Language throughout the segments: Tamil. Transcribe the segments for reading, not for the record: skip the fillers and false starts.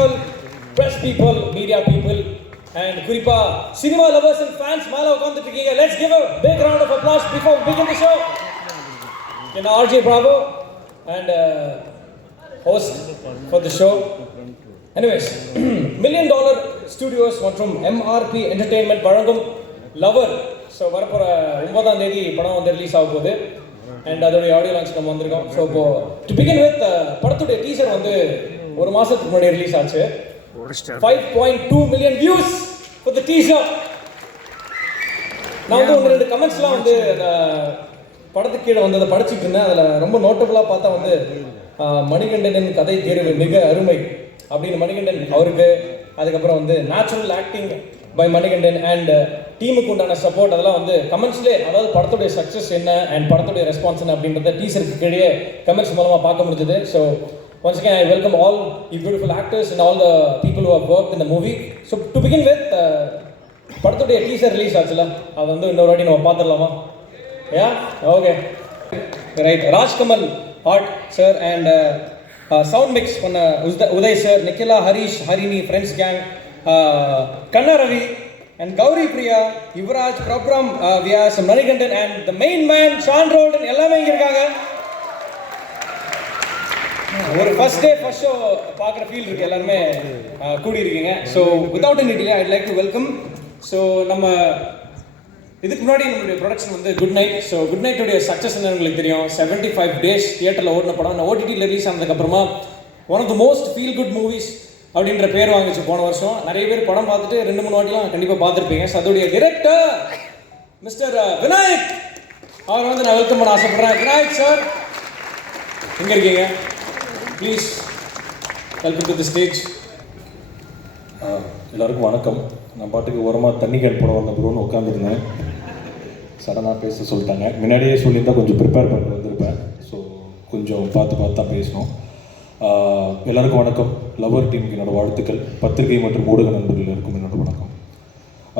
people, press people, media people, and Kuripa, cinema lovers and fans, Mala Ukandukiga. Let's give a big round of applause before we begin the show. You know, RJ Bravo and host for the show. Anyways, $1 million Studios மற்றும் MRP Entertainment வழங்கும் லவர். ஸோ வரப்போகிற 9ஆம் தேதி படம் வந்து ரிலீஸ் ஆக போகுது. அண்ட் அதோடைய ஆடியோ லான்ச் நம்ம வந்திருக்கோம். ஸோ இப்போ டு பிகின் வித் படத்துடைய டீசர் வந்து ஒரு மாதத்துக்கு முன்னாடி ரிலீஸ் ஆச்சு. 5.2 million views for the teaser. நான் வந்து ஒன்று 2 கமெண்ட்ஸ்லாம் வந்து அந்த படத்துக்கு கீழே வந்து அதை படிச்சுட்டு இருந்தேன். அதில் ரொம்ப நோட்டபுளாக பார்த்தா வந்து மணிகண்டனின் கதை தேர்வு மிக அருமை அப்படின்னு மணிகண்டன் அவருக்கு, அதுக்கப்புறம் வந்து natural acting by Manikandan and டீமுக்கு உண்டான சப்போர்ட், அதெல்லாம் வந்து கமெண்ட்ஸ்லேயே, அதாவது படத்துடைய சக்ஸஸ் என்ன அண்ட் படத்துடைய ரெஸ்பான்ஸ் என்ன அப்படின்றத டீசருக்கு கீழே கமெண்ட்ஸ் மூலமாக பார்க்க முடிஞ்சது. So once again I welcome all you beautiful actors and all the people who have worked in the movie. So to begin with, படத்துடைய டீசர் ரிலீஸ் ஆச்சுல, அது வந்து இன்னொரு வாட்டி நம்ம பார்த்துடலாமா? Okay right. Rajkamal art sir and sound mix பண்ண Uday sir, Nikhila, Harish, Harini, friends gang, Kanna Ravi and Gauri Priya, Yuvraj, Prabram, Vyas, Manikandan and the main man Sean Roldan எல்லாமே இங்க இருக்காங்க. ஒரு ஃபர்ஸ்ட் டே ஃபர்ஸ்ட் ஷோ பார்க்குற ஃபீல் இருக்கு, எல்லாருமே கூடி இருக்கீங்க. So without any delay I'd like to welcome. So நம்ம இதுக்கு முன்னாடி நம்மளுடைய ப்ரொடக்ஷன் வந்து குட் நைட். ஸோ குட் நைட்டுடைய சக்ஸஸ் என்னன்னு உங்களுக்கு தெரியும். 75 days தியேட்டரில் ஓடின படம் ஓடிடியில் ரிலீஸ் ஆனதுக்கப்புறமா one of the most feel good movies அப்படின்ற பேர் வாங்கிச்சு போன வருஷம். நிறைய பேர் படம் பார்த்துட்டு 2-3 வாட்டிலாம் கண்டிப்பாக பார்த்துருப்பீங்க. ஸோ அதோடைய டிரெக்டர் மிஸ்டர் விநாயக் அவர் வந்து நான் வெல்கம் பண்ண ஆசைப்படுறேன். விநாயக் சார் எங்கே இருக்கீங்க? Please welcome to the stage. எல்லாருக்கும் வணக்கம். நான் பாட்டுக்கு ஓரமாக தண்ணி கேன் போட வந்த ப்ரோன்னு உட்காந்துருந்தேன். சடனாக பேச சொல்லிட்டாங்க. முன்னாடியே சொல்லியிருந்தால் கொஞ்சம் ப்ரிப்பேர் பண்ணிட்டு வந்திருப்பேன். ஸோ கொஞ்சம் பார்த்து தான் பேசணும். எல்லாருக்கும் வணக்கம். லவர் டீமுக்கு என்னோடய வாழ்த்துக்கள். பத்திரிகை மற்றும் ஊடக நண்பர்கள் எல்லாருக்கும் என்னோட வணக்கம்.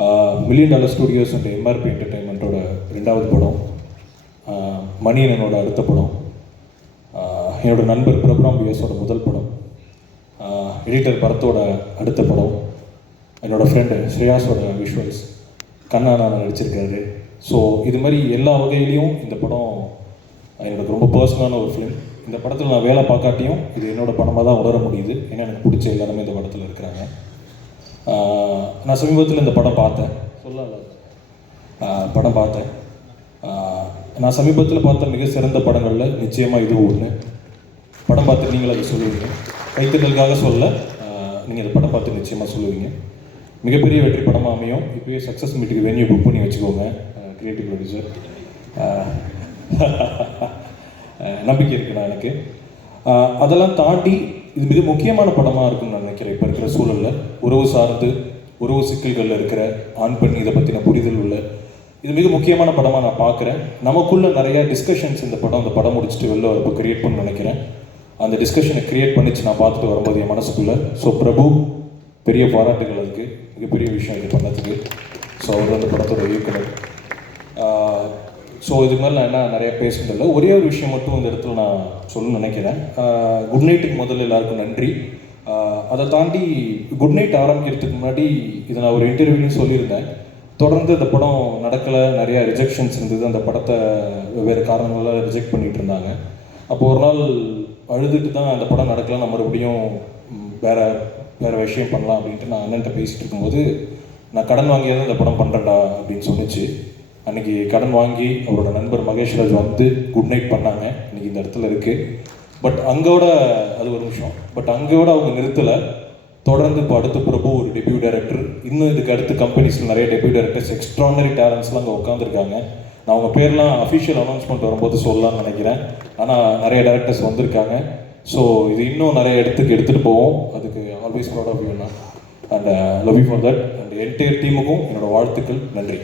$1 million ஸ்டுடியோஸ் அண்ட் MRP என்டர்டைன்மெண்ட்டோட 2வது படம், மணியன் என்னோட அடுத்த படம், என்னோடய நண்பர் பிரபுராம் விஎஸோட முதல் படம், எடிட்டர் பரத்தோட அடுத்த படம், என்னோடய ஃப்ரெண்டு ஸ்ரேயாஸோட விஷுவல்ஸ், கண்ணா நான் நடிச்சிருக்காரு. ஸோ இது மாதிரி எல்லா வகையிலையும் இந்த படம் எனக்கு ரொம்ப பர்சனலான ஒரு ஃபிலிம். இந்த படத்தில் நான் வேலை பார்க்காட்டியும் இது என்னோடய படமாக தான் உணர முடியுது. ஏன்னா எனக்கு பிடிச்ச எல்லாருமே இந்த படத்தில் இருக்கிறாங்க. நான் சமீபத்தில் இந்த படம் பார்த்தேன். படம் பார்த்தேன். நான் சமீபத்தில் பார்த்த மிக சிறந்த படங்களில் நிச்சயமாக இது ஒன்று. படம் பார்த்து நீங்கள் அதை சொல்லுவீங்க. கைத்தட்டலுக்காக சொல்ல, நீங்கள் இந்த படம் பார்த்து நிச்சயமாக சொல்லுவீங்க. மிகப்பெரிய வெற்றி படமாக அமையும். இப்போயே சக்ஸஸ் மீட்டுக்கு வென்யூ புக் பண்ணி வச்சுக்கோங்க. கிரியேட்டிவ் ப்ரொடியூசர் நம்பிக்கை இருக்குண்ணா எனக்கு. அதெல்லாம் தாண்டி இது மிக முக்கியமான படமாக இருக்குன்னு நான் நினைக்கிறேன். இப்போ இருக்கிற சூழலில் உறவு சார்ந்து, உறவு சிக்கல்களில் இருக்கிற ஆண் பெண் இதை பற்றின புரிதல் உள்ள இது மிக முக்கியமான படமாக நான் பார்க்குறேன். நமக்குள்ளே நிறையா டிஸ்கஷன்ஸ் இந்த படம் முடிச்சுட்டு வெளில வரப்போ க்ரியேட் பண்ண நினைக்கிறேன். அந்த டிஸ்கஷனை க்ரியேட் பண்ணிச்சு நான் பார்த்துட்டு வரும்போது என் மனசுக்குள்ளே. ஸோ பிரபு, பெரிய பாராட்டுகள். அதுக்கு மிகப்பெரிய விஷயம் இது பண்ணதுக்கு. ஸோ அவர் அந்த படத்தோட இயக்குனர். ஸோ இது மாதிரி நான் என்ன நிறையா பேசுனதில்லை. ஒரே ஒரு விஷயம் மட்டும் இந்த இடத்துல நான் சொல்லணும்னு நினைக்கிறேன். குட் நைட்டுக்கு முதல்ல எல்லாருக்கும் நன்றி. அதை தாண்டி குட் நைட் ஆரம்பிக்கிறதுக்கு முன்னாடி இதை நான் ஒரு இன்டர்வியூலையும் சொல்லியிருந்தேன். தொடர்ந்து இந்த படம் நடக்கலை, நிறையா ரிஜெக்ஷன்ஸ் இருந்தது. அந்த படத்தை வெவ்வேறு காரணங்களால் ரிஜெக்ட் பண்ணிகிட்டு இருந்தாங்க. அப்போது ஒரு நாள் அழுதுட்டு தான் அந்த படம் நடக்கலை, நான் மறுபடியும் வேறு விஷயம் பண்ணலாம் அப்படின்ட்டு நான் அண்ணன்ட்ட பேசிகிட்டு இருக்கும்போது, நான் கடன் வாங்கியாவது இந்த படம் பண்ணுறேன்டா அப்படின்னு சொன்னிச்சு. அன்றைக்கி கடன் வாங்கி அவரோட நண்பர் மகேஷ்ராஜ் வந்து குட் நைட் பண்ணாங்க. இன்றைக்கி இந்த இடத்துல இருக்குது. பட் அங்கோட அது ஒரு விஷயம். பட் அங்கோட அவங்க நிறுத்தலை. தொடர்ந்து இப்போ அடுத்த பிரபு ஒரு டெபியூ டைரக்டர், இன்னும் இதுக்கு அடுத்த கம்பெனிஸில் நிறைய டெபியூ டைரக்டர்ஸ், எக்ஸ்ட்ரானரி டேலண்ட்ஸ்லாம் அங்கே உட்காந்துருக்காங்க. நான் அவங்க பேர்லாம் அஃபிஷியல் அனௌன்ஸ்மெண்ட் வரும்போது சொல்லலாம்னு நினைக்கிறேன். ஆனால் நிறைய டேரக்டர்ஸ் வந்திருக்காங்க. ஸோ இது இன்னும் நிறைய இடத்துக்கு எடுத்துகிட்டு போவோம். அதுக்கு ஆல்வேஸ் ப்ரௌட் ஆஃப் யூ அண்ணா. And love you for that. And entire டீமுக்கும் என்னோடய வாழ்த்துக்கள். நன்றி.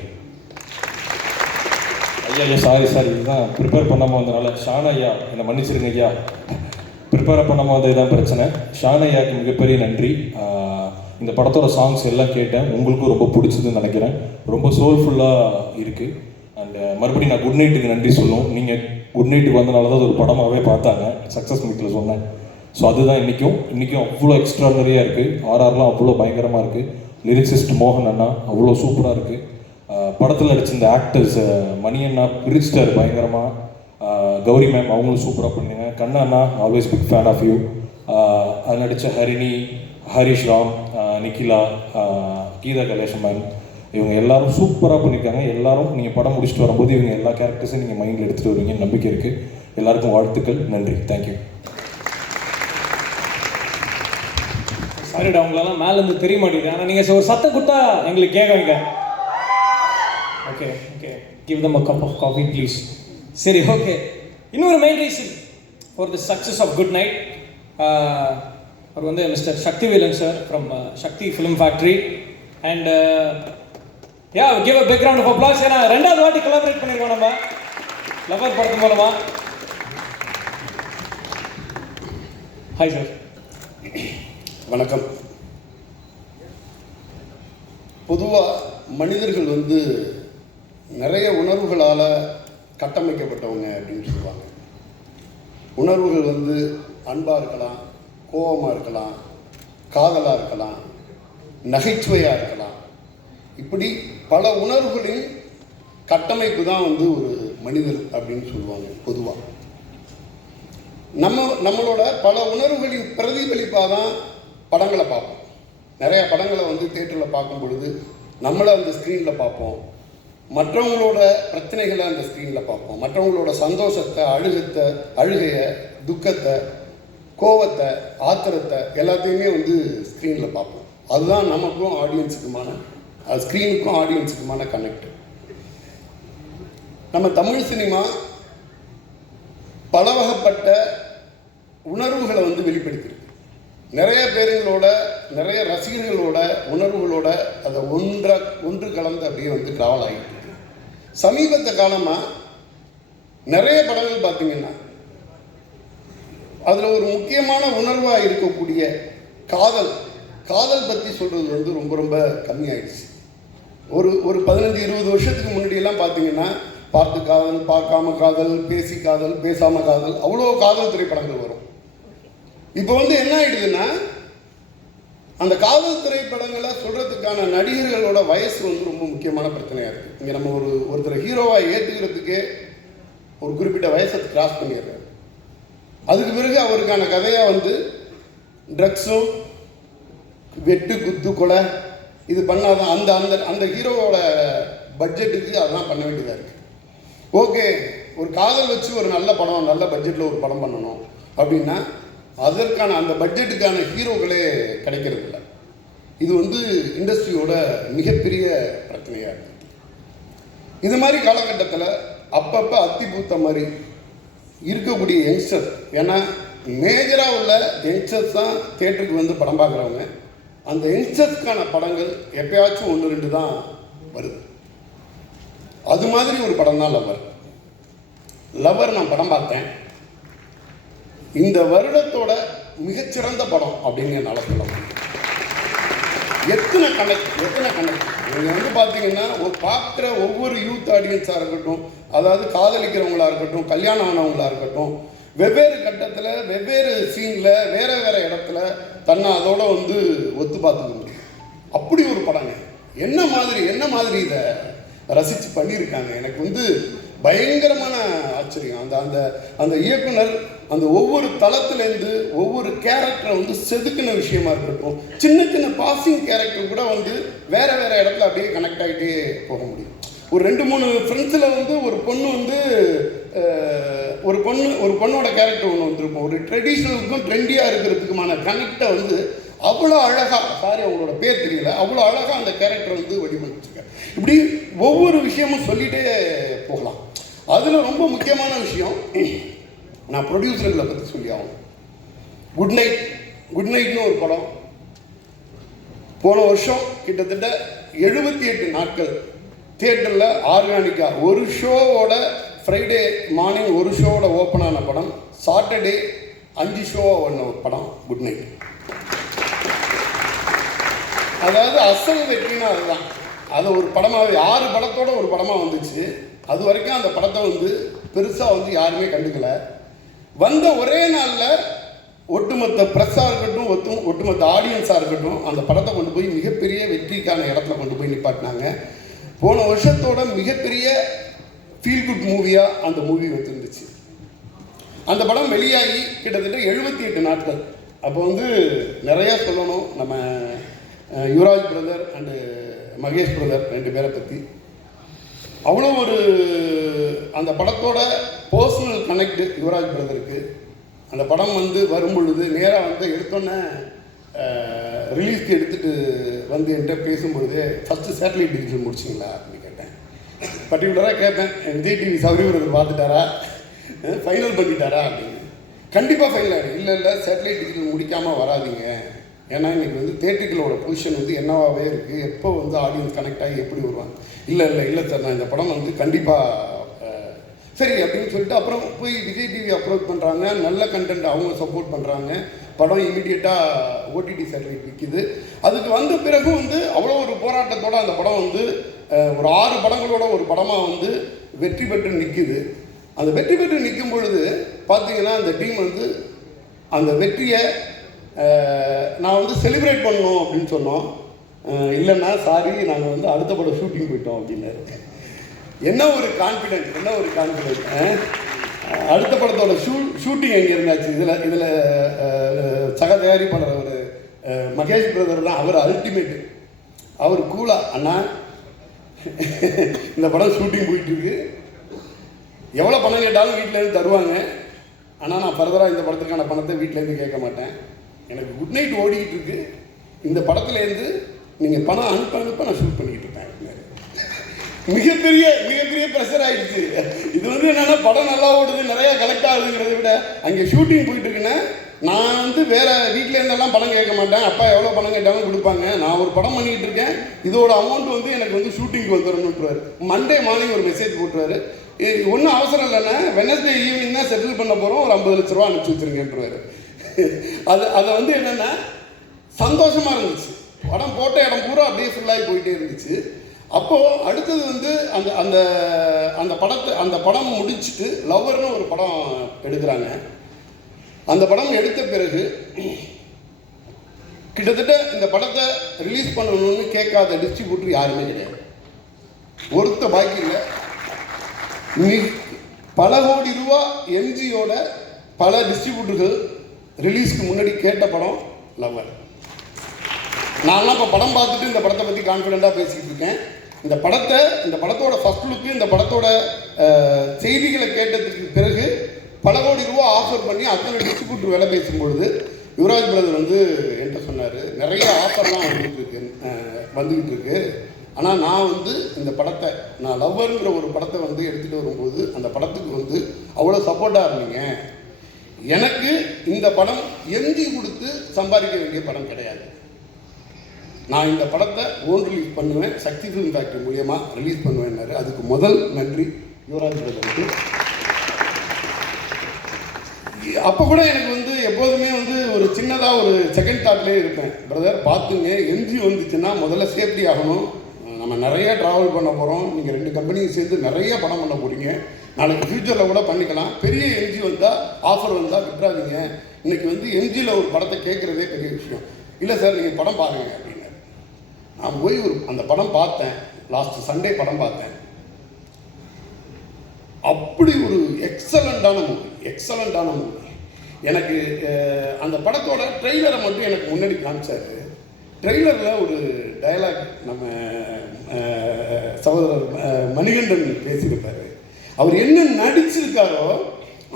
ஐயா சாரி இதுதான் ப்ரிப்பேர் பண்ணாமல் வந்தனால. ஷான் ஐயா என்னை மன்னிச்சிருங்க ஐயா, ப்ரிப்பேர் பண்ணாமல் வந்தது தான் பிரச்சனை. ஷான் ஐயாவுக்கு மிகப்பெரிய நன்றி. இந்த படத்தோட சாங்ஸ் எல்லாம் கேட்டேன், உங்களுக்கும் ரொம்ப பிடிச்சதுன்னு நினைக்கிறேன். ரொம்ப சோல்ஃபுல்லாக இருக்குது. அண்ட் மறுபடியும் நான் குட் நைட்டுக்கு நன்றி சொல்லுவோம். நீங்கள் குட் நைட்டுக்கு வந்தனால தான் அது ஒரு படமாகவே பார்த்தாங்க. சக்ஸஸ் மீட்டில் சொன்னேன். ஸோ அதுதான் இன்றைக்கும் அவ்வளோ எக்ஸ்ட்ராடனரியாக இருக்குது. ஆர்ஆர்லாம் அவ்வளோ பயங்கரமாக இருக்குது. லிரிக்ஸிஸ்ட் மோகன் அண்ணா அவ்வளோ சூப்பராக இருக்குது. படத்தில் நடிச்சிருந்த ஆக்டர்ஸ் மணி அண்ணா பிரிச்சிட்டார் பயங்கரமாக. கௌரி மேம் அவங்களும் சூப்பராக பண்ணீங்க. கண்ணா அண்ணா always big fan of you. அது நடித்த ஹரிணி, ஹரிஷ் ராம், நிக்கிலா, கீதா கணேசன் மேம், இவங்க எல்லாரும் சூப்பராக பண்ணியிருக்காங்க. எல்லாரும் நீங்கள் படம் முடிச்சுட்டு வரும்போது இவங்க எல்லா கேரக்டர்ஸையும் நீங்கள் மைண்டில் எடுத்துகிட்டு வருவீங்கன்னு நம்பிக்கை இருக்குது. எல்லாருக்கும் வாழ்த்துக்கள். நன்றி. தேங்க்யூ. சாரிடா, உங்களெல்லாம் மேலேருந்து தெரிய மாட்டேங்குது. ஆனால் நீங்கள் ஒரு சத்தம் கொடுத்தா எங்களுக்கு கேட்க வைங்க. Okay okay, give them a cup of coffee please. சரி, ஓகே. இன்னொரு main reason for the success of good night, அவர் வந்து mister Sakthivelan sir from Sakthi film factory. And yeah, give a background of applause. ஏன்னா 2வது வாட்டி கொலாபரேட் பண்ணியிருக்கோம் நம்ம லவர் படத்து மூலமா. Hi sir. வணக்கம். பொதுவாக மனிதர்கள் வந்து நிறைய உணர்வுகளால் கட்டமைக்கப்பட்டவங்க அப்படின்னு சொல்லுவாங்க. உணர்வுகள் வந்து அன்பாக இருக்கலாம், கோபமாக இருக்கலாம், காதலாக இருக்கலாம், நகைச்சுவையாக இருக்கலாம். இப்படி பல உணர்வுகளின் கட்டமைப்பு தான் வந்து ஒரு மனிதர் அப்படின்னு சொல்லுவாங்க பொதுவாக. நம்மளோட பல உணர்வுகளின் பிரதிபலிப்பாக தான் படங்களை பார்ப்போம். நிறைய படங்களை வந்து தியேட்டரில் பார்க்கும் பொழுது நம்மளை அந்த ஸ்க்ரீனில் பார்ப்போம், மற்றவங்களோட பிரச்சனைகளை அந்த ஸ்க்ரீனில் பார்ப்போம், மற்றவங்களோட சந்தோஷத்தை, அழுகையை, துக்கத்தை, கோவத்தை, ஆத்திரத்தை எல்லாத்தையுமே வந்து ஸ்க்ரீனில் பார்ப்போம். அதுதான் நமக்கும் ஆடியன்ஸுக்குமான, ஸ்க்ரீனுக்கும் ஆடியன்ஸுக்குமான கனெக்ட். நம்ம தமிழ் சினிமா பலவகைப்பட்ட உணர்வுகளை வந்து வெளிப்படுத்தியிருக்கு. நிறைய பேருங்களோட, நிறைய ரசிகர்களோட உணர்வுகளோட அதை ஒன்று கலந்து அப்படியே வந்து ட்ராவல் ஆகிட்டு இருக்கு. சமீபத்த காலமாக நிறைய படங்கள் பார்த்தீங்கன்னா அதில் ஒரு முக்கியமான உணர்வாக இருக்கக்கூடிய காதல் பற்றி சொல்கிறது வந்து ரொம்ப ரொம்ப கம்மியாயிடுச்சு. ஒரு 15-20 வருஷத்துக்கு முன்னாடியெல்லாம் பார்த்தீங்கன்னா பார்த்து காதல், பார்க்காம காதல், பேசி காதல், பேசாமல் காதல், அவ்வளோ காதல் திரைப்படங்கள் வரும். இப்போ வந்து என்ன ஆயிடுதுன்னா, அந்த காதல் திரைப்படங்களை சொல்கிறதுக்கான நடிகர்களோட வயசு வந்து ரொம்ப முக்கியமான பிரச்சனையாக இருக்குது. இங்கே நம்ம ஒருத்தர் ஹீரோவாக ஏற்றுக்கிறதுக்கே ஒரு குறிப்பிட்ட வயசை கிராஸ் பண்ணிடுறாரு. அதுக்கு பிறகு அவருக்கான கதையாக வந்து ட்ரக்ஸும், வெட்டு, குத்து, கொலை இது பண்ணாதான் அந்த அந்த அந்த ஹீரோவோட பட்ஜெட்டுக்கு அதெல்லாம் பண்ண வேண்டியதாக இருக்குது. ஓகே, ஒரு காதல் வச்சு ஒரு நல்ல படம், நல்ல பட்ஜெட்டில் ஒரு படம் பண்ணணும் அப்படின்னா அதற்கான அந்த பட்ஜெட்டுக்கான ஹீரோக்களே கிடைக்கிறதில்ல. இது வந்து இண்டஸ்ட்ரியோட மிகப்பெரிய பிரச்சனையாக இருக்குது. இது மாதிரி காலகட்டத்தில் அப்பப்போ அத்திப்பூத்த மாதிரி இருக்கக்கூடிய யங்ஸ்டர்ஸ், ஏன்னா மேஜராக உள்ள யங்ஸ்டர்ஸ் தான் தியேட்டருக்கு வந்து படம் பார்க்குறவங்க. அந்த யங்ஸ்டர்ஸ்க்கான படங்கள் எப்பயாச்சும் 1-2 தான் வருது. அது மாதிரி ஒரு படம் தான் லவர். நான் படம் பார்த்தேன். இந்த வருடத்தோட மிகச்சிறந்த படம் அப்படின்னு என்னால் சொல்ல முடியும். எத்தனை கனெக்ட் நீங்கள் வந்து பார்த்தீங்கன்னா பார்க்குற ஒவ்வொரு யூத் ஆடியன்ஸாக இருக்கட்டும், அதாவது காதலிக்கிறவங்களாக இருக்கட்டும், கல்யாணம் ஆனவங்களாக இருக்கட்டும், வெவ்வேறு கட்டத்தில், வெவ்வேறு சீனில், வேறு இடத்துல தன்னை அதோட வந்து ஒத்து பார்த்துக்க முடியும். அப்படி ஒரு படங்க. என்ன மாதிரி இதை ரசித்து பண்ணியிருக்காங்க. எனக்கு வந்து பயங்கரமான ஆச்சரியம். அந்த இயக்குனர் அந்த ஒவ்வொரு தளத்துலேருந்து ஒவ்வொரு கேரக்டரை வந்து செதுக்கின விஷயமா இருக்கட்டும், சின்ன பாசிங் கேரக்டர் கூட வந்து வேறு இடத்துல அப்படியே கனெக்ட் ஆகிட்டே போக முடியும். ஒரு 2-3 ஃப்ரெண்ட்ஸில் வந்து ஒரு பொண்ணு வந்து ஒரு பொண்ணோட கேரக்டர் ஒன்று வந்திருக்கும். ஒரு ட்ரெடிஷ்னலுக்கும் ட்ரெண்டியாக இருக்கிறதுக்குமான கனெக்டை வந்து அவ்வளோ அழகாக, சாரி அவங்களோட பேர் தெரியல, அவ்வளோ அழகாக அந்த கேரக்டர் வந்து வடிவமைச்சிருக்காரு. இப்படி ஒவ்வொரு விஷயமும் சொல்லிகிட்டே போகலாம். அதில் ரொம்ப முக்கியமான விஷயம், நான் ப்ரொடியூசர்களை பற்றி சொல்லி ஆகணும். குட் நைட்னு ஒரு படம் போன வருஷம் கிட்டத்தட்ட 78 நாட்கள் தியேட்டரில் ஆர்கானிக்காக ஒரு ஷோவோட, ஃப்ரைடே மார்னிங் ஒரு ஷோவோட ஓப்பன் ஆன படம், சாட்டர்டே 5 ஷோ பண்ண ஒரு படம் குட் நைட். அதாவது அசல் வெற்றினா அதுதான். அது ஒரு படமாகவே 6 படத்தோட ஒரு படமாக வந்துச்சு. அது வரைக்கும் அந்த படத்தை வந்து பெருசாக வந்து யாருமே கண்டுக்கலை. வந்த ஒரே நாளில் ஒட்டுமொத்த ப்ரெஸ்ஸாக இருக்கட்டும், ஒட்டுமொத்த ஆடியன்ஸாக இருக்கட்டும், அந்த படத்தை கொண்டு போய் மிகப்பெரிய வெற்றிக்கான இடத்துல கொண்டு போய் நிப்பாட்டினாங்க. போன வருஷத்தோட மிகப்பெரிய ஃபீல் குட் மூவியாக அந்த மூவி வந்துருந்துச்சு. அந்த படம் வெளியாகி கிட்டத்தட்ட 78 நாட்கள். அப்போ வந்து நிறையா சொல்லணும் நம்ம Yuvraj brother and Mahesh brother 2 பேரை பற்றி. அவ்வளோ ஒரு அந்த படத்தோட பர்சனல் கனெக்ட் யுவராஜ் பிரதருக்கு. அந்த படம் வந்து வரும் பொழுது நேராக வந்து எடுத்தோன்னே ரிலீஸ்க்கு எடுத்துகிட்டு வந்து என்கிட்ட பேசும்பொழுது ஃபஸ்ட்டு சேட்டலைட் டிஜிட்டல் முடிச்சிங்களா அப்படின்னு கேட்டேன். பர்டிகுலராக கேட்பேன், விஜய் டிவி சௌரி பிரதர் பார்த்துட்டாரா, ஃபைனல் பண்ணிட்டாரா அப்படின்னு. கண்டிப்பாக ஃபைனல் ஆகிடும். இல்லை சேட்டலைட் டிஜிட்டல் முடிக்காமல் வராதிங்க, ஏன்னா இன்றைக்கி வந்து தேட்டர்களோட பொசிஷன் வந்து என்னவாகவே இருக்குது, எப்போ வந்து ஆடியன்ஸ் கனெக்ட் ஆகி எப்படி வருவாங்க. இல்லை சார், நான் இந்த படம் வந்து கண்டிப்பாக சரி அப்படின்னு சொல்லிட்டு அப்புறம் போய் விஜய் டிவி அப்ரோச் பண்ணுறாங்க. நல்ல கண்டென்ட் அவங்க சப்போர்ட் பண்ணுறாங்க. படம் இமீடியட்டாக ஓடிடி சேட்டலைட் விற்கிது. அதுக்கு வந்த பிறகு வந்து அவ்வளோ ஒரு போராட்டத்தோடு அந்த படம் வந்து ஒரு 6 படங்களோட ஒரு படமாக வந்து வெற்றி பெற்று நிற்கிது. அந்த வெற்றி பெற்று நிற்கும் பொழுது பார்த்தீங்கன்னா அந்த டீம் வந்து அந்த வெற்றியை நான் வந்து செலிப்ரேட் பண்ணணும் அப்படின்னு சொன்னோம். இல்லைன்னா சாரி, நாங்கள் வந்து அடுத்த படம் ஷூட்டிங் போயிட்டோம் அப்படின்னாரு. என்ன ஒரு கான்ஃபிடென்ட். அடுத்த படத்தோட ஷூட்டிங் எங்கே இருந்தாச்சு. இதில் சக தயாரிப்பாளர் அவர் மகேஷ் பிரதர் தான். அவர் அல்டிமேட்டு. அவர் கூலா, அண்ணா இந்த படம் ஷூட்டிங் போயிட்டுருக்கு, எவ்வளோ பணம் கேட்டாலும் வீட்டிலேருந்து தருவாங்க, ஆனால் நான் ஃபர்தராக இந்த படத்துக்கான பணத்தை வீட்டிலேருந்து கேட்க மாட்டேன். எனக்கு குட் நைட் ஓடிக்கிட்டு இருக்கு, இந்த படத்துலேருந்து நீங்கள் பணம் அனுப்ப நான் ஷூட் பண்ணிக்கிட்டு இருப்பேன். மிகப்பெரிய ப்ரெஷர் ஆகிடுச்சு. இது வந்து என்னென்னா படம் நல்லா ஓடுது, நிறையா கலெக்ட் ஆகுதுங்கிறத விட அங்கே ஷூட்டிங் போயிட்டு இருக்குன்னா நான் வந்து வேறு வீட்டில் இருந்தெல்லாம் பணம் கேட்க மாட்டேன். அப்பா எவ்வளோ பணம் கேட்டாலும் கொடுப்பாங்க. நான் ஒரு படம் பண்ணிக்கிட்டு இருக்கேன், இதோட அமௌண்ட் வந்து எனக்கு வந்து ஷூட்டிங்க்கு வந்துடணுன்றாரு. மண்டே மார்னிங் ஒரு மெசேஜ் போட்டுருவாரு, ஒன்றும் அவசரம் இல்லைன்னா வெனஸ்டே ஈவினிங் தான் செட்டில் பண்ண போகிறோம், ஒரு 50 லட்ச ரூபா அனுப்பிச்சி வச்சுருங்கன்றாரு. அதை வந்து என்னென்னா சந்தோஷமாக இருந்துச்சு. படம் போட்ட இடம் பூரா அப்படியே ஃபுல்லாகி போயிட்டே இருந்துச்சு. அப்போது அடுத்தது வந்து அந்த படம் முடிச்சுட்டு லவ்வர்னு ஒரு படம் எடுக்கிறாங்க. அந்த படம் எடுத்த பிறகு கிட்டத்தட்ட இந்த படத்தை ரிலீஸ் பண்ணணும்னு கேட்காத டிஸ்ட்ரிபியூட்டர் யாருமே கிடையாது. ஒருத்த பாக்கி இல்லை. பல கோடி ரூபா எம்ஜியோட பல டிஸ்ட்ரிபியூட்டர்கள் ரிலீஸ்க்கு முன்னாடி கேட்ட படம் லவ்வர். நான்லாம் இப்போ படம் பார்த்துட்டு இந்த படத்தை பற்றி கான்ஃபிடெண்ட்டாக பேசிக்கிட்டு இருக்கேன். இந்த படத்தோட ஃபர்ஸ்ட் லுக்கு, இந்த படத்தோட செய்திகளை கேட்டதுக்கு பிறகு பல கோடி ரூபா ஆஃபர் பண்ணி அத்தனை டிஸ்ட்ரிபியூட்டர் வேலை பேசும்பொழுது யுவராஜ் பிரதர் வந்து என்கிட்ட சொன்னார், நிறைய ஆஃபர்லாம் வந்துக்கிட்டு இருக்கு, ஆனால் நான் வந்து இந்த படத்தை நான் லவ்வருங்கிற ஒரு படத்தை வந்து எடுத்துகிட்டு வரும்போது அந்த படத்துக்கு வந்து அவ்வளோ சப்போர்ட்டாக இருந்தீங்க. எனக்கு இந்த படம் எம்ஜி கொடுத்து சம்பாதிக்க வேண்டிய படம் கிடையாது. நான் இந்த படத்தை ஓன் ரிலீஸ் பண்ணுவேன், சக்தி ஃபிலிம் ஃபேக்டரி மூலியமாக ரிலீஸ் பண்ணுவேன்னாரு. அதுக்கு முதல் நன்றி யுவராஜ் பிரதருக்கு. அப்போ கூட எனக்கு வந்து எப்போதுமே வந்து ஒரு சின்னதாக ஒரு செகண்ட் தாட்லேயே இருப்பேன், பிரதர் பார்த்துங்க, எம்ஜி வந்துச்சுன்னா முதல்ல சேஃப்டி ஆகணும், நம்ம நிறைய ட்ராவல் பண்ண போகிறோம், நீங்கள் 2 கம்பெனியும் சேர்ந்து நிறைய படம் பண்ண போகிறீங்க, நாளைக்கு ஃப்யூச்சரில் கூட பண்ணிக்கலாம், பெரிய எம்ஜி வந்தால் ஆஃபர் வந்தால் விட்டுறாதீங்க, இன்றைக்கி வந்து எம்ஜியில் ஒரு படத்தை கேட்குறதே பெரிய விஷயம். இல்லை சார், நீங்கள் படம் பாருங்கள் அப்படின்னாரு. நான் போய் அந்த படம் பார்த்தேன், லாஸ்ட் சண்டே படம் பார்த்தேன். அப்படி ஒரு எக்ஸலண்ட்டான மூவி. எனக்கு அந்த படத்தோட ட்ரெய்லரை மட்டும் எனக்கு முன்னாடி காமிச்சார். ட்ரெய்லரில் ஒரு டயலாக் நம்ம சகோதரர் மணிகண்டன் பேசியிருப்பார். அவர் என்ன நடிச்சிருக்காரோ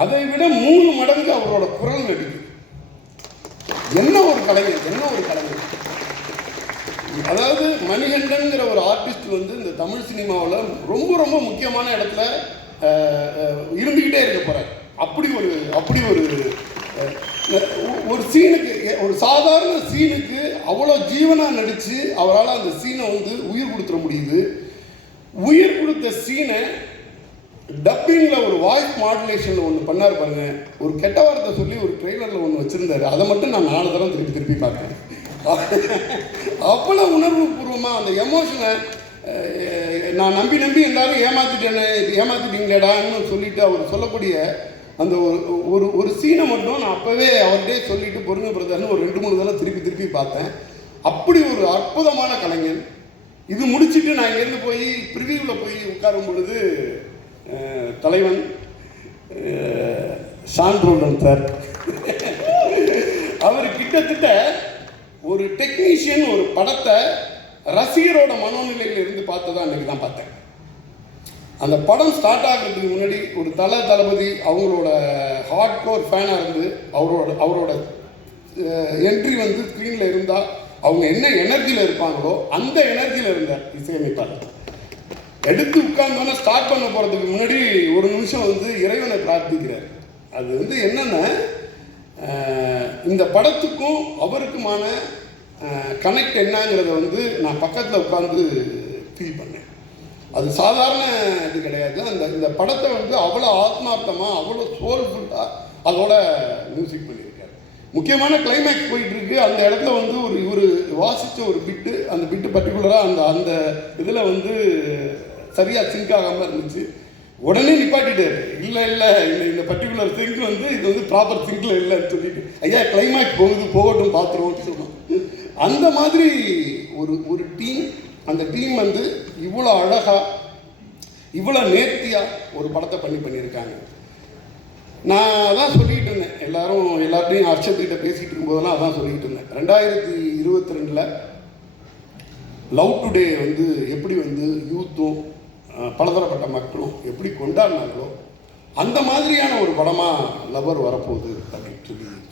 அதை விட 3 மடங்கு அவரோட குரல் நடிக்கு. என்ன ஒரு கலைஞர். அதாவது மணிகண்டன்கிற ஒரு ஆர்டிஸ்ட் வந்து இந்த தமிழ் சினிமாவில் ரொம்ப ரொம்ப முக்கியமான இடத்துல இருந்துக்கிட்டே இருக்க போகிறார். அப்படி ஒரு சீனுக்கு, ஒரு சாதாரண சீனுக்கு அவ்வளோ ஜீவனாக நடித்து அவரால் அந்த சீனை வந்து உயிர் கொடுத்துட முடியுது. உயிர் கொடுத்த சீனை டப்பிங்கில் ஒரு வாய்ஸ் மாடுலேஷனில் ஒன்று பண்ணார் பாருங்க. ஒரு கெட்ட வார்த்தை சொல்லி ஒரு ட்ரெய்லரில் ஒன்று வச்சுருந்தாரு. அதை மட்டும் நான் 4 தடவை திருப்பி பார்த்தேன். அவ்வளோ உணர்வு பூர்வமாக அந்த எமோஷனை நான் நம்பி எல்லாரும் ஏமாற்றிட்டீங்களேடான்னு சொல்லிட்டு அவர் சொல்லக்கூடிய அந்த ஒரு ஒரு சீனை மட்டும் நான் அப்போவே அவர்கிட்டே சொல்லிட்டு பொருங்க பிரதர்னு ஒரு 2-3 தடவை திருப்பி பார்த்தேன். அப்படி ஒரு அற்புதமான கலைஞன். இது முடிச்சுட்டு நான் இங்கேருந்து போய் ப்ரிவியூவில் போய் உட்காரும் பொழுது தலைவன் சான்றோடன் சார் அவர் கிட்டத்தட்ட ஒரு டெக்னீஷியன் ஒரு படத்தை ரசிகரோட மனோநிலையில் இருந்து பார்த்ததான் அன்றைக்கி தான் பார்த்தேன். அந்த படம் ஸ்டார்ட் ஆகிறதுக்கு முன்னாடி ஒரு தளபதி அவங்களோட ஹார்ட் கோர் ஃபேனாக இருந்து அவரோட என்ட்ரி வந்து ஸ்க்ரீனில் இருந்தால் அவங்க என்ன எனர்ஜியில் இருப்பாங்களோ அந்த எனர்ஜியில் இருந்தார் இசையமைப்பாளர். எடுத்து உட்கார்ந்தோன்னே ஸ்டார்ட் பண்ண போகிறதுக்கு முன்னாடி ஒரு நிமிஷம் வந்து இறைவனை பிரார்த்திக்கிறார். அது வந்து என்னென்னா இந்த படத்துக்கும் அவருக்குமான கனெக்ட் என்னங்கிறத வந்து நான் பக்கத்தில் உட்காந்து ஃபீல் பண்ணேன். அது சாதாரண இது கிடையாது. இந்த படத்தை வந்து அவ்வளோ ஆத்மார்த்தமாக அவ்வளோ சோல்ஃபுல்லாக அதோட மியூசிக் பண்ணியிருக்காரு. முக்கியமான கிளைமேக்ஸ் போயிட்டுருக்கு. அந்த இடத்துல வந்து இவர் வாசித்த ஒரு பிட்டு, அந்த பிட்டு பர்டிகுலராக அந்த இதில் வந்து சரியாக சிங்க் ஆகாமல் இருந்துச்சு. உடனே நிப்பாட்டிட்டார். இல்லை இந்த பர்டிகுலர் சிங்க் வந்து இது வந்து ப்ராப்பர் சிங்கில் இல்லைன்னு சொல்லிட்டு, ஐயா கிளைமேக்ஸ் போகட்டும் பார்த்துருவோம்னு சொன்னோம். அந்த மாதிரி ஒரு டீம், அந்த டீம் வந்து இவ்வளோ அழகாக இவ்வளோ நேர்த்தியாக ஒரு படத்தை பண்ணியிருக்காங்க. நான் அதான் சொல்லிகிட்டு இருந்தேன், எல்லார்ட்டையும் ஹர்ஷத்திட்ட பேசிகிட்டு இருக்கும்போதெல்லாம் அதான் சொல்லிகிட்டு இருந்தேன். 2022 லவ் டுடே வந்து எப்படி வந்து யூத்தும் பலதரப்பட்ட மக்களும் எப்படி கொண்டாடினாங்களோ அந்த மாதிரியான ஒரு படமாக லவர் வரப்போகுது அப்படின்னு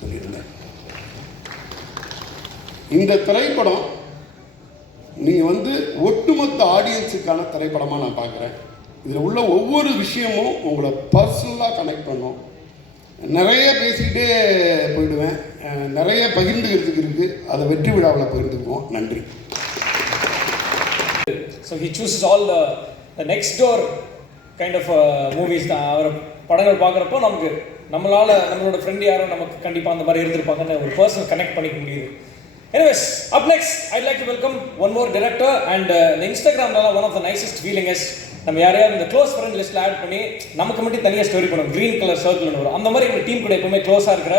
சொல்லியிருந்தேன். இந்த திரைப்படம் நீங்கள் வந்து ஒட்டுமொத்த ஆடியன்ஸுக்கான திரைப்படமாக நான் பார்க்குறேன். இதில் உள்ள ஒவ்வொரு விஷயமும் உங்களை பர்சனலாக கனெக்ட் பண்ணும். நிறைய பேசிக்கிட்டே போயிடுவேன், நிறைய பகிர்ந்துக்கிறதுக்கு இருக்குது. அதை வெற்றி விழாவில் பகிர்ந்துக்குவோம். நன்றி. So he chooses all the next door kind of movies தான். அவர் படங்கள் பார்க்குறப்போ நம்மளோட ஃப்ரெண்ட் யாரும் நமக்கு கண்டிப்பாக அந்த மாதிரி இருந்திருப்பாங்கன்னு ஒரு பர்சனல் கனெக்ட் பண்ணிக்க முடியுது. Anyways, up next, I'd like to welcome one more director and the Instagram one of the nicest feeling is நம்ம யாரையாவது இந்த க்ளோஸ் ஃப்ரெண்ட் லிஸ்ட்டில் ஆட் பண்ணி நமக்கு மட்டும் தனியாக ஸ்டோரி பண்ணுவோம். க்ரீன் கலர் சர்க்கிள்னு வரும். அந்த மாதிரி எங்கள் டீம் கூட எப்பவுமே க்ளோஸாக இருக்கிற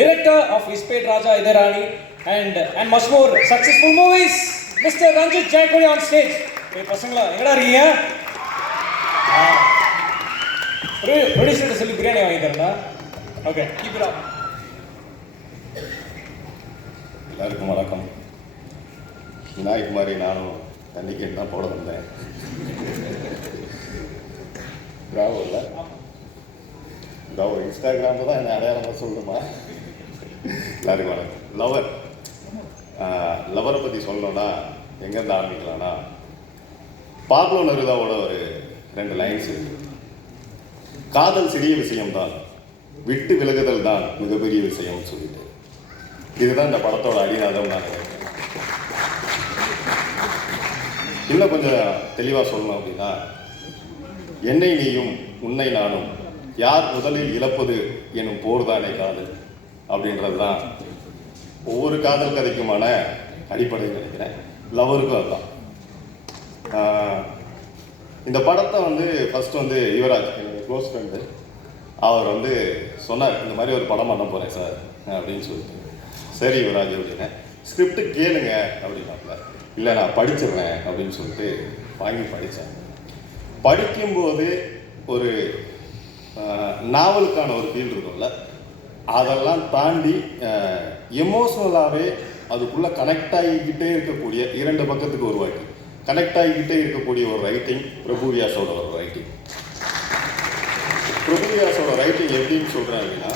director of Ispade Raja Idharani and much more successful movies, Mr. Ranjit Jayakodi on stage. பசங்களா எங்கடா இருக்கீங்க? ப்ரொடியூசர்கிட்ட சொல்லி பிரியாணி வாங்கி தரேன்டா. Okay, keep it up. எல்லாருக்கும் வணக்கம். விநாயக் மாதிரி நானும் தண்ணி கேட்டு தான் போட வந்தேன். பிராவோவில் இந்த ஒரு இன்ஸ்டாகிராமில் தான் என்னை அடையாளமாக சொல்லணுமா? எல்லாருக்கும் வணக்கம். லவரை பற்றி சொல்லணும்னா எங்கேருந்து ஆரம்பிக்கலாம்னா, பாப்லோ நெருதாவோட ஒரு 2 லைன்ஸ் இருக்கு. காதல் சிறிய விஷயம்தான், விட்டு விலகுதல் தான் மிகப்பெரிய விஷயம்னு சொல்லிட்டு, இதுதான் இந்த படத்தோட அடிநாதம் நான் நினைக்கிறேன். இன்னும் கொஞ்சம் தெளிவாக சொல்லணும் அப்படின்னா, என்னை நீயும் உன்னை நானும் யார் முதலில் இழப்பது எனும் போர்தானே காதல் அப்படின்றது தான் ஒவ்வொரு காதல் கதைக்குமான அடிப்படைன்னு நினைக்கிறேன். லவருக்கும் அதுதான். இந்த படத்தை வந்து ஃபஸ்ட்டு வந்து யுவராஜ் என்னோட க்ளோஸ் ஃப்ரெண்டு அவர் வந்து சொன்னார், இந்த மாதிரி ஒரு படம் பண்ண போகிறேன் சார் அப்படின்னு சொல்லிட்டு. சரி யுவராஜ் அப்படின்னா, ஸ்கிரிப்ட் கேளுங்க அப்படின்னாப்புல. இல்லை நான் படிச்சிடுறேன் அப்படின்னு சொல்லிட்டு வாங்கி படித்தேன். படிக்கும்போது ஒரு நாவலுக்கான ஒரு ஃபீல் இருக்கும்ல, அதெல்லாம் தாண்டி எமோஷ்னலாகவே அதுக்குள்ளே கனெக்ட் ஆகிக்கிட்டே இருக்கக்கூடிய 2 பக்கத்துக்கு ஒரு வாட்டி கனெக்ட் ஆகிக்கிட்டே இருக்கக்கூடிய ஒரு ரைட்டிங் பிரபுவியாஸோட ஒரு ரைட்டிங். பிரபுவியாஸோட ரைட்டிங் எப்படின்னு சொல்கிறேன் அப்படின்னா,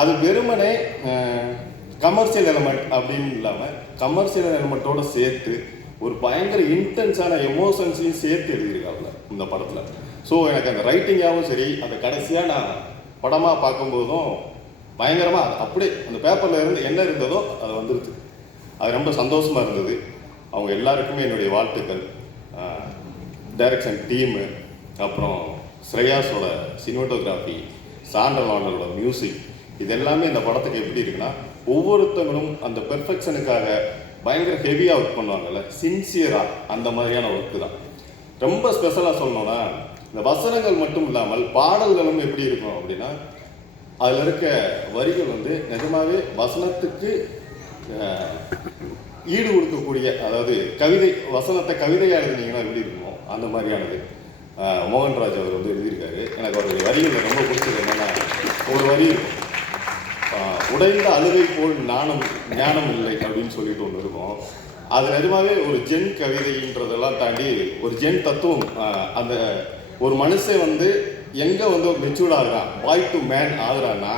அது வெறுமனே கமர்ஷியல் எலமெண்ட் அப்படின்னு இல்லாமல் கமர்ஷியல் எலமெண்ட்டோடு சேர்த்து ஒரு பயங்கர இன்டென்ஸான எமோஷன்ஸையும் சேர்த்து எழுதியிருக்காப்புல இந்த படத்தில். ஸோ எனக்கு அந்த ரைட்டிங்காகவும் சரி, அந்த கடைசியாக நான் படமாக பார்க்கும்போதும் பயங்கரமாக அப்படியே அந்த பேப்பரில் இருந்து என்ன இருந்ததோ அது வந்துடுது. அது ரொம்ப சந்தோஷமாக இருந்தது. அவங்க எல்லாருக்குமே என்னுடைய வாழ்த்துக்கள். டைரக்ஷன் டீமு, அப்புறம் ஸ்ரேயாஸோட சினிமோட்டோகிராஃபி, சாண்டலாண்டரோட மியூசிக், இது எல்லாமே இந்த படத்துக்கு எப்படி இருக்குன்னா, ஒவ்வொருத்தங்களும் அந்த பெர்ஃபெக்ஷனுக்காக பயங்கர ஹெவியாக ஒர்க் பண்ணுவாங்கல்ல, சின்சியராக, அந்த மாதிரியான ஒர்க்கு தான். ரொம்ப ஸ்பெஷலாக சொல்லணும்னா, இந்த வசனங்கள் மட்டும் இல்லாமல் பாடல்களும் எப்படி இருக்கும் அப்படின்னா, அதில் இருக்க வரிகள் வந்து நிஜமாவே வசனத்துக்கு ஈடு கொடுக்கக்கூடிய, அதாவது கவிதை வசனத்தை கவிதையாக எழுதுனீங்கன்னா எப்படி இருக்குமோ அந்த மாதிரியானது மோகன்ராஜ் அவர் வந்து எழுதியிருக்காரு. எனக்கு அவருடைய வரிகளில் ரொம்ப பிடிச்சது என்னென்னா, ஒரு வரி இருக்கும், உடைந்த அழுகை போல் ஞானம் இல்லை அப்படின்னு சொல்லிட்டு ஒன்று இருக்கும். அது நிஜமாவே ஒரு ஜென் கவிதைன்றதெல்லாம் தாண்டி ஒரு ஜென் தத்துவம். அந்த ஒரு மனுஷன் வந்து எங்கே வந்து மெச்சூர்ட் ஆகுறான், பாய் டு மேன் ஆகுறான்னா,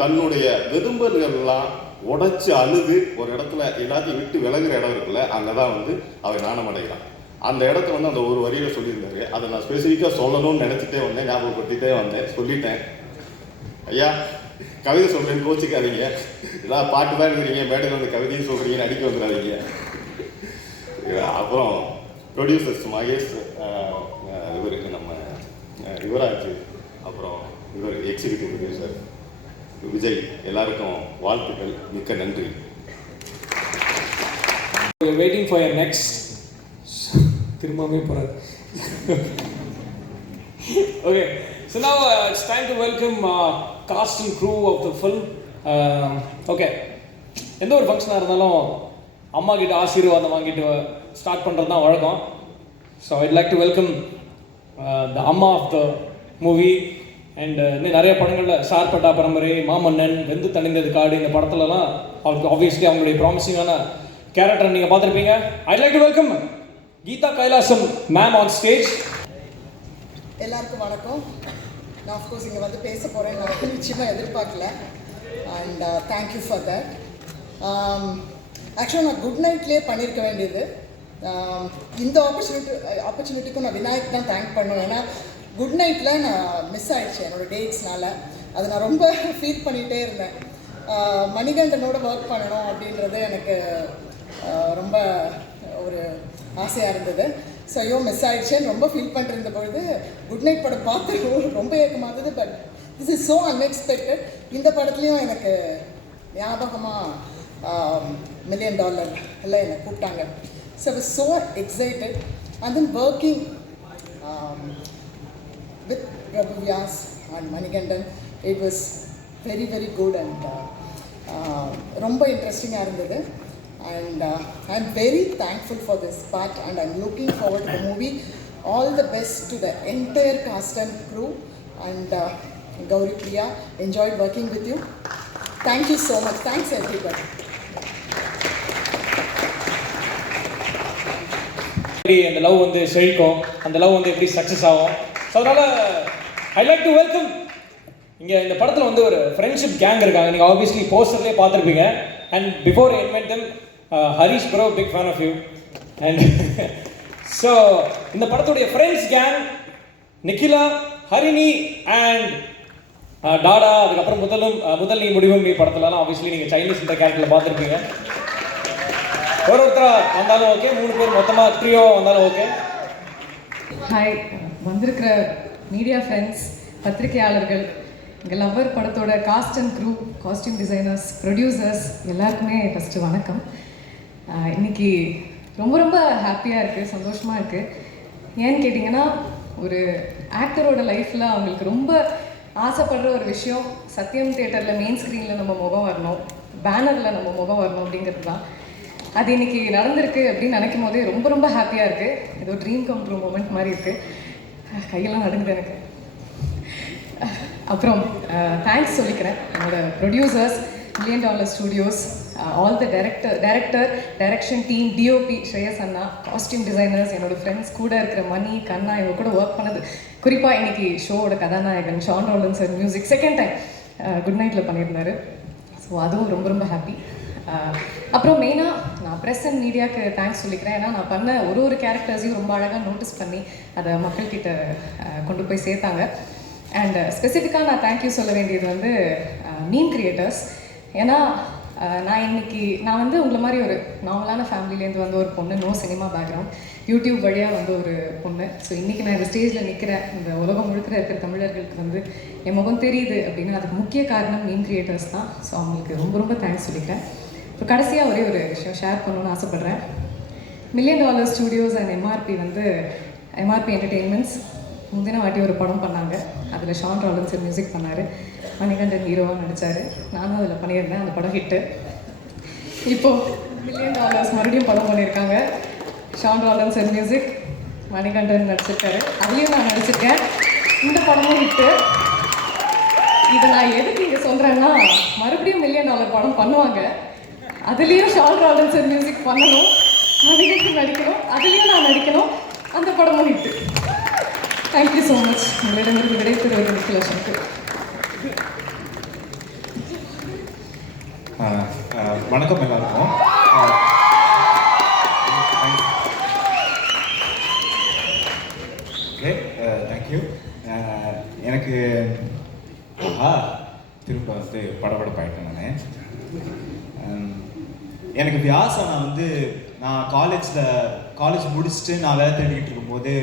தன்னுடைய வெதும்பல்கள்லாம் உடைச்சி அழுது ஒரு இடத்துல எல்லாத்தையும் விட்டு விலகுற இடம் இருக்குல்ல, அங்கே தான் வந்து அவர் ஞானம் அடைகிறான். அந்த இடத்த வந்து அந்த ஒரு வரியில் சொல்லியிருந்தாரு. அதை நான் ஸ்பெசிஃபிக்காக சொல்லணும்னு நினச்சிட்டே வந்தேன், ஞாபகப்படுத்திட்டே வந்தேன், சொல்லிட்டேன். ஐயா கவிதை சொல்கிறேன்னு கோச்சிக்காதீங்க, எல்லாம் பாட்டு தான் எழுதுறீங்க, மேடையில் வந்து கவிதையும் சொல்கிறீங்கன்னு அடிக்க வந்துடாதீங்க. அப்புறம் ப்ரொடியூசர்ஸ் மகேஷ், இவருக்கு நம்ம யுவராஜ், அப்புறம் இவர் எக்ஸிக்யூட்டிவ் ப்ரொடியூசர் விஜய், எல்லாருக்கும் வாழ்த்துக்கள், மிக்க நன்றி. Waiting for your next. திரும்பவே போகிறார். Okay, so now it's time to welcome cast and crew of the film. Okay, எந்த ஒரு ஃபங்க்ஷனாக இருந்தாலும் அம்மா கிட்ட ஆசீர்வாதம் வாங்கிட்டு ஸ்டார்ட் பண்ணுறது தான் வழக்கம். So IIT like to welcome த அம்மா ஆஃப் த மூவி. அண்ட் இன்னும் நிறைய படங்களில் சார்பட்டா பரம்பரை, மாமன்னன், வெந்து தணிந்தது காடு, இந்த படத்துலலாம் அவருக்கு ஆப்வியஸ்லி அவங்களுடைய ப்ராமிசிங்கான கேரக்டர் நீங்கள் பார்த்துருப்பீங்க. I'd like to welcome Geetha Kailasam ma'am on stage. எல்லாருக்கும் வணக்கம். நான் ஆஃப்கோர்ஸ் இங்கே வந்து பேச போகிறேன், நான் நிச்சயமாக எதிர்பார்க்கல. And thank you for that. ஆக்சுவலாக நான் குட் நைட்லேயே பண்ணியிருக்க வேண்டியது. இந்த ஆப்பர்ச்சுனிட்டிக்கும் நான் விநாயக் தான் தேங்க் பண்ணுவேன். ஏன்னா குட் நைட்டில் நான் மிஸ் ஆகிடுச்சு என்னோடய டேட்ஸ்னால். அது நான் ரொம்ப ஃபீல் பண்ணிகிட்டே இருந்தேன். மணிகண்டனோட ஒர்க் பண்ணணும் அப்படின்றது எனக்கு ரொம்ப ஒரு ஆசையாக இருந்தது. ஸோ ஐயோ மிஸ் ஆகிடுச்சேன்னு ரொம்ப ஃபீல் பண்ணிருந்த பொழுது குட் நைட் படம் பார்த்து ரொம்ப ஏக்கமாக இருந்தது. But this is so unexpected. இந்த படத்துலேயும் எனக்கு ஞாபகமாக $1 million எல்லாம் என்னை கூப்பிட்டாங்க. So I was so excited. And then working with Prabhu Vyas and Manigandan, it was very, very good and ரொம்ப இன்ட்ரெஸ்டிங்காக இருந்தது. And I'm very thankful for this part and I'm looking forward to the movie. All the best to the entire cast and crew and Gauri Priya, enjoyed working with you. Thank you so much. Thanks everybody. அந்த லவ் வந்து செழிக்கும், அந்த லவ் வந்து எப்படி சக்ஸஸ் ஆகும். ஸோ அதனால் ஐ லைக் டு வெல்கம். இங்கே இந்த படத்தில் வந்து ஒரு ஃப்ரெண்ட்ஷிப் கேங் இருக்காங்க. நீங்கள் ஆப்வியஸ்லி போஸ்டர்லேயே பார்த்துருப்பீங்க. And before invite them, Harish bro, big fan of you. And so இந்த படத்துடைய friends gang Nikhila, Harini and டாடா. அதுக்கப்புறம் முதல் நீ முடிவும் நீ படத்துலலாம் ஆப்வியஸ்லி நீங்கள் சைனீஸ் இந்த கேரக்டரில் பார்த்துருப்பீங்க. ஒருத்தராக வந்தாலும் ஓகே, 3 பேர் மொத்தமாக ட்ரியோ வந்தாலும் ஓகே. ஹாய், வந்திருக்கிற மீடியா ஃப்ரெண்ட்ஸ், பத்திரிகையாளர்கள், எங்கள் லவ்வர் படத்தோட cast and crew, costume designers, producers எல்லாருக்குமே ஃபஸ்ட்டு வணக்கம். இன்றைக்கி ரொம்ப ரொம்ப ஹாப்பியாக இருக்குது, சந்தோஷமாக இருக்குது. ஏன்னு கேட்டிங்கன்னா, ஒரு ஆக்டரோட லைஃப்பில் அவங்களுக்கு ரொம்ப ஆசைப்படுற ஒரு விஷயம் சத்யம் தியேட்டரில் மெயின் ஸ்க்ரீனில் நம்ம முகம் வரணும், பேனரில் நம்ம முகம் வரணும் அப்படிங்கிறது தான். அது இன்றைக்கி நடந்திருக்கு அப்படின்னு நினைக்கும் போதே ரொம்ப ரொம்ப ஹாப்பியாக இருக்குது. ஏதோ ட்ரீம் கம் ட்ரூ மூமெண்ட் மாதிரி இருக்குது. கையெல்லாம் நடுங்குது எனக்கு. அப்புறம் தேங்க்ஸ் சொல்லிக்கிறேன் என்னோடய producers, $1 Million Studios, all the direction team, DOP Shreyas Anna, costume designers, என்னோடய ஃப்ரெண்ட்ஸ் கூட இருக்கிற மணி, கண்ணா, இவங்க கூட ஒர்க் பண்ணது. குறிப்பாக இன்றைக்கி ஷோவோட கதாநாயகன் Shaan Rolan sir music second time good நைட்டில் பண்ணியிருந்தார். ஸோ அதுவும் ரொம்ப ரொம்ப ஹாப்பி. அப்புறம் மெயினாக நான் ப்ரெஸ் அண்ட் மீடியாவுக்கு தேங்க்ஸ் சொல்லிக்கிறேன். ஏன்னா நான் பண்ண ஒரு கேரக்டர்ஸையும் ரொம்ப அழகாக நோட்டீஸ் பண்ணி அதை மக்கள்கிட்ட கொண்டு போய் சேர்த்தாங்க. அண்ட் ஸ்பெசிஃபிக்காக நான் தேங்க்யூ சொல்ல வேண்டியது வந்து மீம் கிரியேட்டர்ஸ். ஏன்னா நான் வந்து உங்களை மாதிரி ஒரு நார்மலான ஃபேமிலியிலேருந்து வந்து ஒரு பொண்ணு, நோ சினிமா பேக்ரவுண்ட், யூடியூப் வழியாக வந்து ஒரு பொண்ணு. ஸோ இன்றைக்கி நான் இந்த ஸ்டேஜில் நிற்கிறேன், இந்த உலகம் முழுக்க இருக்கிற தமிழர்களுக்கு வந்து என் முகம் தெரியுது அப்படின்னா அதுக்கு முக்கிய காரணம் மீம் கிரியேட்டர்ஸ் தான். ஸோ அவங்களுக்கு ரொம்ப ரொம்ப தேங்க்ஸ் சொல்லிக்கிறேன். இப்போ கடைசியாக ஒரே ஒரு விஷயம் ஷேர் பண்ணணும்னு ஆசைப்பட்றேன். $1 Million Studios and MRP entertainments முந்தின வாட்டி ஒரு படம் பண்ணாங்க, அதில் ஷான் ராலின்சன் மியூசிக் பண்ணார், மணிகண்டன் ஹீரோவாக நடித்தார். நானும் அதில் பண்ணியிருந்தேன். அந்த படம் ஹிட்டு. இப்போது $1 million மறுபடியும் படம் பண்ணியிருக்காங்க. ஷான் ராலின்சன் மியூசிக், மணிகண்டன் நடிச்சிருக்காரு. அதுலேயும் நான் நடிச்சிருக்கேன். இந்த படமும் ஹிட்டு. இதை நான் எதுக்கு இங்கே சொல்கிறேன்னா, மறுபடியும் $1 million படம் பண்ணுவாங்க, அதுலேயும் ஷான் ராலின்சன் மியூசிக் பண்ணணும், மணிகண்டன் நடிக்கணும், அதுலேயும் நான் நடிக்கணும். அந்த படமும் ஹிட்டு. Thank you so much. உங்களிடமிருந்து விடைபெறுவது நிக்கிலட்சுமிக்கு. வணக்கம் எல்லாருக்கும். Okay, thank you. எனக்கு திரும்ப வந்து படபடப்பாயிட்டேன் நான். எனக்கு வியாசனா வந்து நான் காலேஜ் முடிச்சுட்டு நான் வேலை தேடிக்கிட்டு இருக்கும்போது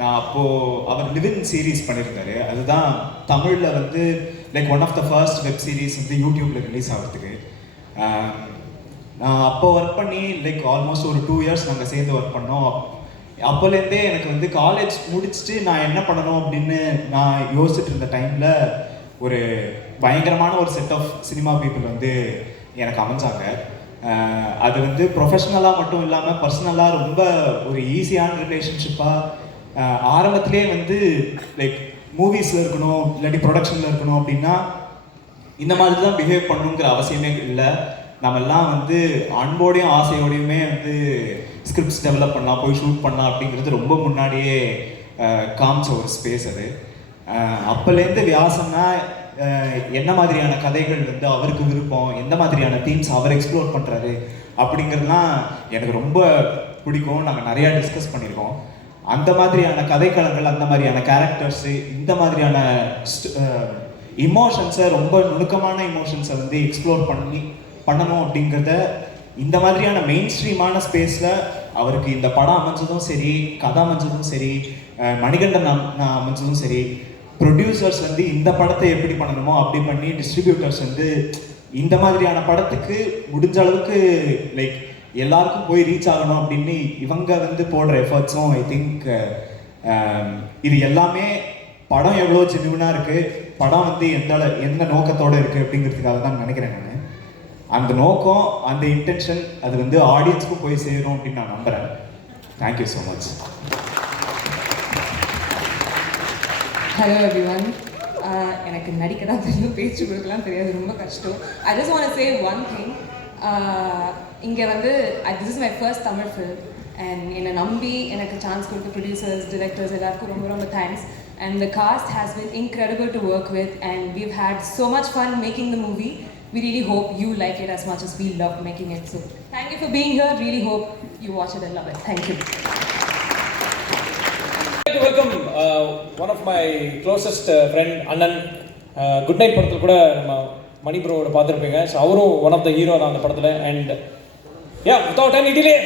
நான் அப்போது அவர் லிவின் சீரீஸ் பண்ணியிருந்தாரு. அதுதான் தமிழில் வந்து like one of the first web series வந்து யூடியூப்பில் ரிலீஸ் ஆகிறதுக்கு. நான் அப்போ ஒர்க் பண்ணி லைக் ஆல்மோஸ்ட் ஒரு 2 years நாங்கள் சேர்ந்து ஒர்க் பண்ணோம். அப்போலேருந்தே எனக்கு வந்து காலேஜ் முடிச்சுட்டு நான் என்ன பண்ணணும் அப்படின்னு நான் யோசிச்சுட்டு இருந்த டைமில் ஒரு பயங்கரமான ஒரு செட் ஆஃப் சினிமா பீப்புள் வந்து எனக்கு அமைஞ்சாங்க. அது வந்து ப்ரொஃபஷ்னலாக மட்டும் இல்லாமல் பர்சனலாக ரொம்ப ஒரு ஈஸியான ரிலேஷன்ஷிப்பாக ஆரம்பத்திலே வந்து லைக் மூவிஸில் இருக்கணும் இல்லாட்டி ப்ரொடக்ஷனில் இருக்கணும் அப்படின்னா இந்த மாதிரி தான் பிஹேவ் பண்ணணுங்கிற அவசியமே இல்லை. நம்மெல்லாம் வந்து அன்போடையும் ஆசையோடையுமே வந்து ஸ்கிரிப்ட்ஸ் டெவலப் பண்ணலாம், போய் ஷூட் பண்ணலாம் அப்படிங்கிறது ரொம்ப முன்னாடியே காமிச்ச ஒரு ஸ்பேஸ் அது. அப்போலேருந்து வியாசம்னா என்ன மாதிரியான கதைகள் வந்து அவருக்கு விருப்பம், எந்த மாதிரியான தீம்ஸ் அவர் எக்ஸ்ப்ளோர் பண்ணுறாரு அப்படிங்கிறதுலாம் எனக்கு ரொம்ப பிடிக்கும். நாங்கள் நிறையா டிஸ்கஸ் பண்ணியிருக்கோம். அந்த மாதிரியான கதைக்களங்கள், அந்த மாதிரியான கேரக்டர்ஸு, இந்த மாதிரியான இமோஷன்ஸை, ரொம்ப நுணுக்கமான இமோஷன்ஸை வந்து எக்ஸ்ப்ளோர் பண்ணணும் அப்படிங்கிறத இந்த மாதிரியான மெயின் ஸ்ட்ரீமான ஸ்பேஸில் அவருக்கு இந்த படம் அமைஞ்சதும் சரி, கதை அமைஞ்சதும் சரி, மணிகண்டன் அமைஞ்சதும் சரி, ப்ரொடியூசர்ஸ் வந்து இந்த படத்தை எப்படி பண்ணணுமோ அப்படி பண்ணி, டிஸ்ட்ரிபியூட்டர்ஸ் வந்து இந்த மாதிரியான படத்துக்கு முடிஞ்ச அளவுக்கு லைக் எல்லாருக்கும் போய் ரீச் ஆகணும் அப்படின்னு இவங்க வந்து போடுற எஃபர்ட்ஸும் ஐ திங்க் இது எல்லாமே படம் எவ்வளோ ஜென்யூனாக இருக்குது, படம் வந்து எந்த நோக்கத்தோடு இருக்குது அப்படிங்கிறதுக்காக தான் நினைக்கிறேன் நான். அந்த நோக்கம், அந்த இன்டென்ஷன் அது வந்து ஆடியன்ஸுக்கும் போய் சேரும் அப்படின்னு நான் நம்புகிறேன். Thank you so much. Hello everyone. எனக்கு நடிக்க தான் தெரியும், பேச்சு கொடுக்கலாம் தெரியாது, ரொம்ப கஷ்டம். I just want to say one thing. இங்கே வந்து this is my first Tamil film and என்னை நம்பி எனக்கு சான்ஸ் கொடுத்த ப்ரொடியூசர்ஸ், டிரெக்டர்ஸ் எல்லாருக்கும் ரொம்ப ரொம்ப thanks. And the cost has been incredible to work with and we've had so much fun making the movie. We really hope you like it as much as we love making it. So thank you for being here. Really hope you watch it and love it. Thank you. To welcome one of my closest friend அண்ணன். குட் நைட் படத்தில் கூட நம்ம மணி ப்ரோவோட பார்த்துருப்பீங்க. ஸோ அவரும் ஒன் ஆஃப் த ஹீரோ தான் அந்த படத்தில். And yeah, without any delay,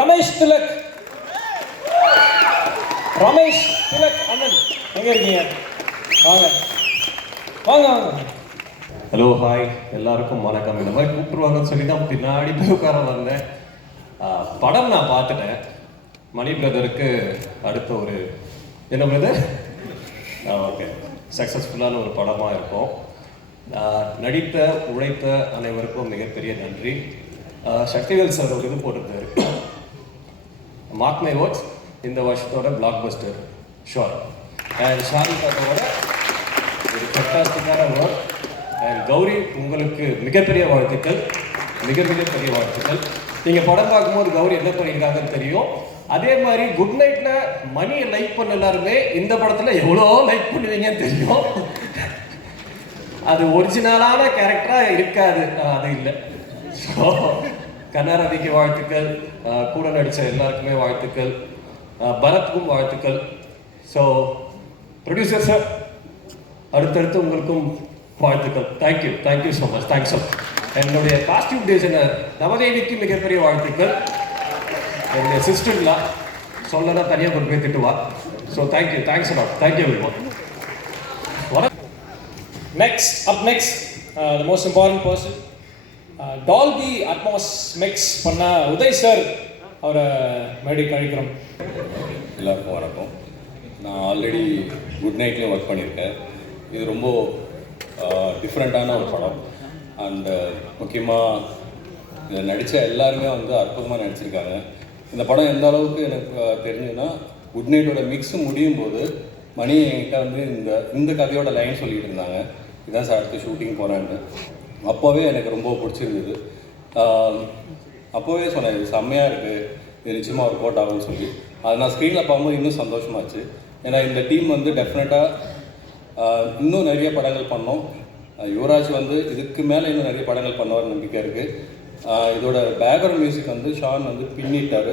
Ramesh Tilak. Ramesh Tilak அண்ணன் எங்கே இருக்கீங்க? வாங்க வாங்க வாங்க. ஹலோ, ஹாய், எல்லாருக்கும் வணக்கம். இந்த மாதிரி கூப்பிட்டுருவாங்கன்னு சொல்லி தான் பின்னாடி போய் உட்கார வந்தேன். படம் நான் பார்த்துட்டேன். மணி பிரதருக்கு அடுத்த ஒரு என்ன பிரதர் ஓகே சக்ஸஸ்ஃபுல்லான ஒரு படமாக இருக்கும். நடித்த உழைத்த அனைவருக்கும் மிகப்பெரிய நன்றி. சக்திவேல் சார் ஒரு இது போட்டிருந்தாரு, மார்க் மை வேர்ட்ஸ், இந்த வருஷத்தோட பிளாக் பஸ்டர் ஷோர். அண்ட் ஷாருக்காவோட ஒரு ஃபென்டாஸ்டிக்கான ஒர்க். அண்ட் கௌரி, உங்களுக்கு மிகப்பெரிய வாழ்த்துக்கள், மிகப்பெரிய வாழ்த்துக்கள். நீங்கள் படம் பார்க்கும்போது கௌரி என்ன பண்ணியிருக்காங்கன்னு தெரியும். அதே மாதிரி குட் நைட்டில் மணியை லைக் பண்ண எல்லாருமே இந்த படத்தில் எவ்வளோ லைக் பண்ணுவீங்கன்னு தெரியும். அது ஒரிஜினலான கேரக்டராக இருக்காது, அது இல்லை. ஸோ கண்ணாரவிக்கு வாழ்த்துக்கள், கூட நடித்த எல்லாருக்குமே வாழ்த்துக்கள், பரத்துக்கும் வாழ்த்துக்கள். ஸோ ப்ரொடியூசர் சார், அடுத்தடுத்து உங்களுக்கும் வாழ்த்துக்கள். Thank you so much. Thanks so much. என்னுடைய காஸ்டியூம் டிசைனர் நவதேவிக்கு மிகப்பெரிய வாழ்த்துக்கள். என்னுடைய சிஸ்டர்லாம் சொல்லனா தனியாக கொண்டு போய் திட்டுவா. So thanks a lot. Thank you everyone. Up next, the most important person, Dolby Atmos mix பண்ண உதய் சார் அவரை மேடை கழிக்கிறோம். எல்லாருக்கும் வணக்கம். நான் ஆல்ரெடி குட் நைட்லேயும் ஒர்க் பண்ணியிருக்கேன். இது ரொம்ப டிஃப்ரெண்ட்டான ஒரு படம். அண்ட் முக்கியமாக இதில் நடித்த எல்லாருமே வந்து அற்புதமாக நடிச்சிருக்காங்க. இந்த படம் எந்த அளவுக்கு எனக்கு தெரிஞ்சதுன்னா, குட் நைட்டோட மிக்ஸ் முடியும் போது மணி என்கிட்ட வந்து இந்த கதையோட லைன் சொல்லிகிட்டு இருந்தாங்க, இதான் சார் அடுத்து ஷூட்டிங் போகிறேன்னு. அப்போவே எனக்கு ரொம்ப பிடிச்சிருந்தது. அப்போவே சொன்னேன், இது செம்மையாக இருக்குது, இது நிச்சயமாக ஒரு கோட் ஆகும்னு சொல்லி. அது நான் ஸ்க்ரீனில் பார்க்கும்போது இன்னும் சந்தோஷமாச்சு. ஏன்னா இந்த டீம் வந்து டெஃபினட்டாக இன்னும் நிறைய படங்கள் பண்ணோம். யுவராஜ் வந்து இதுக்கு மேலே இன்னும் நிறைய படங்கள் பண்ணுவார் நம்பிக்கை இருக்குது. இதோட பேக்ரவுண்ட் மியூசிக் வந்து ஷான் வந்து பின்னிட்டார்.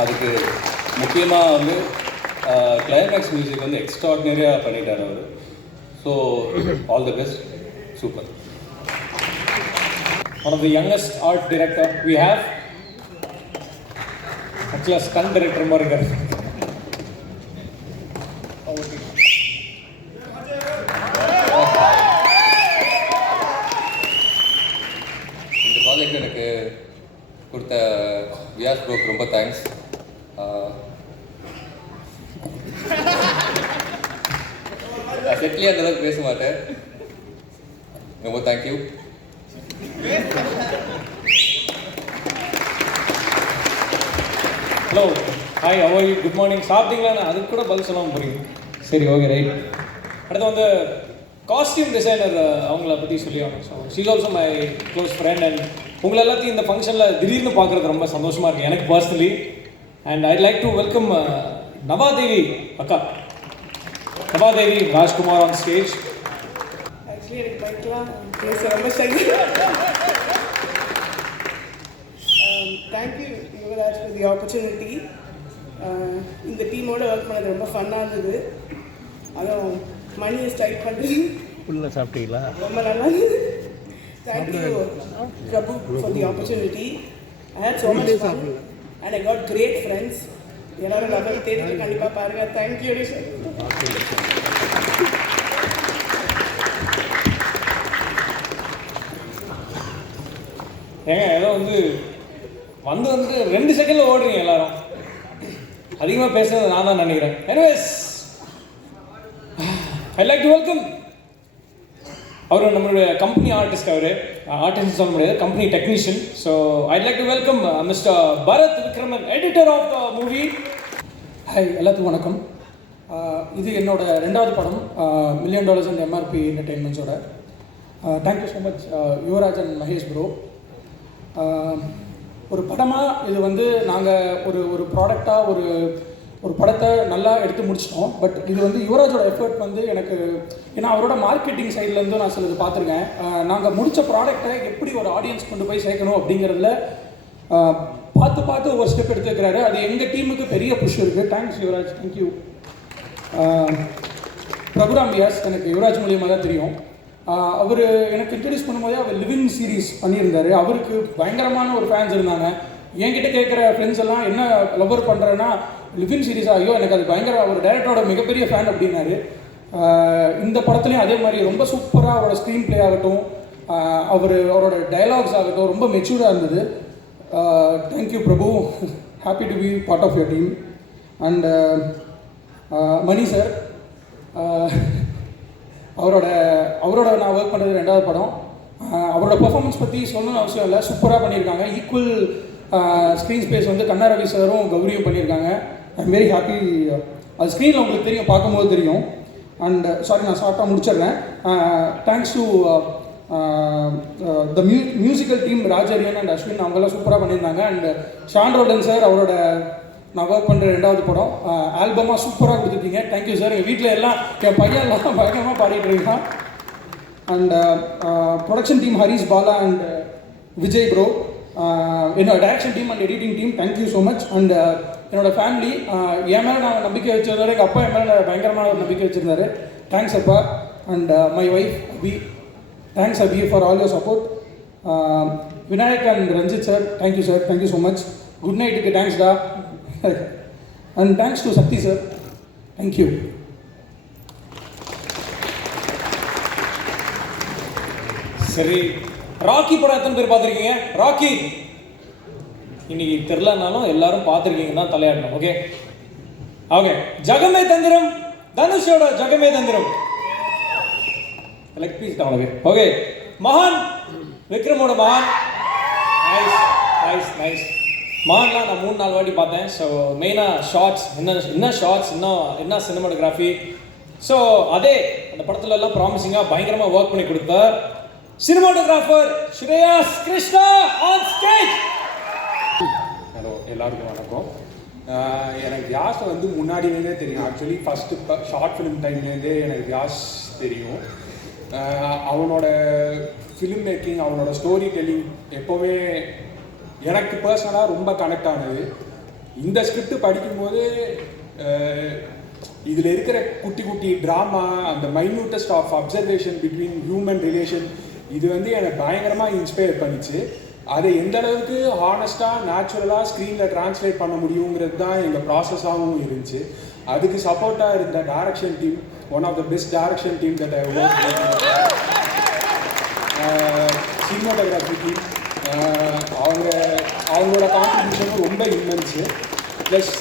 அதுக்கு முக்கியமாக வந்து கிளைமேக்ஸ் மியூசிக் வந்து எக்ஸ்ட்ராடினரியாக பண்ணிட்டார் அவர். So all the best, super. One of the youngest art director we have. Actually, stunt director மாதிரி இருக்காரு. இந்த ப்ராஜெக்ட் எனக்கு கொடுத்த வியாஸ் ப்ரோக்கு ரொம்ப தேங்க்ஸ். நான் செட்லேயே அந்த அளவுக்கு பேச மாட்டேன். ரொம்ப thank you. Hello, hi, how are you, good morning. சாப்பிட்டீங்களா? அதுக்கு கூட பதில் சொல்லாமல் போகிறீங்க. சரி, ஓகே, ரைட். அடுத்து வந்து காஸ்டியூம் டிசைனர் அவங்கள பற்றி சொல்லி ஆகணும். So she's also my close friend. And உங்களை எல்லாத்தையும் இந்த ஃபங்க்ஷனில் திடீர்னு பார்க்குறது ரொம்ப சந்தோஷமாக இருக்குது எனக்கு personally. And I'd like to welcome Navadevi அக்கா. Navadevi Rajkumar on stage. Actually எனக்கு பைக்கெலாம் பேச ரொம்ப shy. Thank you Yuvaraj for the opportunity. இந்த டீமோட ஒர்க் பண்ணது ரொம்ப ஃபன்னாக இருந்தது. அதுவும் மணியை ஸ்டைல் பண்ணுறது ஃபுல்லாக சாப்பிட்டீங்களா? ரொம்ப நல்லா இருந்தது. Thank you Prabhu for the opportunity. I had so much fun and I got great friends. எல்லாரும் லெவல் தேட்டரில் கண்டிப்பாக பாருங்கள். தேங்க்யூ. ஏங்க ஏதோ வந்து 2 செகண்டில் ஓடுறீங்க எல்லாரும். அதிகமாக பேசுறது நான் தான் நினைக்கிறேன். Anyways, I like to welcome அவர் நம்மளுடைய கம்பெனி ஆர்டிஸ்ட். அவர் ஆர்டிஸ்ட் சொல்ல முடியாது, company technician. So I like to welcome mister Bharath Vikraman, editor of the movie. Hi, எல்லாத்துக்கும் வணக்கம். இது என்னோட 2வது படம், $1 million அண்ட் எம்ஆர்பி என்டர்டெயின்மெண்ட்ஸோட. Thank you so much Yuvaraj and Mahesh bro. ஒரு படமாக இது வந்து நாங்கள் ஒரு ப்ராடக்டாக ஒரு படத்தை நல்லா எடுத்து முடிச்சிட்டோம். பட் இது வந்து யுவராஜோட எஃபர்ட் வந்து எனக்கு, ஏன்னா அவரோட மார்க்கெட்டிங் சைட்லேருந்து நான் சிலது பார்த்துருக்கேன். நாங்கள் முடித்த ப்ராடக்டை எப்படி ஒரு ஆடியன்ஸ் கொண்டு போய் சேர்க்கணும் அப்படிங்கிறதுல பார்த்து ஒரு ஸ்டெப் எடுத்துக்கிறாரு. அது எங்கள் டீமுக்கு பெரிய புஷ் இருக்குது. Thanks Yuvaraj, thank you. பிரபுராம் வியாஸ் எனக்கு யுவராஜ் மூலியமாக தான் தெரியும். அவர் எனக்கு இன்ட்ரடியூஸ் பண்ணும்போதே அவர் லிவிங் சீரீஸ் பண்ணியிருந்தார். அவருக்கு பயங்கரமான ஒரு ஃபேன்ஸ் இருந்தாங்க. என்கிட்ட கேட்குற ஃப்ரெண்ட்ஸ் எல்லாம் என்ன லவர் பண்ணுறேன்னா, லிவிங் சீரீஸ், ஐயோ எனக்கு அது பயங்கர, ஒரு டைரக்டரோட மிகப்பெரிய ஃபேன் அப்படின்னாரு. இந்த படத்துலையும் அதே மாதிரி ரொம்ப சூப்பராக அவரோட ஸ்க்ரீன் ப்ளே ஆகட்டும், அவரோட டயலாக்ஸ் ஆகட்டும் ரொம்ப மெச்சூர்டாக இருந்தது. Thank you Prabhu, happy to be part of your team. And Mani sir, அவரோட நான் ஒர்க் பண்ணுறது 2வது படம். அவரோட பெர்ஃபார்மன்ஸ் பற்றி சொல்லணும்னு அவசியம் இல்லை, சூப்பராக பண்ணியிருக்காங்க. ஈக்குவல் ஸ்க்ரீன் ஸ்பேஸ் வந்து கண்ணா ரவி சாரும் கௌரியும் பண்ணியிருக்காங்க. I am very happy. அது ஸ்க்ரீனில் உங்களுக்கு தெரியும், பார்க்கும்போது தெரியும். அண்ட் சாரி, நான் ஷார்ட்டாக முடிச்சிடுறேன். Thanks to the musical team, Rajariyan and Ashwin, அவங்கெல்லாம் சூப்பராக பண்ணியிருந்தாங்க. அண்ட் ஷான் ரோடன் சார், அவரோட நான் ஒர்க் பண்ணுற 2வது படம், ஆல்பமாக சூப்பராக கொடுத்துருக்கீங்க. Thank you sir. எங்கள் வீட்டில் எல்லாம் என் பையன் எல்லாம் பயங்கரமாக பாடிட்டு இருக்கான். And production team Harish Bala and Vijay bro, என்னோட direction team and editing team, thank you so much. And என்னோட ஃபேமிலி, என் மேலே நான் நம்பிக்கை வச்சிருந்தாரு, எங்கள் அப்பா என் மேலே பயங்கரமான ஒரு நம்பிக்கை வச்சுருந்தாரு. தேங்க்ஸ் அப்பா. And my wife Abhi, thanks Abhi for all your support. Vinayak and Ranjith sir, thank you sir, thank you so much. Good நைட்டுக்கு தேங்க்ஸ்டா. And thanks to Sakthi sir, thank you. சரி, ராக்கி படம் எத்தனை பேர் பார்த்துருக்கீங்க? ராக்கி இன்னைக்கு தெரிலனாலும் எல்லாரும் பார்த்துருக்கீங்கன்னா தலையாடணும். ஓகே, ஓகே, ஜகமே தந்திரம், தனுஷோட ஜகமே தந்திரம் லெக் பீஸ் தான். ஓகே, மகான், விக்ரமோட மகான். Nice nice nice. மகான்லாம் நான் 3-4 வாட்டி பார்த்தேன். ஸோ மெயினாக ஷார்ட்ஸ், என்ன ஷார்ட்ஸ், என்ன சினிமாட்டோகிராஃபி. ஸோ அதே அந்த படத்துல எல்லாம் ப்ராமிசிங்காக பயங்கரமாக ஒர்க் பண்ணி கொடுத்த cinematographer Shreyas Krishna on stage. Hello, எல்லாருக்கும் வணக்கம். எனக்கு வியாஸ் வந்து முன்னாடிலேருந்தே தெரியும். ஆக்சுவலி ஃபஸ்ட்டு ஷார்ட் ஃபிலிம் டைம்லேருந்தே எனக்கு வியாஸ் தெரியும். அவனோட ஃபிலிம் மேக்கிங், அவனோட ஸ்டோரி டெல்லிங் எப்போவுமே எனக்கு பர்சனலாக ரொம்ப கனெக்ட் ஆனது. இந்த ஸ்கிரிப்ட் படிக்கும்போது இதில் இருக்கிற குட்டி குட்டி ட்ராமா, அந்த minutest of observation between human relation, இது வந்து எனக்கு பயங்கரமாக இன்ஸ்பயர் பண்ணிச்சு. அதை எந்த அளவுக்கு ஹானஸ்ட்டாக நேச்சுரலாக ஸ்க்ரீனில் ட்ரான்ஸ்லேட் பண்ண முடியுங்கிறது தான் எங்கள் ப்ராசஸாகவும் இருந்துச்சு. அதுக்கு சப்போர்ட்டாக இருந்த direction team, one of the best direction team that I work. Cinematography team, அவங்களோட கான்ட்ரிபியூஷனும் ரொம்ப இம்மென்ஸு. ப்ளஸ்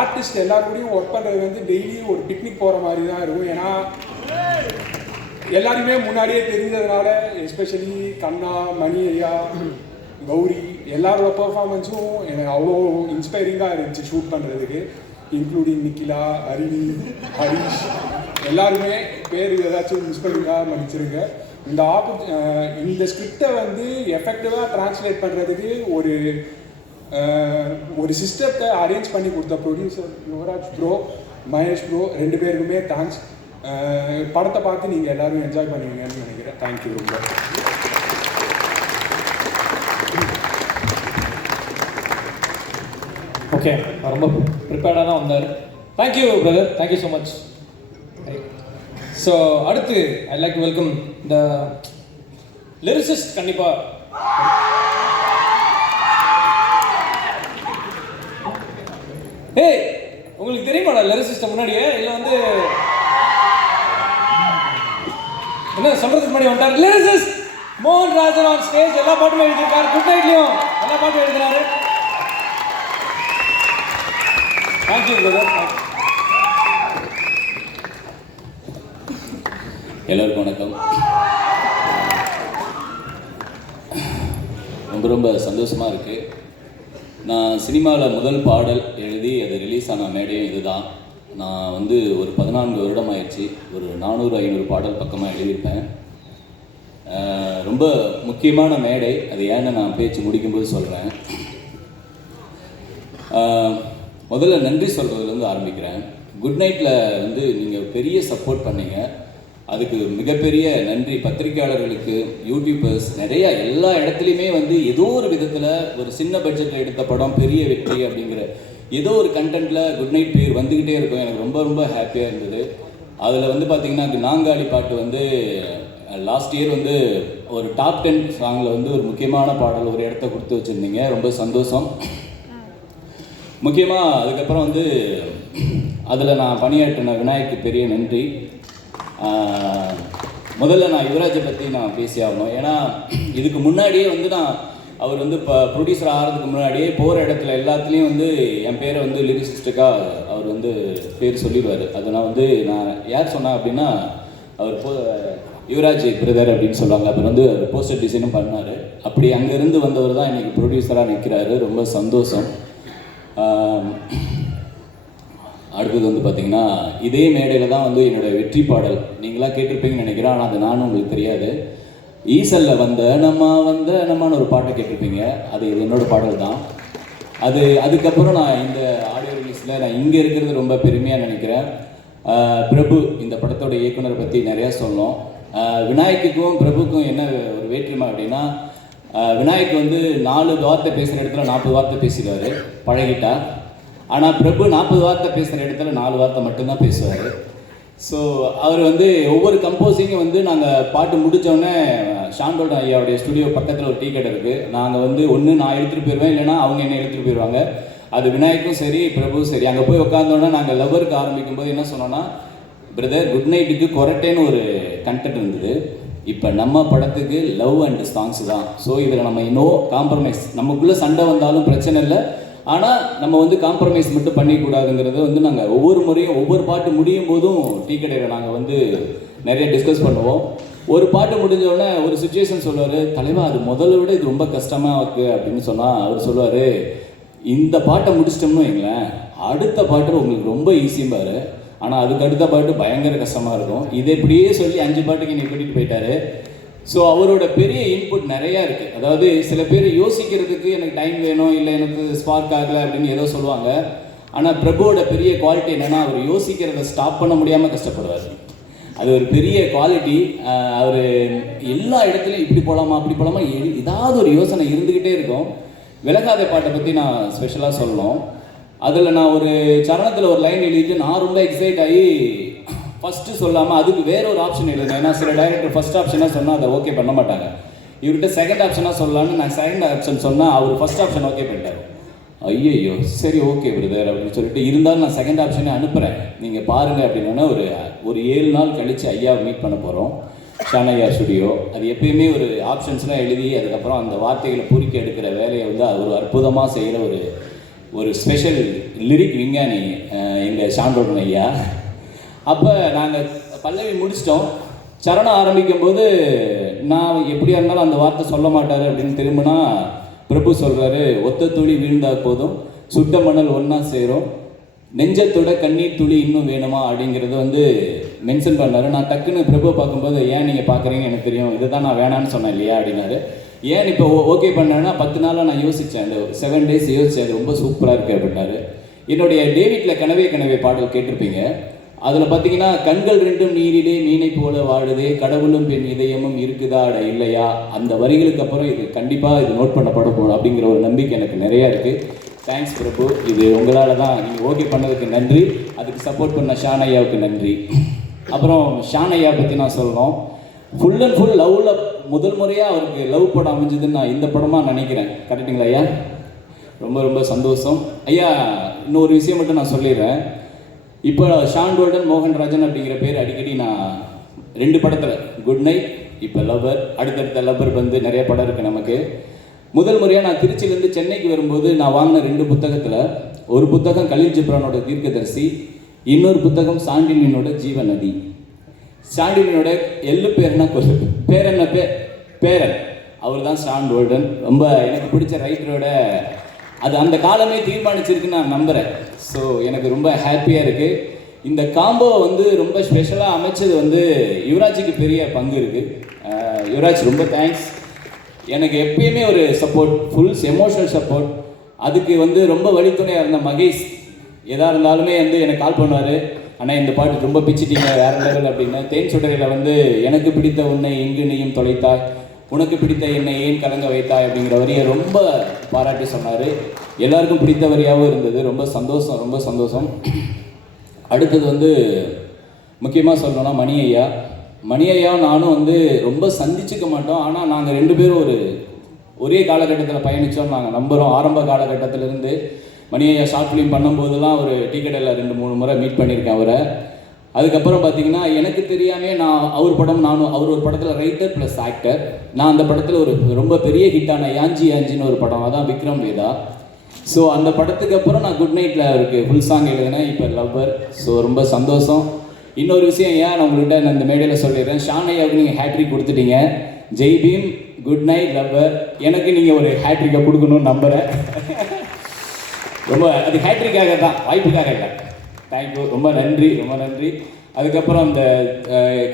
ஆர்டிஸ்ட் எல்லாருக்கூடையும் ஒர்க் பண்ணுறது வந்து டெய்லி ஒரு பிக்னிக் போகிற மாதிரி தான் இருக்கும். ஏன்னா எல்லாருமே முன்னாடியே தெரிஞ்சதுனால, எஸ்பெஷலி கண்ணா, மணி ஐயா, கௌரி எல்லாரோட பெர்ஃபார்மன்ஸும் எனக்கு அவ்வளோ இன்ஸ்பைரிங்காக இருந்துச்சு ஷூட் பண்ணுறதுக்கு. இன்க்ளூடிங் நிக்கிலா, அருவி, ஹரிஷ், எல்லாருமே பேர் ஏதாச்சும் இன்ஸ்பைரிங்காக மன்னிச்சிருங்க. இந்த ஸ்கிரிப்டை வந்து எஃபெக்டிவாக ட்ரான்ஸ்லேட் பண்ணுறதுக்கு ஒரு சிஸ்டத்தை அரேஞ்ச் பண்ணி கொடுத்த producer Yuvaraj bro, Mahesh bro, 2 பேருக்குமே தேங்க்ஸ். படத்தை பார்த்து நீங்கள் எல்லோரும் என்ஜாய் பண்ணுவீங்கன்னு நினைக்கிறேன். தேங்க்யூ ரொம்ப. ஓகே, ரொம்ப ப்ரிப்பேர்டாக தான் வந்தார். Thank you brother, thank you so much. So அடுத்து I like to welcome the lyricist. கண்டிப்பாக ஏய், உங்களுக்கு தெரியுமாடா லிரிசிஸ்ட்டை முன்னாடியே? இல்லை வந்து என்ன சொல்கிறதுக்கு முன்னாடி வந்துட்டார் லிரிசிஸ்ட் மோகன் ராஜன் ஆன் ஸ்டேஜ். எல்லா பாட்டுமே எழுதியிருக்காரு. குட் நைட்லையும் எல்லா பாட்டும் எழுதுறாரு. Thank you brother. எல்லோருக்கும் வணக்கம். ரொம்ப ரொம்ப சந்தோஷமாக இருக்குது. நான் சினிமாவில் முதல் பாடல் எழுதி அது ரிலீஸ் ஆன மேடையும் இதுதான். நான் வந்து ஒரு 14 வருடம் ஆயிடுச்சு. ஒரு 400-500 பாடல் பக்கமாக எழுதியிருப்பேன். ரொம்ப முக்கியமான மேடை அது. ஏன்னு நான் பேச்சு முடிக்கும்போது சொல்கிறேன். முதல்ல நன்றி சொல்கிறதுலேருந்து ஆரம்பிக்கிறேன். குட் நைட்டில் வந்து நீங்கள் பெரிய சப்போர்ட் பண்ணீங்க. அதுக்கு மிகப்பெரிய நன்றி. பத்திரிகையாளர்களுக்கு, யூடியூபர்ஸ், நிறையா எல்லா இடத்துலையுமே வந்து ஏதோ ஒரு விதத்தில் ஒரு சின்ன பட்ஜெட்டில் எடுத்த படம் பெரிய வெற்றி அப்படிங்கிற ஏதோ ஒரு கண்டென்ட்டில் குட் நைட் பேர் வந்துக்கிட்டே இருக்கும். எனக்கு ரொம்ப ரொம்ப ஹாப்பியாக இருந்தது. அதில் வந்து பார்த்திங்கன்னா நாங்காலி பாட்டு வந்து லாஸ்ட் இயர் வந்து ஒரு டாப் 10 சாங்கில் வந்து ஒரு முக்கியமான பாடல் ஒரு இடத்த கொடுத்து வச்சுருந்தீங்க. ரொம்ப சந்தோஷம். முக்கியமாக அதுக்கப்புறம் வந்து அதில் நான் பணியாற்றின விநாயக்கு பெரிய நன்றி. முதல்ல நான் யுவராஜை பற்றி நான் பேசி ஆகணும். ஏன்னா இதுக்கு முன்னாடியே வந்து அவர் வந்து இப்போ ப்ரொடியூசர் ஆகிறதுக்கு முன்னாடியே போகிற இடத்துல எல்லாத்துலேயும் வந்து என் பேரை வந்து லிரிசிஸ்டுக்காக அவர் வந்து பேர் சொல்லிடுவார். அதை நான் யார் சொன்னேன் அப்படின்னா அவர் யுவராஜ் பிரதர் அப்படின்னு சொல்லுவாங்க. அப்புறம் வந்து போஸ்டர் டிசைனும் பண்ணார். அப்படி அங்கேருந்து வந்தவர் தான் இன்றைக்கி ப்ரொடியூசராக நிற்கிறாரு. ரொம்ப சந்தோஷம். அடுத்தது வந்து பார்த்திங்கன்னா இதே மேடையில் தான் வந்து என்னோடய வெற்றி பாடல் நீங்களாம் கேட்டிருப்பீங்கன்னு நினைக்கிறேன். ஆனால் அது நானும் உங்களுக்கு தெரியாது. ஈசலில் நம்மன்னு ஒரு பாட்டை கேட்டிருப்பீங்க. அது என்னோடய பாடல் தான். அதுக்கப்புறம் நான் இந்த ஆடியோ ரிலீஸில் நான் இங்கே இருக்கிறது ரொம்ப பெருமையாக நினைக்கிறேன். பிரபு இந்த படத்தோட இயக்குனரை பற்றி நிறையா சொன்னோம். விநாயக்குக்கும் பிரபுக்கும் என்ன ஒரு வேற்றுமை அப்படின்னா, விநாயக் வந்து 4 வார்த்தை பேசுகிற இடத்துல 40 வார்த்தை பேசிடுவார், பழகிட்டா. ஆனால் பிரபு 40 வார்த்தை பேசுகிற இடத்துல 4 வார்த்தை மட்டும்தான் பேசுவார். ஸோ அவர் வந்து ஒவ்வொரு கம்போசிங்கும் வந்து நாங்கள் பாட்டு முடித்தோடனே ஷாண்டோட ஐயாவுடைய ஸ்டுடியோ பக்கத்தில் ஒரு டீ கடை இருக்குது. நாங்கள் வந்து ஒன்று நான் எடுத்துகிட்டு போயிடுவேன், இல்லைனா அவங்க என்ன எடுத்துகிட்டு போயிடுவாங்க. அது விநாயக்கும் சரி பிரபுவும் சரி. அங்கே போய் உட்காந்தோன்னா நாங்கள் லவ்வருக்கு ஆரம்பிக்கும்போது என்ன சொன்னோன்னா, பிரதர் குட் நைட்டுக்கு கொரட்டேன்னு ஒரு கண்டென்ட் இருந்தது. இப்போ நம்ம படத்துக்கு லவ் அண்ட் சாங்ஸ் தான். ஸோ இதில் நம்ம இன்னும் காம்ப்ரமைஸ், நமக்குள்ளே சண்டை வந்தாலும் பிரச்சனை இல்லை, ஆனால் நம்ம வந்து காம்ப்ரமைஸ் மட்டும் பண்ணிக்கூடாதுங்கிறது வந்து நாங்கள் ஒவ்வொரு முறையும் ஒவ்வொரு பாட்டு முடியும் போதும் டீ கடையில் நாங்கள் வந்து நிறைய டிஸ்கஸ் பண்ணுவோம். ஒரு பாட்டு முடிஞ்சோடனே ஒரு சுச்சுவேஷன் சொல்லுவார், தலைவா அது முதல்ல விட இது ரொம்ப கஷ்டமாக இருக்குது அப்படின்னு சொன்னால் அவர் சொல்லுவார், இந்த பாட்டை முடிச்சிட்டோம்னு வைங்களேன் அடுத்த பாட்டு உங்களுக்கு ரொம்ப ஈஸிம்பாரு, ஆனால் அதுக்கு அடுத்த பாட்டு பயங்கர கஷ்டமாக இருக்கும். இதை இப்படியே சொல்லி 5 பாட்டுக்கு என்னை கூட்டிகிட்டு போயிட்டாரு. ஸோ அவரோட பெரிய இன்புட் நிறையா இருக்குது. அதாவது சில பேர் யோசிக்கிறதுக்கு எனக்கு டைம் வேணும், இல்லை எனக்கு ஸ்பார்க் ஆகலை அப்படின்னு ஏதோ சொல்லுவாங்க. ஆனால் பிரபுவோட பெரிய குவாலிட்டி என்னென்னா அவர் யோசிக்கிறத ஸ்டாப் பண்ண முடியாமல் கஷ்டப்படுவார். அது ஒரு பெரிய குவாலிட்டி. அவர் எல்லா இடத்துலையும் இப்படி போகலாமா அப்படி போகலாமா ஏதாவது ஒரு யோசனை இருந்துக்கிட்டே இருக்கும். விலகாத பாட்டை பற்றி நான் ஸ்பெஷலாக சொல்லணும். அதில் நான் ஒரு சரணத்தில் ஒரு லைன் எழுதிட்டு நான் ரொம்ப எக்ஸைட் ஆகி ஃபஸ்ட்டு சொல்லாமல் அதுக்கு வேற ஒரு ஆப்ஷன் எழுதுனேன். ஏன்னா சில டைரக்டர் ஃபஸ்ட் ஆப்ஷனாக சொன்னால் அதை ஓகே பண்ண மாட்டாங்க. இவர்கிட்ட செகண்ட் ஆப்ஷனாக சொல்லலான்னு நான் செகண்ட் ஆப்ஷன் சொன்னால் அவர் ஃபஸ்ட் ஆப்ஷன் ஓகே பண்ணிட்டார். ஐயோ சரி ஓகே பிரதர் அப்படின்னு சொல்லிட்டு இருந்தாலும் நான் செகண்ட் ஆப்ஷனே அனுப்புகிறேன், நீங்கள் பாருங்கள் அப்படின்னா ஒரு 7 நாள் கழித்து ஐயாவை மீட் பண்ண போகிறோம் ஷானையா ஸ்டுடியோ. அது எப்பயுமே ஒரு ஆப்ஷன்ஸ்லாம் எழுதி அதுக்கப்புறம் அந்த வார்த்தைகளை பொறுக்கி எடுக்கிற வேலையை வந்து ஒரு அற்புதமாக செய்கிற ஒரு ஸ்பெஷல் லிரிக் விஞ்ஞானி எங்கள் ஷான்ரோடன் ஐயா. அப்போ நாங்கள் பல்லவி முடிச்சிட்டோம். சரணம் ஆரம்பிக்கும் போது நான் எப்படியா இருந்தாலும் அந்த வார்த்தை சொல்ல மாட்டார் அப்படின்னு திரும்பினா பிரபு சொல்கிறாரு, ஒத்த துளி வீழ்ந்தா போதும் சுட்ட மணல் ஒன்றா சேரும், நெஞ்சத்தோட கண்ணீர் துளி இன்னும் வேணுமா அப்படிங்கிறத வந்து மென்ஷன் பண்ணார். நான் டக்குன்னு பிரபு பார்க்கும்போது ஏன் நீங்கள் பார்க்குறீங்கன்னு எனக்கு தெரியும், இதை தான் நான் வேணான்னு சொன்னேன் இல்லையா அப்படின்னாரு. ஏன் இப்போ ஓகே பண்ணேன்னா 10 நாளாக நான் யோசித்தேன், அந்த 7 days யோசித்தேன், அது ரொம்ப சூப்பராக இருக்குது அப்படின்னாரு. என்னுடைய டேவிட்டில் கனவே கனவே பாடல் கேட்டிருப்பீங்க. அதில் பார்த்தீங்கன்னா கண்கள் 2 நீரிலே மீனை போல வாழுதே, கடவுளும் பெண் இதயமும் இருக்குதா அட இல்லையா, அந்த வரிகளுக்கு அப்புறம் இது கண்டிப்பாக இது நோட் பண்ணப்பட போகணும் அப்படிங்கிற ஒரு நம்பிக்கை எனக்கு நிறையா இருக்குது. தேங்க்ஸ் பிரபு, இது உங்களால் தான், நீங்கள் ஓகே பண்ணதுக்கு நன்றி. அதுக்கு சப்போர்ட் பண்ண ஷான் ஐயாவுக்கு நன்றி. அப்புறம் ஷான் ஐயா பற்றி நான் சொல்லணும், ஃபுல் அண்ட் ஃபுல் லவ்வில் முதல் முறையாக அவருக்கு லவ் படம் அமைஞ்சதுன்னு நான் இந்த படமாக நினைக்கிறேன். கரெக்டுங்களா ஐயா? ரொம்ப ரொம்ப சந்தோஷம் ஐயா. இன்னொரு விஷயம் மட்டும் நான் சொல்லிடுறேன். இப்போ ஷான் ரோல்டன் மோகன்ராஜன் அப்படிங்கிற பேர் அடிக்கடி நான் 2 படத்தில், குட் நைட், இப்போ லவ்வர், அடுத்தடுத்த லவ்வர் வந்து நிறைய படம் இருக்குது நமக்கு. முதல் முறையாக நான் திருச்சியிலேருந்து சென்னைக்கு வரும்போது நான் வாங்கின 2 புத்தகத்தில் ஒரு புத்தகம் கலீல் ஜிப்ரானோட தீர்க்கதரிசி, இன்னொரு புத்தகம் சாண்டிலியனோட ஜீவநதி. சாண்டிலியனோட எள்ளு பேர்னா பேர் என்ன பேரன், அவர் தான் ஷான் ரோல்டன். ரொம்ப எனக்கு பிடிச்ச ரைட்டரோட அது அந்த காலமே தீர்மானிச்சிருக்குன்னு நான் நம்புகிறேன். ஸோ எனக்கு ரொம்ப ஹாப்பியாக இருக்குது. இந்த காம்போ வந்து ரொம்ப ஸ்பெஷலாக அமைச்சது வந்து யுவராஜுக்கு பெரிய பங்கு இருக்குது. யுவராஜ் ரொம்ப தேங்க்ஸ். எனக்கு எப்பயுமே ஒரு சப்போர்ட், ஃபுல் எமோஷனல் சப்போர்ட். அதுக்கு வந்து ரொம்ப வழித்துணையாக இருந்த மகேஷ், எதாக இருந்தாலுமே வந்து எனக்கு கால் பண்ணுவார், ஆனால் இந்த பாட்டு ரொம்ப பிச்சிட்டீங்க வேறு லெவல் அப்படின்னு. தேன் சுடரையில் வந்து எனக்கு பிடித்த உன்னை எங்கு நீயும் தொலைத்தாய், உனக்கு பிடித்த என்னை ஏன் கலங்க வைத்தாய் அப்படிங்கிற வரியை ரொம்ப பாராட்டி சொன்னார். எல்லாருக்கும் பிடித்த வரியாகவும் இருந்தது. ரொம்ப சந்தோஷம், ரொம்ப சந்தோஷம். அடுத்தது வந்து முக்கியமாக சொல்லணும்னா மணி ஐயா நானும் வந்து ரொம்ப சந்திச்சுக்க மாட்டோம். ஆனால் நாங்கள் 2 பேரும் ஒரே காலகட்டத்தில் பயணித்தோம் நாங்கள் நம்புகிறோம். ஆரம்ப காலகட்டத்திலேருந்து மணி ஐயா ஷார்ட் ஃபிலிம் பண்ணும்போதெல்லாம் ஒரு டீ கடையில் 2-3 முறை மீட் பண்ணியிருக்கேன் அவரை. அதுக்கப்புறம் பார்த்தீங்கன்னா எனக்கு தெரியாமல் நானும் அவர் ஒரு படத்தில் ரைட்டர் ப்ளஸ் ஆக்டர். நான் அந்த படத்தில் ஒரு ரொம்ப பெரிய ஹிட்டான யாஞ்சின்னு ஒரு படம், அதான் விக்ரம் வேதா. ஸோ அந்த படத்துக்கு அப்புறம் நான் குட் நைட்டில் அவருக்கு ஃபுல் சாங் எழுதினேன், இப்போ லவ்வர். ஸோ ரொம்ப சந்தோஷம். இன்னொரு விஷயம் நான் உங்கள்கிட்ட நான் இந்த மேடையில் சொல்லிடுறேன், ஷான் ஐயாவுக்கு நீங்கள் ஹேட்ரிக் கொடுத்துட்டீங்க. Jai Bhim, good night, lover. எனக்கு நீங்கள் ஒரு ஹேட்ரிக்கை கொடுக்கணும்னு நம்புகிறேன். ரொம்ப அது ஹேட்ரிக்காக தான், வாய்ப்புக்காக இல்லை. தேங்க்யூ, ரொம்ப நன்றி, ரொம்ப நன்றி. அதுக்கப்புறம் இந்த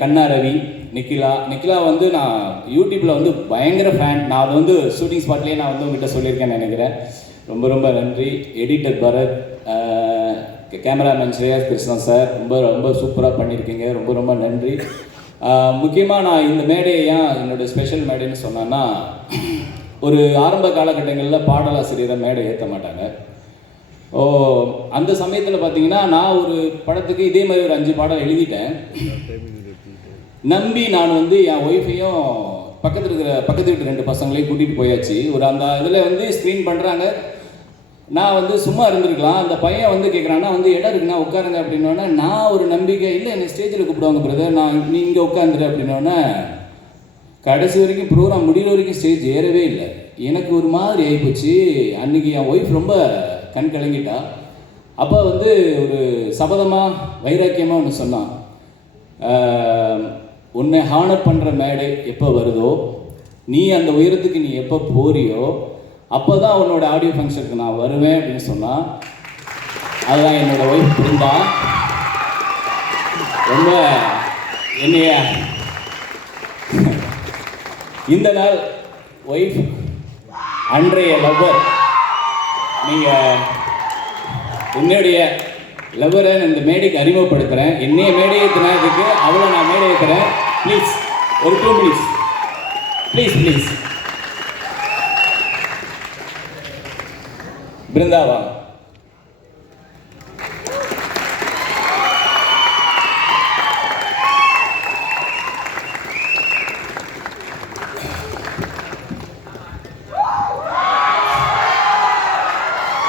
கண்ணா ரவி, நிக்கிலா வந்து நான் யூடியூப்பில் வந்து பயங்கர ஃபேன். நான் அதை வந்து ஷூட்டிங் ஸ்பாட்லேயே நான் வந்து உங்கள்கிட்ட சொல்லியிருக்கேன்னு நினைக்கிறேன். ரொம்ப ரொம்ப நன்றி. Editor Bharath, cameraman Shreyas Krishna sir, ரொம்ப ரொம்ப சூப்பராக பண்ணியிருக்கீங்க. ரொம்ப ரொம்ப நன்றி. முக்கியமாக நான் இந்த மேடையை என்னோடய ஸ்பெஷல் மேடைன்னு சொன்னேன்னா, ஒரு ஆரம்ப காலகட்டங்களில் பாடலாசிரியரை மேடை ஏற்ற மாட்டாங்க. அந்த சமயத்தில் பார்த்தீங்கன்னா நான் ஒரு படத்துக்கு இதே மாதிரி ஒரு 5 பாடம் எழுதிட்டேன். நம்பி நான் வந்து என் ஒய்ஃபையும் பக்கத்து வீட்டு 2 பசங்களையும் கூட்டிகிட்டு போயாச்சு. அந்த இதில் வந்து ஸ்க்ரீன் பண்ணுறாங்க. நான் வந்து சும்மா இருந்திருக்கலாம். அந்த பையன் வந்து கேட்குறான்னா வந்து இடம் இருக்குண்ணா உட்காருங்க அப்படின்னோடனே நான் ஒரு நம்பிக்கை இல்லை, என்னை ஸ்டேஜில் கூப்பிடுவாங்க பிரதர், நீ இங்கே உட்காந்துரு அப்படின்னோடனே கடைசி வரைக்கும் ப்ரோக்ராம் முடிகிற வரைக்கும் ஸ்டேஜ் ஏறவே இல்லை. எனக்கு ஒரு மாதிரி ஆகிப்போச்சு. அன்றைக்கி என் ஒய்ஃப் ரொம்ப கண் கலங்கிட்டா. அப்போ வந்து ஒரு சபதமாக வைராக்கியமாக ஒன்று சொன்னான், உன்னை ஹானர் பண்ணுற மேடை எப்போ வருதோ, நீ அந்த உயரத்துக்கு நீ எப்போ போறியோ அப்போ தான் உன்னோட ஆடியோ ஃபங்க்ஷனுக்கு நான் வருவேன் அப்படின்னு சொன்னான். அதுதான் என்னோடய ஒய்ஃப் பிருந்தா. ரொம்ப என்னைய இந்த நாள் ஒய்ஃப் அன்றைய லவ்வர், நீங்கள் என்னுடைய லவ்வரை இந்த மேடைக்கு அறிமுகப்படுத்துகிறேன். என்னைய மேடை ஏற்றினதுக்கு அவளை நான் மேடை ஏற்றுறேன். ப்ளீஸ் ஒரு 2 minutes ப்ளீஸ். பிருந்தாவா,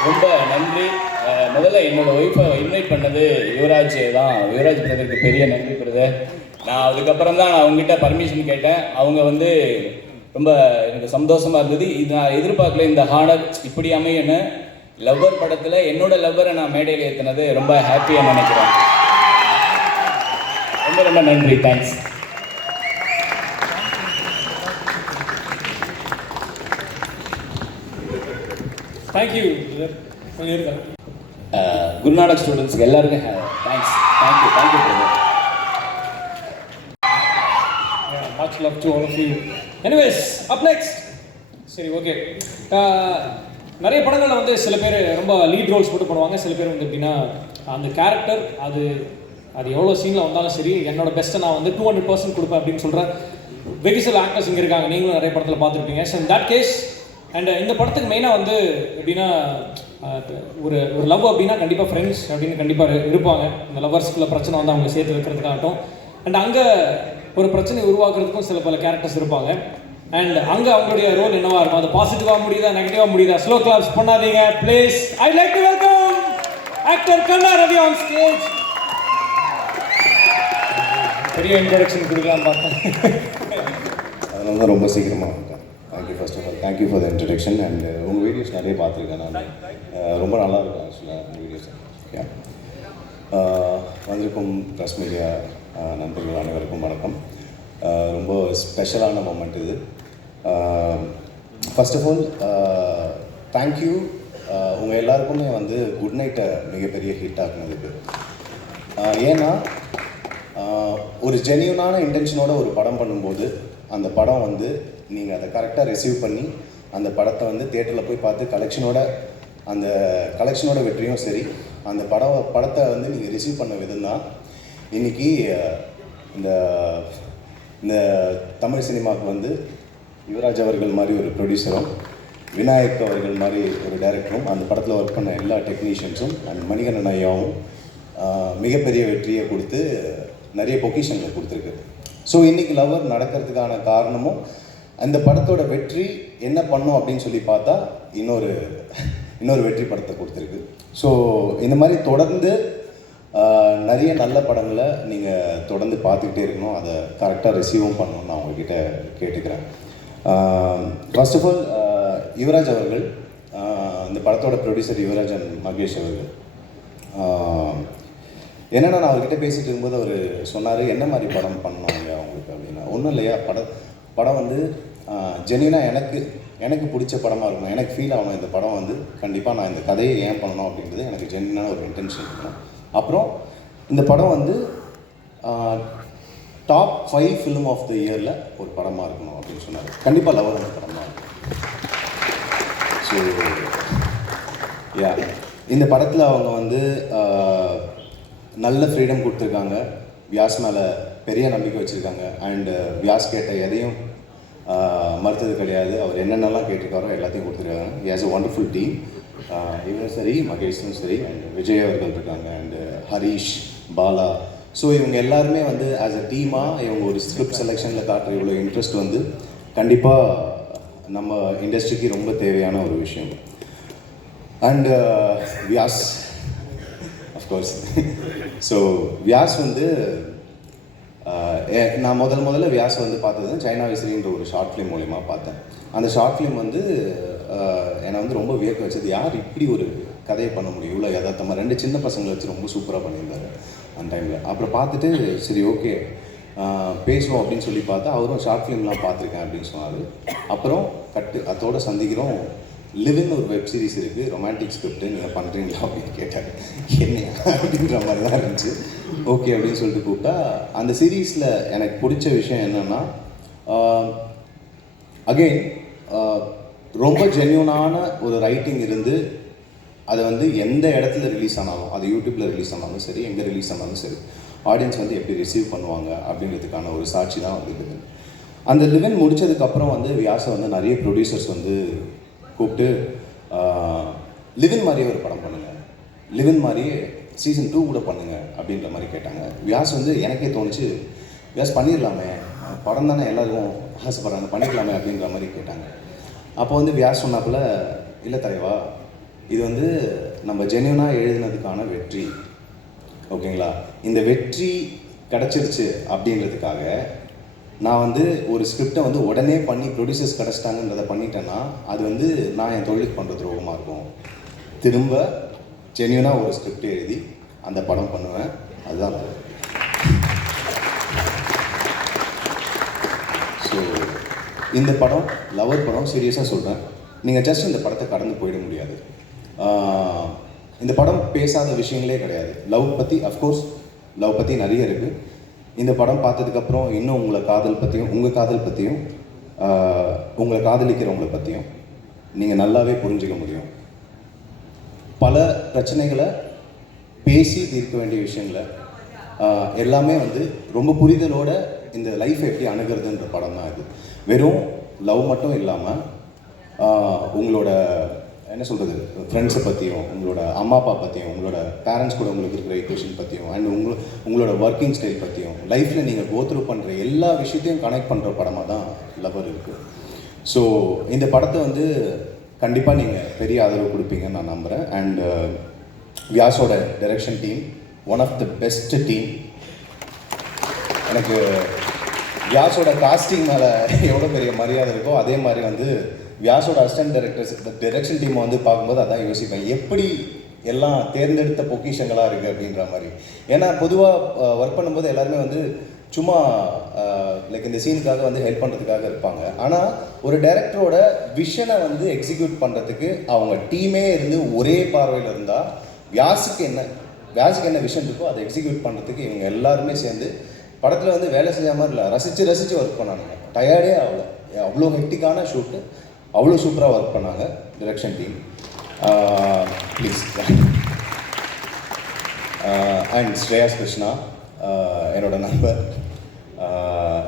ரொம்ப நன்றி. முதல்ல என்னோட ஒய்ஃபை இன்வைட் பண்ணது யுவராஜ் தான். யுவராஜ் பிரதருக்கு பெரிய நன்றி பிரதர். நான் அதுக்கப்புறம் தான் நான் அவங்ககிட்ட பர்மிஷன் கேட்டேன். அவங்க வந்து ரொம்ப எனக்கு சந்தோஷமாக இருந்தது. இது நான் எதிர்பார்க்கல, இந்த ஹானர் இப்படி அமையன்னு. லவ்வர் படத்தில் என்னோட லவ்வரை நான் மேடையில் ஏற்றினது ரொம்ப ஹாப்பியாக நினைக்கிறேன். ரொம்ப ரொம்ப நன்றி, தேங்க்ஸ். தேங்க்யூ. குருநானக் ஸ்டூடெண்ட்ஸ்க்கு எல்லாருக்கும் thanks. Thank you brother. Much love to all of you. Anyways, up next. சரி, ஓகே. நிறைய படங்களில் வந்து சில பேர் ரொம்ப லீட் ரோல்ஸ் போட்டு பண்ணுவாங்க. சில பேர் வந்து எப்படின்னா அந்த கேரக்டர் அது எவ்வளோ சீனில் வந்தாலும் சரி என்னோட பெஸ்ட்டை நான் வந்து 200% கொடுப்பேன் அப்படின்னு சொல்கிறேன் வெகு சில ஆக்டர்ஸ் இங்கே இருக்காங்க. நீங்களும் நிறைய படத்தில் பார்த்துருப்பீங்க. So in that case and இந்த படத்துக்கு மெயினாக வந்து எப்படின்னா ஒரு லவ் அப்படின்னா கண்டிப்பாக ஃப்ரெண்ட்ஸ் அப்படின்னு கண்டிப்பாக இருப்பாங்க. இந்த லவ்வர்ஸ்குள்ள பிரச்சனை வந்து அவங்க சேர்த்து வைக்கிறதுக்காகட்டும், அண்ட் அங்கே ஒரு பிரச்சனை உருவாக்குறதுக்கும் சில பல கேரக்டர்ஸ் இருப்பாங்க. அண்ட் அங்கே அவங்களுடைய ரோல் என்னவா இருக்கும், அது பாசிட்டிவாக முடியுதா நெகட்டிவாக முடியுதா? ஸ்லோ கிளாப்ஸ் பண்ணாதீங்க please. I like to welcome actor Kanna Ravi on stage. பெரிய இன்ட்ரோடக்ஷன் கொடுக்கலாம் பார்த்தேன், அதனால தான் ரொம்ப சீக்கிரமாக இருக்கேன். Thank you first of all, thank you for the introduction. And உங்கள் வீடியோஸ் நிறைய பார்த்துருக்கேன் நான். ரொம்ப நல்லா இருக்கும் ஆக்சுவலாக உங்கள் வீடியோஸ். வந்திருக்கும் ப்ரெஸ் மீடியா நண்பர்கள் அனைவருக்கும் வணக்கம். ரொம்ப ஸ்பெஷலான மொமெண்ட் இது. ஃபர்ஸ்ட் ஆஃப் ஆல் தேங்க்யூ உங்கள் எல்லாருக்குமே வந்து குட் நைட்டை மிகப்பெரிய ஹிட் ஆக்குனதுக்கு. ஏன்னா ஒரு ஜென்யூனான இன்டென்ஷனோட ஒரு படம் பண்ணும்போது அந்த படம் வந்து நீங்கள் அதை கரெக்டாக ரிசீவ் பண்ணி அந்த படத்தை வந்து தேட்டரில் போய் பார்த்து அந்த கலெக்ஷனோட வெற்றியும் சரி, அந்த படத்தை வந்து நீங்கள் ரிசீவ் பண்ண விதம் தான் இன்றைக்கி இந்த தமிழ் சினிமாவுக்கு வந்து யுவராஜ் அவர்கள் மாதிரி ஒரு ப்ரொடியூசரும், விநாயக் அவர்கள் மாதிரி ஒரு டைரக்டரும், அந்த படத்தில் ஒர்க் பண்ண எல்லா டெக்னீஷியன்ஸும் அண்ட் மணிகண்டன் ஐயாவும் மிகப்பெரிய வெற்றியை கொடுத்து நிறைய பொக்கிஷன்களை கொடுத்துருக்கு. ஸோ இன்றைக்கி லவ்வர் நடக்கிறதுக்கான காரணமும் அந்த படத்தோட வெற்றி என்ன பண்ணும் அப்படின்னு சொல்லி பார்த்தா இன்னொரு வெற்றி படத்தை கொடுத்துருக்கு. ஸோ இந்த மாதிரி தொடர்ந்து நிறைய நல்ல படங்களை நீங்கள் தொடர்ந்து பார்த்துக்கிட்டே இருக்கணும், அதை கரெக்டாக ரிசீவும் பண்ணணும்னு நான் உங்ககிட்ட கேட்டுக்கிறேன். ஃபர்ஸ்ட் ஆஃப் ஆல் யுவராஜ் அவர்கள், இந்த படத்தோட ப்ரொடியூசர் யுவராஜ் அண்ட் மகேஷ் அவர்கள், என்னென்னா நான் அவர்கிட்ட பேசிகிட்டு இருக்கும்போது அவர் சொன்னார், என்ன மாதிரி படம் பண்ணணும் இல்லையா அவங்களுக்கு அப்படின்னா. ஒன்றும் இல்லையா, படம் வந்து ஜென்யூனாக எனக்கு பிடிச்ச படமாக இருக்கணும், எனக்கு ஃபீல் ஆகணும் இந்த படம் வந்து கண்டிப்பாக நான் இந்த கதையை ஏன் பண்ணணும் அப்படின்றது எனக்கு ஜென்யூனான ஒரு இன்டென்ஷன் இருக்கணும். அப்புறம் இந்த படம் வந்து டாப் 5 ஃபிலிம் ஆஃப் த இயரில் ஒரு படமாக இருக்கணும் அப்படின்னு சொன்னார். கண்டிப்பாக லவ்வர் அந்த படமாக இருக்கும். ஸோ இந்த படத்தில் அவங்க வந்து நல்ல ஃப்ரீடம் கொடுத்துருக்காங்க, வியாஸ் மேலே பெரிய நம்பிக்கை வச்சுருக்காங்க. அண்டு வியாஸ் கேட்ட எதையும் மறுத்தது கிடையாது. அவர் என்னென்னலாம் கேட்டிருக்காரோ எல்லாத்தையும் கொடுத்துருக்காங்க. He has a wonderful team. இவரும் சரி, மகேஷும் சரி, அண்ட் விஜய் அவர்கள் இருக்காங்க, அண்டு ஹரீஷ், பாலா. ஸோ இவங்க எல்லாருமே வந்து ஆஸ் அ டீமாக இவங்க ஒரு ஸ்கிரிப்ட் செலெக்ஷனில் காட்டுற இவ்வளோ இன்ட்ரெஸ்ட் வந்து கண்டிப்பாக நம்ம இண்டஸ்ட்ரிக்கு ரொம்ப தேவையான ஒரு விஷயம். And Vyas of course. So Vyas வந்து நான் முதல்ல வியாஸ் வந்து பார்த்தது சைனா விசிறின்ற ஒரு ஷார்ட் ஃபிலிம் மூலிமா பார்த்தேன். அந்த ஷார்ட் ஃபிலிம் வந்து என்னை வந்து ரொம்ப வியக்க வச்சது. யார் இப்படி ஒரு கதையை பண்ண முடியும், இவ்வளோ யதார்த்தமாக 2 சின்ன பசங்களை வச்சு ரொம்ப சூப்பராக பண்ணியிருந்தாரு அந்த டைமில். அப்புறம் பார்த்துட்டு சரி ஓகே பேசுவோம் அப்படின்னு சொல்லி பார்த்தா அவரும் ஷார்ட் ஃபிலிம்லாம் பார்த்துருக்கேன் அப்படின்னு சொன்னார். அப்புறம் அதோட சந்திக்கிறோம். லிவின் ஒரு வெப் சீரிஸ் இருக்குது, ரொமான்டிக் ஸ்கிரிப்ட், நீங்கள் பண்ணுறீங்களா அப்படின்னு கேட்டார். என்ன அப்படின்ற மாதிரி தான் இருந்துச்சு. ஓகே அப்படின்னு சொல்லிட்டு கூப்பிட்டா அந்த சீரீஸில் எனக்கு பிடிச்ச விஷயம் என்னென்னா அகெயின் ரொம்ப ஜென்யூனான ஒரு ரைட்டிங் இருந்து அதை வந்து எந்த இடத்துல ரிலீஸ் ஆனாலும், அது யூடியூப்பில் ரிலீஸ் ஆனாலும் சரி, எங்கே ரிலீஸ் ஆனாலும் சரி, ஆடியன்ஸ் வந்து எப்படி ரிசீவ் பண்ணுவாங்க அப்படின்றதுக்கான ஒரு சாட்சி தான் வந்து லிவின். அந்த லிவின் முடித்ததுக்கப்புறம் வந்து வியாசை வந்து நிறைய ப்ரொடியூசர்ஸ் வந்து கூப்பிட்டு லிவின் மாதிரியே ஒரு படம் பண்ணுங்கள், லிவின் மாதிரியே சீசன் 2 கூட பண்ணுங்கள் அப்படின்ற மாதிரி கேட்டாங்க. வியாஸ் வந்து எனக்கே தோணுச்சு, வியாஸ் பண்ணிடலாமே, படம் தானே எல்லாருக்கும் ஆசைப்படுறாங்க, பண்ணிடலாமே அப்படின்ற மாதிரி கேட்டாங்க. அப்போ வந்து வியாஸ் சொன்னாப்புல, இல்லை தலைவா, இது வந்து நம்ம ஜென்யூனாக எழுதினதுக்கான வெற்றி, ஓகேங்களா, இந்த வெற்றி கிடச்சிருச்சு அப்படின்றதுக்காக நான் வந்து ஒரு ஸ்கிரிப்டை வந்து உடனே பண்ணி ப்ரொடியூசர்ஸ் கிடச்சிட்டாங்கன்றதை பண்ணிட்டேன்னா அது வந்து நான் என் தொழிலுக்கு பண்ணுற துரோகமாக இருக்கும். திரும்ப ஜென்யூனாக ஒரு ஸ்கிரிப்ட் எழுதி அந்த படம் பண்ணுவேன், அதுதான். ஸோ இந்த படம் லவர் படம், சீரியஸாக சொல்கிறேன், நீங்கள் ஜஸ்ட் இந்த படத்தை கடந்து போயிட முடியாது. இந்த படம் பேசாத விஷயங்களே கிடையாது. லவ் பற்றி, அஃப்கோர்ஸ் லவ் பற்றி நிறைய இருக்குது. இந்த படம் பார்த்ததுக்கப்புறம் இன்னும் உங்களை காதல் பற்றியும், உங்கள் காதல் பற்றியும், உங்களை காதலிக்கிறவங்களை பற்றியும் நீங்கள் நல்லாவே புரிஞ்சிக்க முடியும். பல பிரச்சனைகளை பேசி தீர்க்க வேண்டிய விஷயங்களை எல்லாமே வந்து ரொம்ப புரிதலோட இந்த லைஃப்பை எப்படி அணுகிறதுன்ற படம் தான் இது. வெறும் லவ் மட்டும் இல்லாமல் உங்களோட என்ன சொல்கிறது, ஃப்ரெண்ட்ஸை பற்றியும், உங்களோட அம்மா அப்பா பற்றியும், உங்களோட பேரண்ட்ஸ் கூட உங்களுக்கு இருக்கிற ஈக்குவேஷன் பற்றியும், அண்ட் உங்களோட ஒர்க்கிங் ஸ்டைல் பற்றியும், லைஃப்பில் நீங்கள் கோத்ரூ பண்ணுற எல்லா விஷயத்தையும் கனெக்ட் பண்ணுற படமாக தான் லவர் இருக்குது. ஸோ இந்த படத்தை வந்து கண்டிப்பாக நீங்கள் பெரிய ஆதரவு கொடுப்பீங்கன்னு நான் நம்புகிறேன். அண்ட் வியாஸோட direction team one of the best team. எனக்கு வியாஸோட காஸ்டிங் மேலே எவ்வளோ பெரிய மரியாதை இருக்கோ அதே மாதிரி வந்து வியாஸோட அசிஸ்டன்ட் டைரக்டர்ஸ் டைரக்ஷன் டீமை வந்து பார்க்கும்போது அதான் யோசிப்பேன், எப்படி எல்லாம் தேர்ந்தெடுத்த பொக்கிஷங்களாக இருக்குது அப்படின்ற மாதிரி. ஏன்னா பொதுவாக ஒர்க் பண்ணும்போது எல்லாருமே வந்து சும்மா லைக் இந்த சீனுக்காக வந்து ஹெல்ப் பண்ணுறதுக்காக இருப்பாங்க. ஆனால் ஒரு டைரக்டரோட விஷனை வந்து எக்ஸிக்யூட் பண்ணுறதுக்கு அவங்க டீமே இருந்து ஒரே பார்வையில் இருந்தால் வியாஸுக்கு என்ன விஷன் இருக்கோ அதை எக்ஸிக்யூட் பண்ணுறதுக்கு இவங்க எல்லாருமே சேர்ந்து படத்தில் வந்து வேலை செய்யாமல் மாதிரி இல்லை, ரசித்து ஒர்க் பண்ணாங்க. டயர்டே ஆகலை, அவ்வளோ ஹெக்டிக்கான ஷூட்டு, அவ்வளோ சூப்பராக ஒர்க் பண்ணாங்க direction team. Please. And Shreyas Krishna என்னோட நண்பர்.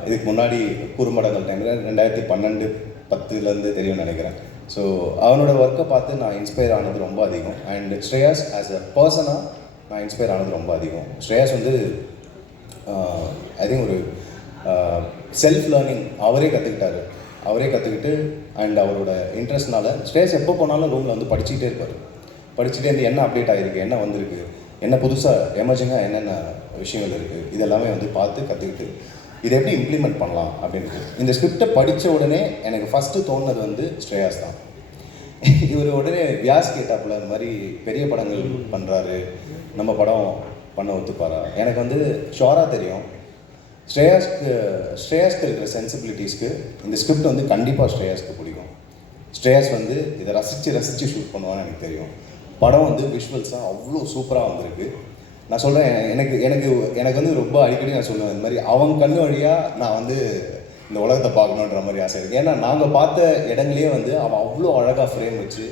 இதுக்கு முன்னாடி குறும்படங்கள் டைமில் 2012-10 தெரியும்னு நினைக்கிறேன். ஸோ அவனோட ஒர்க்கை பார்த்து நான் இன்ஸ்பயர் ஆனது ரொம்ப அதிகம். அண்ட் ஸ்ரேயாஸ் ஆஸ் அ பர்சனாக நான் இன்ஸ்பயர் ஆனது ரொம்ப அதிகம். ஸ்ரேயாஸ் வந்து ஐ திங்க் ஒரு செல்ஃப் லேர்னிங் அவரே கற்றுக்கிட்டு அண்ட் அவரோட இன்ட்ரெஸ்ட்னால ஸ்ரேயாஸ் எப்போ போனாலும் ரூமில் வந்து படிச்சுக்கிட்டே இருப்பார். படிச்சுட்டே இருந்து என்ன அப்டேட் ஆகிருக்கு, என்ன வந்திருக்கு, என்ன புதுசாக எமர்ஜிங்காக என்னென்ன விஷயங்கள் இருக்குது, இதெல்லாமே வந்து பார்த்து கற்றுக்கிட்டு இதை எப்படி இம்ப்ளிமெண்ட் பண்ணலாம் அப்படின்ட்டு. இந்த ஸ்கிரிப்டை படித்த உடனே எனக்கு ஃபஸ்ட்டு தோணுனது வந்து ஸ்ரேயாஸ் தான். இவர் உடனே வியாஸ் கேட்டாப்புல இந்த மாதிரி பெரிய படங்கள் பண்ணுறாரு, நம்ம படம் பண்ண ஒத்துப்பாரா. எனக்கு வந்து ஷோராக தெரியும் ஸ்ரேயாஸ்க்கு இருக்கிற சென்சிபிலிட்டிஸ்க்கு இந்த ஸ்கிரிப்ட் வந்து கண்டிப்பாக ஸ்ரேயாஸ்க்கு பிடிக்கும். ஸ்ரேயாஸ் வந்து இதை ரசித்து ஷூட் பண்ணுவான்னு எனக்கு தெரியும். படம் வந்து விஷுவல்ஸாக அவ்வளோ சூப்பராக வந்திருக்கு. நான் சொல்கிறேன், எனக்கு வந்து ரொம்ப அடிக்கடி நான் சொல்லுவேன், இந்த மாதிரி அவங்க கண்ணு வழியாக நான் வந்து இந்த உலகத்தை பார்க்கணுன்ற மாதிரி ஆசை இருக்குது. ஏன்னா நாங்கள் பார்த்த இடங்களே வந்து அவன் அவ்வளோ அழகாக ஃப்ரேம் வச்சு,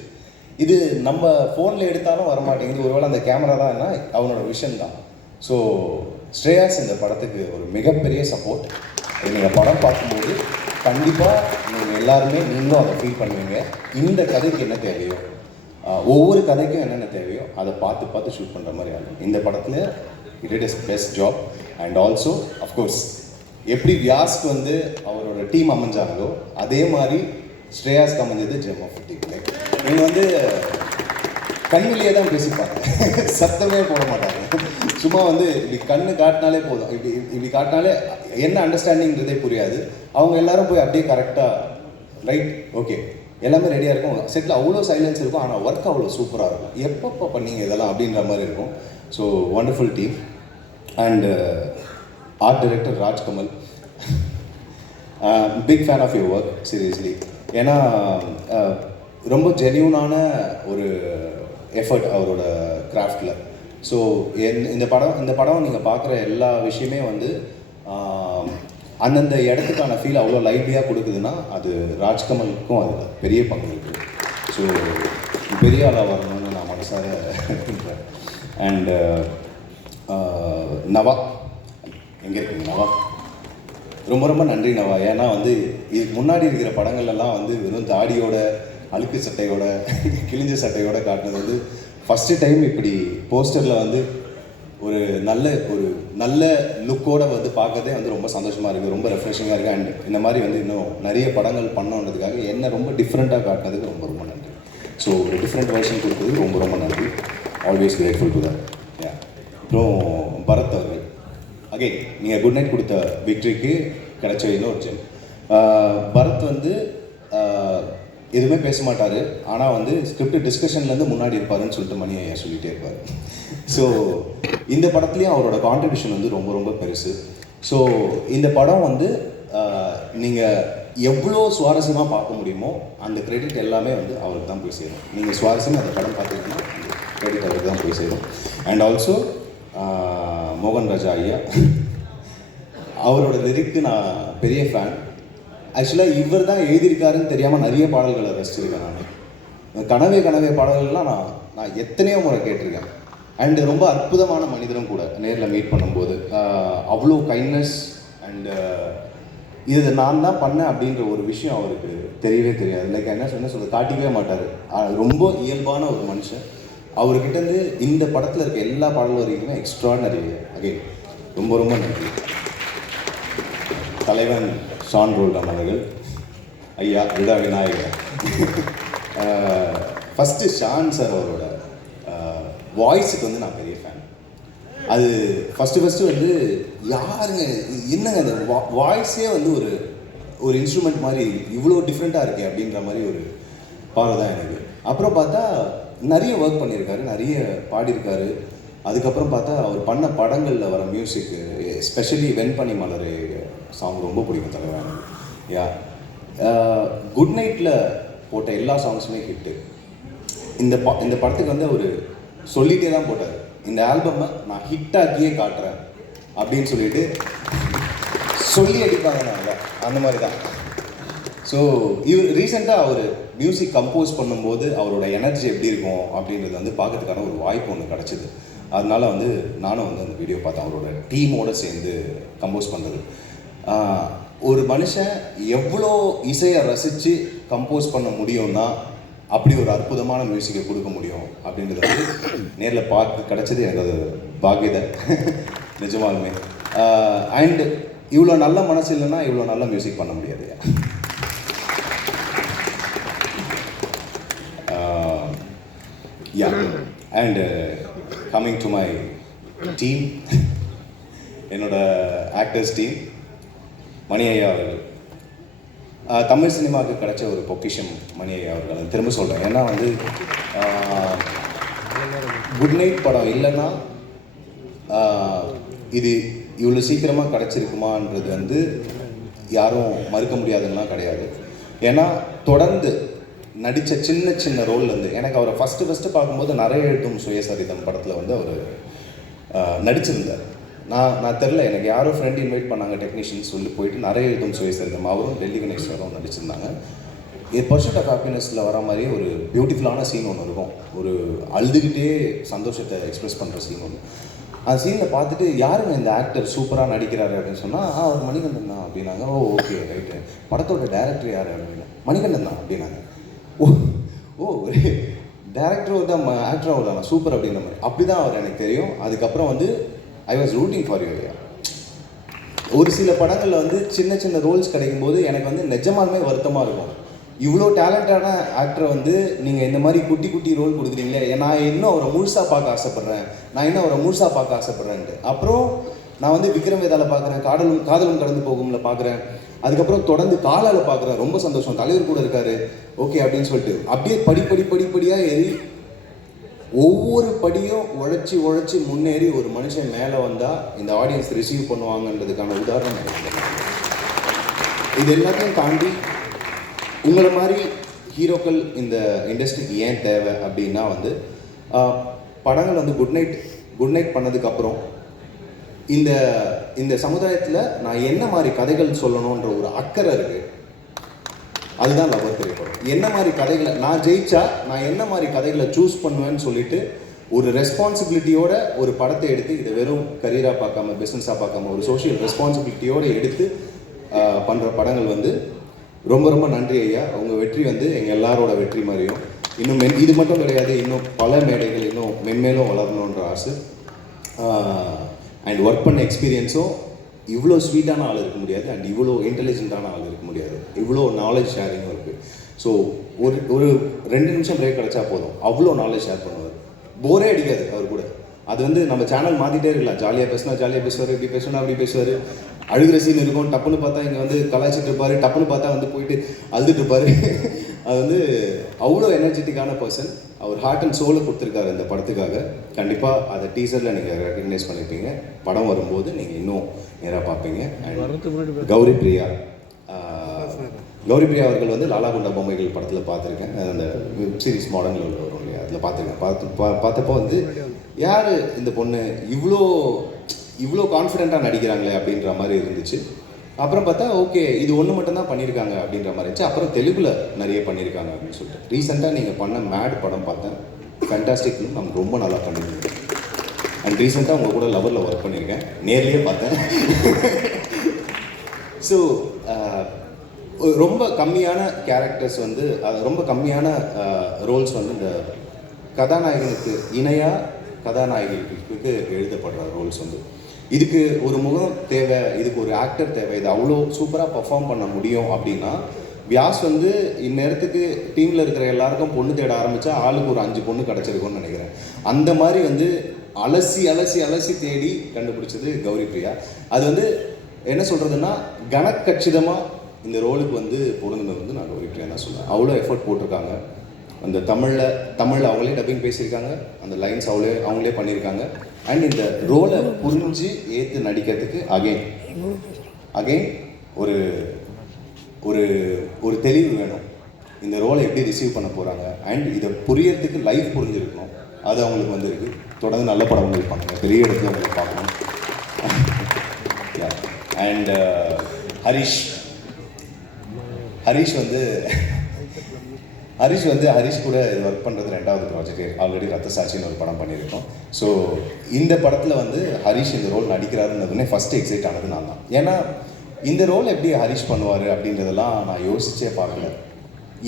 இது நம்ம ஃபோனில் எடுத்தாலும் வரமாட்டேங்குது, ஒருவேளை அந்த கேமரா தான் என்ன அவனோட விஷன் தான். ஸோ ஸ்ரேயாஸ் இந்த படத்துக்கு ஒரு மிகப்பெரிய சப்போர்ட். நீங்கள் படம் பார்க்கும்போது கண்டிப்பாக நீங்கள் எல்லாருமே நீங்களும் அதை ஃபீல் பண்ணுவீங்க. இந்த கதைக்கு என்ன தேவையோ, ஒவ்வொரு கதைக்கும் என்னென்ன தேவையோ அதை பார்த்து ஷூட் பண்ணுற மாதிரி ஆகும். இந்த படத்தில் it is best job. And also of course எப்படி வியாஸ்க்கு வந்து அவரோட டீம் அமைஞ்சாங்களோ அதே மாதிரி ஸ்ரேயாஸ்க்கு அமைஞ்சது ஜெம் ஆஃப் டீம். இவங்க வந்து கண்ணிலேயே தான் பேசிப்பாங்க, சத்தமே போட மாட்டாங்க. சும்மா வந்து இப்படி கண்ணு காட்டினாலே போதும், இப்படி காட்டினாலே என்ன அண்டர்ஸ்டாண்டிங்கிறதே புரியாது. அவங்க எல்லாரும் போய் அப்படியே கரெக்டாக ரைட் ஓகே எல்லாமே ரெடியாக இருக்கும். செட்டில் அவ்வளோ சைலன்ஸ் இருக்கும், ஆனால் ஒர்க் அவ்வளோ சூப்பராக இருக்கும். எப்பப்போ பண்ணீங்க இதெல்லாம் அப்படின்ற மாதிரி இருக்கும். So wonderful team. And art director Rajkamal, big fan of your work seriously. ஏன்னா ரொம்ப ஜென்யூனான ஒரு எஃபர்ட் அவரோட கிராஃப்டில். ஸோ இந்த படம் நீங்கள் பார்க்குற எல்லா விஷயமே வந்து அந்தந்த இடத்துக்கான ஃபீல் அவ்வளோ லைவ்லியாக கொடுக்குதுன்னா அது ராஜ்கமலுக்கும் அதில் பெரிய பங்கு இருக்குது. ஸோ பெரிய ஆளாக வரணும்னு நான் மனசார இருக்கிறேன். அண்டு நவா, எங்கே இருக்கீங்க நவா? ரொம்ப ரொம்ப நன்றி நவா. ஏன்னா வந்து இதுக்கு முன்னாடி இருக்கிற படங்கள்லாம் வந்து வெறும் தாடியோட அழுக்கு சட்டையோட கிழிஞ்ச சட்டையோட காட்டினது வந்து ஃபஸ்ட்டு டைம் இப்படி போஸ்டரில் வந்து ஒரு நல்ல லுக்கோட வந்து பார்க்கறதே வந்து ரொம்ப சந்தோஷமாக இருக்குது, ரொம்ப ரெஃப்ரெஷிங்காக இருக்குது. அண்ட் இந்த மாதிரி வந்து இன்னும் நிறைய படங்கள் பண்ணணுன்றதுக்காக என்ன ரொம்ப டிஃப்ரெண்ட்டாக காட்டினதுக்கு ரொம்ப ரொம்ப நன்றி. ஸோ ஒரு டிஃப்ரெண்ட் வெர்ஷன் கொடுத்தது ரொம்ப ரொம்ப நன்றி. Always grateful to that. அப்புறம் பரத் அவர்கள், அகைன் நீங்கள் குட் நைட் கொடுத்த விக்ட்ரிக்கு கிடைச்ச இன்னொரு ஜெம். பரத் வந்து எதுவுமே பேச மாட்டார், ஆனால் வந்து ஸ்கிரிப்ட் டிஸ்கஷன்லேருந்து முன்னாடி இருப்பாருன்னு சொல்லிட்டு மணி ஐயா சொல்லிகிட்டே இருப்பார். ஸோ இந்த படத்துலேயும் அவரோட கான்ட்ரிபியூஷன் வந்து ரொம்ப ரொம்ப பெருசு. ஸோ இந்த படம் வந்து நீங்கள் எவ்வளோ சுவாரஸ்யமாக பார்க்க முடியுமோ அந்த கிரெடிட் எல்லாமே வந்து அவருக்கு தான் போய் சேரும். நீங்கள் சுவாரஸ்யமாக அந்த படம் பார்த்தீங்கன்னா அந்த கிரெடிட் அவருக்கு தான் போய் சேரும். அண்ட் ஆல்சோ மோகன் ராஜா ஐயா, அவரோட லிரிக்கு நான் பெரிய ஃபேன். ஆக்சுவலாக இவர் தான் எழுதியிருக்காருன்னு தெரியாமல் நிறைய பாடல்களை ரசிச்சிருக்கேன் நான். கனவே கனவே பாடல்கள்லாம் நான் எத்தனையோ முறை கேட்டிருக்கேன். அண்டு ரொம்ப அற்புதமான மனிதரும் கூட நேரில் மீட் பண்ணும்போது அவ்வளோ கைண்ட்னஸ் அண்டு இது நான் தான் பண்ணேன் அப்படின்ற ஒரு விஷயம் அவருக்கு தெரியவே தெரியாது. லைக் என்ன சொல்ல காட்டிக்கவே மாட்டார். ரொம்ப இயல்பான ஒரு மனுஷன். அவர்கிட்டருந்து இந்த படத்தில் இருக்க எல்லா பாடல்கள் வரைக்குமே எக்ஸ்ட்ராடனரி. அகைன் ரொம்ப ரொம்ப நன்றி. தலைவன் ஷான் ரோல்டன் அவர்கள், ஐயா விடா விநாயகர். ஃபஸ்ட்டு ஷான் சார் அவரோட வாய்ஸுக்கு வந்து நான் பெரிய ஃபேன். அது ஃபஸ்ட்டு வந்து யாருங்க என்னங்க அந்த வாய்ஸே வந்து ஒரு இன்ஸ்ட்ருமெண்ட் மாதிரி இவ்வளோ டிஃப்ரெண்ட்டாக இருக்கே அப்படின்ற மாதிரி ஒரு பார்வை தான் எனக்கு. அப்புறம் பார்த்தா நிறைய ஒர்க் பண்ணியிருக்காரு, நிறைய பாடியிருக்காரு. அதுக்கப்புறம் பார்த்தா அவர் பண்ண படங்களில் வர மியூசிக்கு, எஸ்பெஷலி வெண்பனி மலர் சாங் ரொம்ப பிடிக்கும் தலைவன். யா குட் நைட்டில் போட்ட எல்லா சாங்ஸுமே ஹிட்டு. இந்த படத்துக்கு வந்து அவர் சொல்லிகிட்டே தான் போட்டார், இந்த ஆல்பமை நான் ஹிட்டாக்கியே காட்டுறேன் அப்படின்னு சொல்லிட்டு சொல்லி அடிப்பாங்க நாங்கள் அந்த மாதிரி தான். ஸோ இவர் ரீசெண்டாக அவர் மியூசிக் கம்போஸ் பண்ணும்போது அவரோட எனர்ஜி எப்படி இருக்கும் அப்படின்றது வந்து பார்க்கறதுக்கான ஒரு வாய்ப்பு ஒன்று கிடச்சிது. அதனால வந்து நானும் வந்து அந்த வீடியோ பார்த்தேன், அவரோட டீமோடு சேர்ந்து கம்போஸ் பண்ணுறது. ஒரு மனுஷன் எவ்வளோ இசையை ரசித்து கம்போஸ் பண்ண முடியும்னா அப்படி ஒரு அற்புதமான மியூசிக்கை கொடுக்க முடியும் அப்படின்றத வந்து நேரில் பார்த்து கிடச்சது எனக்கு அது பாக்கியதை நிஜமாலுமே. அண்ட் இவ்வளோ நல்ல மனசு இல்லைன்னா இவ்வளோ நல்ல மியூசிக் பண்ண முடியாது. And coming to my team, என்னோட ஆக்டர்ஸ் டீம், மணி ஐயா அவர்கள். தமிழ் சினிமாவுக்கு கிடைச்ச ஒரு பொக்கிஷம் மணி ஐயா அவர்கள். திரும்ப சொல்கிறேன், ஏன்னா வந்து குட் நைட் படம் இல்லைன்னா இது இவ்வளோ சீக்கிரமாக கிடச்சிருக்குமான்றது வந்து யாரும் மறுக்க முடியாதுன்னா கிடையாது. ஏன்னா தொடர்ந்து நடித்த சின்ன சின்ன ரோல்லேருந்து எனக்கு அவரை ஃபஸ்ட்டு பார்க்கும்போது நிறைய எழுத்தும் சுயசரிதம் படத்தில் வந்து அவர் நடிச்சிருந்தார். நான் தெரில, எனக்கு யாரோ ஃப்ரெண்ட் இன்வைட் பண்ணாங்க டெக்னீஷியன் சொல்லி போயிட்டு நிறைய எழுத்தும் சுயசரிதம் அவரும் டெல்லி கணேஸ்வரும் நடிச்சிருந்தாங்க. பர்சூட் ஆஃப் ஹாப்பினஸில் வர மாதிரி ஒரு பியூட்டிஃபுல்லான சீன் ஒன்று இருக்கும், ஒரு அழுதுகிட்டே சந்தோஷத்தை எக்ஸ்ப்ரெஸ் பண்ணுற சீன் ஒன்று. அந்த சீனில் பார்த்துட்டு யாருங்க இந்த ஆக்டர் சூப்பராக நடிக்கிறாரு அப்படின்னு சொன்னால் அவர் மணிகண்டன் தான் அப்படின்னாங்க. ஓ ஓகே ரைட்டு. படத்தோட டைரக்டர் யார் அப்படின்னு, மணிகண்டன் தான் அப்படின்னாங்க. ஓ டேரக்டர் தான் ஆக்டராக விடலாம் சூப்பர் அப்படின்ற மாதிரி அப்படி தான் அவர் எனக்கு தெரியும். அதுக்கப்புறம் வந்து I was rooting for you. ஒரு சில படங்களில் வந்து சின்ன சின்ன ரோல்ஸ் கிடைக்கும்போது எனக்கு வந்து நிஜமாலுமே வருத்தமாக இருக்கும். இவ்வளோ டேலண்டான ஆக்டரை வந்து நீங்கள் இந்த மாதிரி குட்டி குட்டி ரோல் கொடுக்குறீங்களே, நான் இன்னும் அவரை முழுசாக பார்க்க ஆசைப்பட்றேன்ட்டு. அப்புறம் நான் வந்து விக்ரம் வேதால பார்க்குறேன், காதலும் கடந்து போகும்ல பார்க்குறேன், அதுக்கப்புறம் தொடர்ந்து காலால பார்க்குறேன். ரொம்ப சந்தோஷம், தலைவர் கூட இருக்காரு, ஓகே அப்படின்னு சொல்லிட்டு அப்படியே படிப்படியாக ஏறி ஒவ்வொரு படியும் உழைச்சி முன்னேறி ஒரு மனுஷன் மேலே வந்தால் இந்த ஆடியன்ஸ் ரிசீவ் பண்ணுவாங்கன்றதுக்கான உதாரணம். இது எல்லாத்தையும் தாண்டி உங்களை மாதிரி ஹீரோக்கள் இந்த இண்டஸ்ட்ரிக்கு ஏன் தேவை அப்படின்னா வந்து படங்கள் வந்து குட் நைட் பண்ணதுக்கப்புறம் இந்த சமுதாயத்தில் நான் என்ன மாதிரி கதைகள் சொல்லணுன்ற ஒரு அக்கறை இருக்குது. அதுதான் லவர் திரைப்படம். என்ன மாதிரி கதைகளை நான் ஜெயிச்சா நான் என்ன மாதிரி கதைகளை சூஸ் பண்ணுவேன்னு சொல்லிட்டு ஒரு ரெஸ்பான்சிபிலிட்டியோட ஒரு படத்தை எடுத்து இதை வெறும் கரியராக பார்க்காம பிஸ்னஸாக பார்க்காம ஒரு சோஷியல் ரெஸ்பான்சிபிலிட்டியோடு எடுத்து பண்ணுற படங்கள் வந்து ரொம்ப ரொம்ப நன்றி ஐயா. உங்கள் வெற்றி வந்து எங்கள் எல்லாரோட வெற்றி மாதிரியும் இன்னும் இது மட்டும் கிடையாது, இன்னும் பல மேடைகள் இன்னும் மென்மேலும் வளரணுன்ற ஆசை. அண்ட் ஒர்க் பண்ண எக்ஸ்பீரியன்ஸும் இவ்வளோ ஸ்வீட்டான ஆள் இருக்க முடியாது, அண்ட் இவ்வளோ இன்டெலிஜென்ட்டான ஆள் இருக்க முடியாது, இவ்வளோ நாலேஜ் ஷேரிங்கும் இருக்குது. ஸோ ஒரு 2 நிமிஷம் பிரேக் கிடச்சா போதும், அவ்வளோ நாலேஜ் ஷேர் பண்ணுவார். போரே அடிக்காது அவர் கூட. அது வந்து நம்ம சேனல் மாற்றிட்டே இருக்கலாம், ஜாலியாக பேசினா ஜாலியாக பேசுவார், இப்படி பேசணும் அப்படி பேசுவார். அழுகிற சீன் இருக்கும், டப்புன்னு பார்த்தா இங்கே வந்து கலாய்ச்சிட்டு இருப்பார், டப்புன்னு பார்த்தா வந்து போயிட்டு அழுதுட்டு இருப்பார். அது வந்து அவ்வளோ எனர்ஜெட்டிக்கான பர்சன். அவர் ஹார்ட் அண்ட் சோலை கொடுத்துருக்காரு இந்த படத்துக்காக. கண்டிப்பாக அதை டீசரில் நீங்கள் ரெக்கக்னைஸ் பண்ணியிருப்பீங்க. படம் வரும்போது நீங்கள் இன்னும் நேராக பார்ப்பீங்க. அண்ட் கௌரி பிரியா அவர்கள் வந்து லாலாகுண்டா பொம்மைகள் படத்தில் பார்த்துருக்கேன். அந்த வெப் சீரிஸ் மாடர்னில் வரும் இல்லையா, அதில் பார்த்துருக்கேன். பார்த்தப்போ வந்து யார் இந்த பொண்ணு இவ்வளோ கான்ஃபிடென்ட்டாக நடிக்கிறாங்களே அப்படின்ற மாதிரி இருந்துச்சு. அப்புறம் பார்த்தா ஓகே இது ஒன்று மட்டும்தான் பண்ணியிருக்காங்க அப்படின்ற மாதிரி இருந்துச்சு. அப்புறம் தெலுங்குல நிறைய பண்ணியிருக்காங்க அப்படின்னு சொல்லிட்டு ரீசெண்டாக நீங்கள் பண்ண மேட் படம் பார்த்தேன், ஃபேண்டாஸ்டிக், நம்ம ரொம்ப நல்லா பண்ணியிருக்கேன். அண்ட் ரீசெண்டாக உங்கள் கூட லவரில் ஒர்க் பண்ணியிருக்கேன், நேர்லேயே பார்த்தேன். ஸோ ரொம்ப கம்மியான கேரக்டர்ஸ் வந்து ரொம்ப கம்மியான ரோல்ஸ் வந்து இந்த கதாநாயகனுக்கு இணையாக கதாநாயகிகளுக்கு எழுதப்படுற ரோல்ஸ் வந்து இதுக்கு ஒரு முகம் தேவை, இதுக்கு ஒரு ஆக்டர் தேவை, இது அவ்வளோ சூப்பராக பர்ஃபார்ம் பண்ண முடியும் அப்படின்னா வியாஸ் வந்து இந்நேரத்துக்கு டீமில் இருக்கிற எல்லாருக்கும் பொண்ணு தேட ஆரம்பித்தா ஆளுக்கு ஒரு 5 பொண்ணு கிடச்சிருக்கும்னு நினைக்கிறேன். அந்த மாதிரி வந்து அலசி தேடி கண்டுபிடிச்சது கௌரி பிரியா. அது வந்து என்ன சொல்கிறதுன்னா கனக்கச்சிதமாக இந்த ரோலுக்கு வந்து பொருந்தது வந்து நான் கௌரி பிரியா தான் சொல்லுவேன். அவ்வளோ எஃபர்ட் போட்டிருக்காங்க. அந்த தமிழில் அவங்களே டப்பிங் பேசியிருக்காங்க, அந்த லைன்ஸ் அவங்களே பண்ணியிருக்காங்க. அண்ட் இந்த ரோலை புரிஞ்சு ஏற்று நடிக்கிறதுக்கு அகெயின் ஒரு ஒரு ஒரு தெளிவு வேணும். இந்த ரோலை எப்படி ரிசீவ் பண்ண போகிறாங்க அண்ட் இதை புரியறதுக்கு லைஃப் புரிஞ்சிருக்கணும். அது அவங்களுக்கு வந்துருக்கு. தொடர்ந்து நல்ல படங்கள் பண்ணுங்கள், பெரிய இடத்துல அவங்களுக்கு பார்க்கணும். அண்ட் ஹரிஷ் கூட இது ஒர்க் பண்ணுறது 2வது ப்ராஜெக்ட். ஆல்ரெடி ரத்த சாட்சின்னு ஒரு படம் பண்ணியிருக்கோம். ஸோ இந்த படத்தில் வந்து ஹரிஷ் இந்த ரோல் நடிக்கிறாருன்னதுன்னே ஃபஸ்ட்டு எக்ஸைட் ஆனது நான் தான். ஏன்னா இந்த ரோல் எப்படி ஹரிஷ் பண்ணுவார் அப்படின்றதெல்லாம் நான் யோசிச்சே பார்க்கல.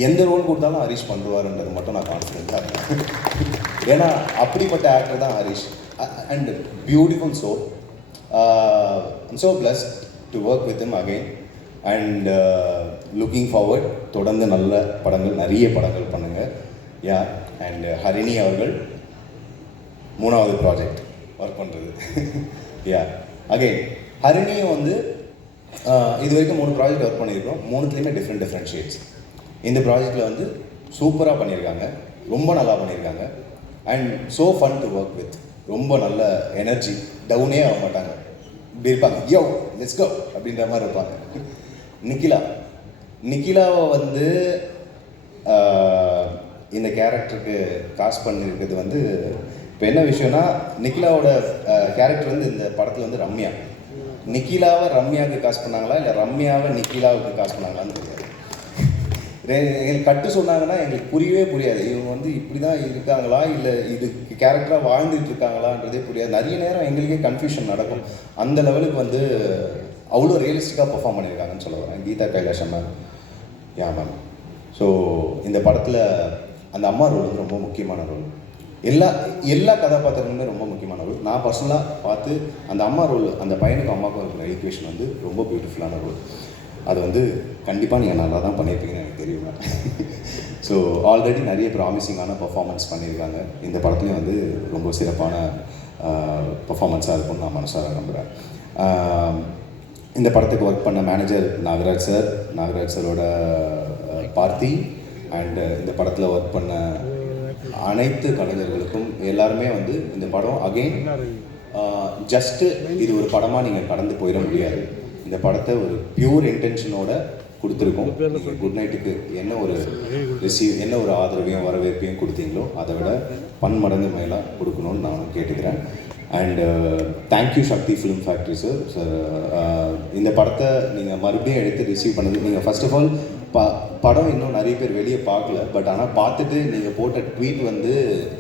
எந்த ரோல் கொடுத்தாலும் ஹரிஷ் பண்ணுவாருன்றது மட்டும் நான் கான்ஃபிடென்ட்டாக இருக்கேன். ஏன்னா அப்படிப்பட்ட ஆக்டர் தான் Harish. And beautiful so I'm so blessed to work with him again. And looking forward, தொடர்ந்து நல்ல படங்கள், நிறைய படங்கள் பண்ணுங்கள். யா. அண்ட் ஹரிணி அவர்கள் 3வது ப்ராஜெக்ட் ஒர்க் பண்ணுறது. யா. அகெயின் ஹரிணியும் வந்து இது வரைக்கும் 3 ப்ராஜெக்ட் ஒர்க் பண்ணியிருக்கோம். 3த்துலேயுமே டிஃப்ரெண்ட் ஷேட்ஸ். இந்த ப்ராஜெக்டில் வந்து சூப்பராக பண்ணியிருக்காங்க, ரொம்ப நல்லா பண்ணியிருக்காங்க. And so fun to work with. ரொம்ப நல்ல எனர்ஜி, டவுனே ஆக மாட்டாங்க, இப்படி இருப்பாங்க, யோ லெட்ஸ் கோ அப்படின்ற மாதிரி இருப்பாங்க. நிக்கிலாவை வந்து இந்த கேரக்டருக்கு காஸ்ட் பண்ணியிருக்கிறது வந்து இப்போ என்ன விஷயம்னா, நிக்கிலாவோட கேரக்டர் வந்து இந்த படத்தில் வந்து ரம்யா. நிக்கிலாவை ரம்யாவுக்கு காஸ்ட் பண்ணாங்களா இல்லை ரம்யாவை நிக்கிலாவுக்கு காஸ்ட் பண்ணாங்களான்னு தெரியாது. எங்களுக்கு கட்டு சொன்னாங்கன்னா எங்களுக்கு புரியாது. இவங்க வந்து இப்படி தான் இருக்காங்களா இல்லை இது கேரக்டராக வாழ்ந்துட்டு இருக்காங்களான்றதே புரியாது. நிறைய நேரம் எங்களுக்கே கன்ஃபியூஷன் நடக்கும். அந்த லெவலுக்கு வந்து அவ்வளோ ரியலிஸ்டிக்காக பெர்ஃபார்ம் பண்ணியிருக்காங்கன்னு சொல்ல வரேன். Geetha Kailasam ma'am. Yeah ma'am. So இந்த படத்தில் அந்த அம்மா ரோல் வந்து ரொம்ப முக்கியமான ரோல். எல்லா கதாபாத்திரங்களுமே ரொம்ப முக்கியமான ரோல். நான் பர்சனலாக பார்த்து அந்த அம்மா ரோல், அந்த பையனுக்கும் அம்மாவுக்கும் இருக்கிற ஈக்குவேஷன் வந்து ரொம்ப பியூட்டிஃபுல்லான ரோல். அது வந்து கண்டிப்பாக நீங்கள் நல்லா தான் பண்ணியிருப்பீங்கன்னு எனக்கு தெரியுங்க. ஸோ ஆல்ரெடி நிறைய ப்ராமிசிங்கான பர்ஃபார்மன்ஸ் பண்ணியிருக்காங்க. இந்த படத்துலேயும் வந்து ரொம்ப சிறப்பான பர்ஃபார்மன்ஸாக இருக்கும்னு நான் மனசார நம்புகிறேன். இந்த படத்துக்கு ஒர்க் பண்ண மேனேஜர் நாகராஜ் சாரோட பார்த்தி அண்டு இந்த படத்தில் ஒர்க் பண்ண அனைத்து கலைஞர்களுக்கும் எல்லாருமே வந்து இந்த படம் அகெயின் ஜஸ்ட்டு இது ஒரு படமாக நீங்கள் கடந்து போயிட முடியாது. இந்த படத்தை ஒரு பியூர் இன்டென்ஷனோட கொடுத்துருக்கோம். நீங்கள் குட் நைட்டுக்கு என்ன ஒரு ஆதரவையும் வரவேற்பையும் கொடுத்தீங்களோ அதை விட பன்மடங்கு மேலாக கொடுக்கணும்னு நான் கேட்டுக்கிறேன். And thank you Sakthi film factory sir. இந்த படத்தை நீங்கள் மறுபடியும் எடுத்து ரிசீவ் பண்ணது, நீங்கள் ஃபர்ஸ்ட் ஆஃப் ஆல் படம் இன்னும் நிறைய பேர் வெளியே பார்க்கல, பட் ஆனால் பார்த்துட்டு நீங்கள் போட்ட ட்வீட் வந்து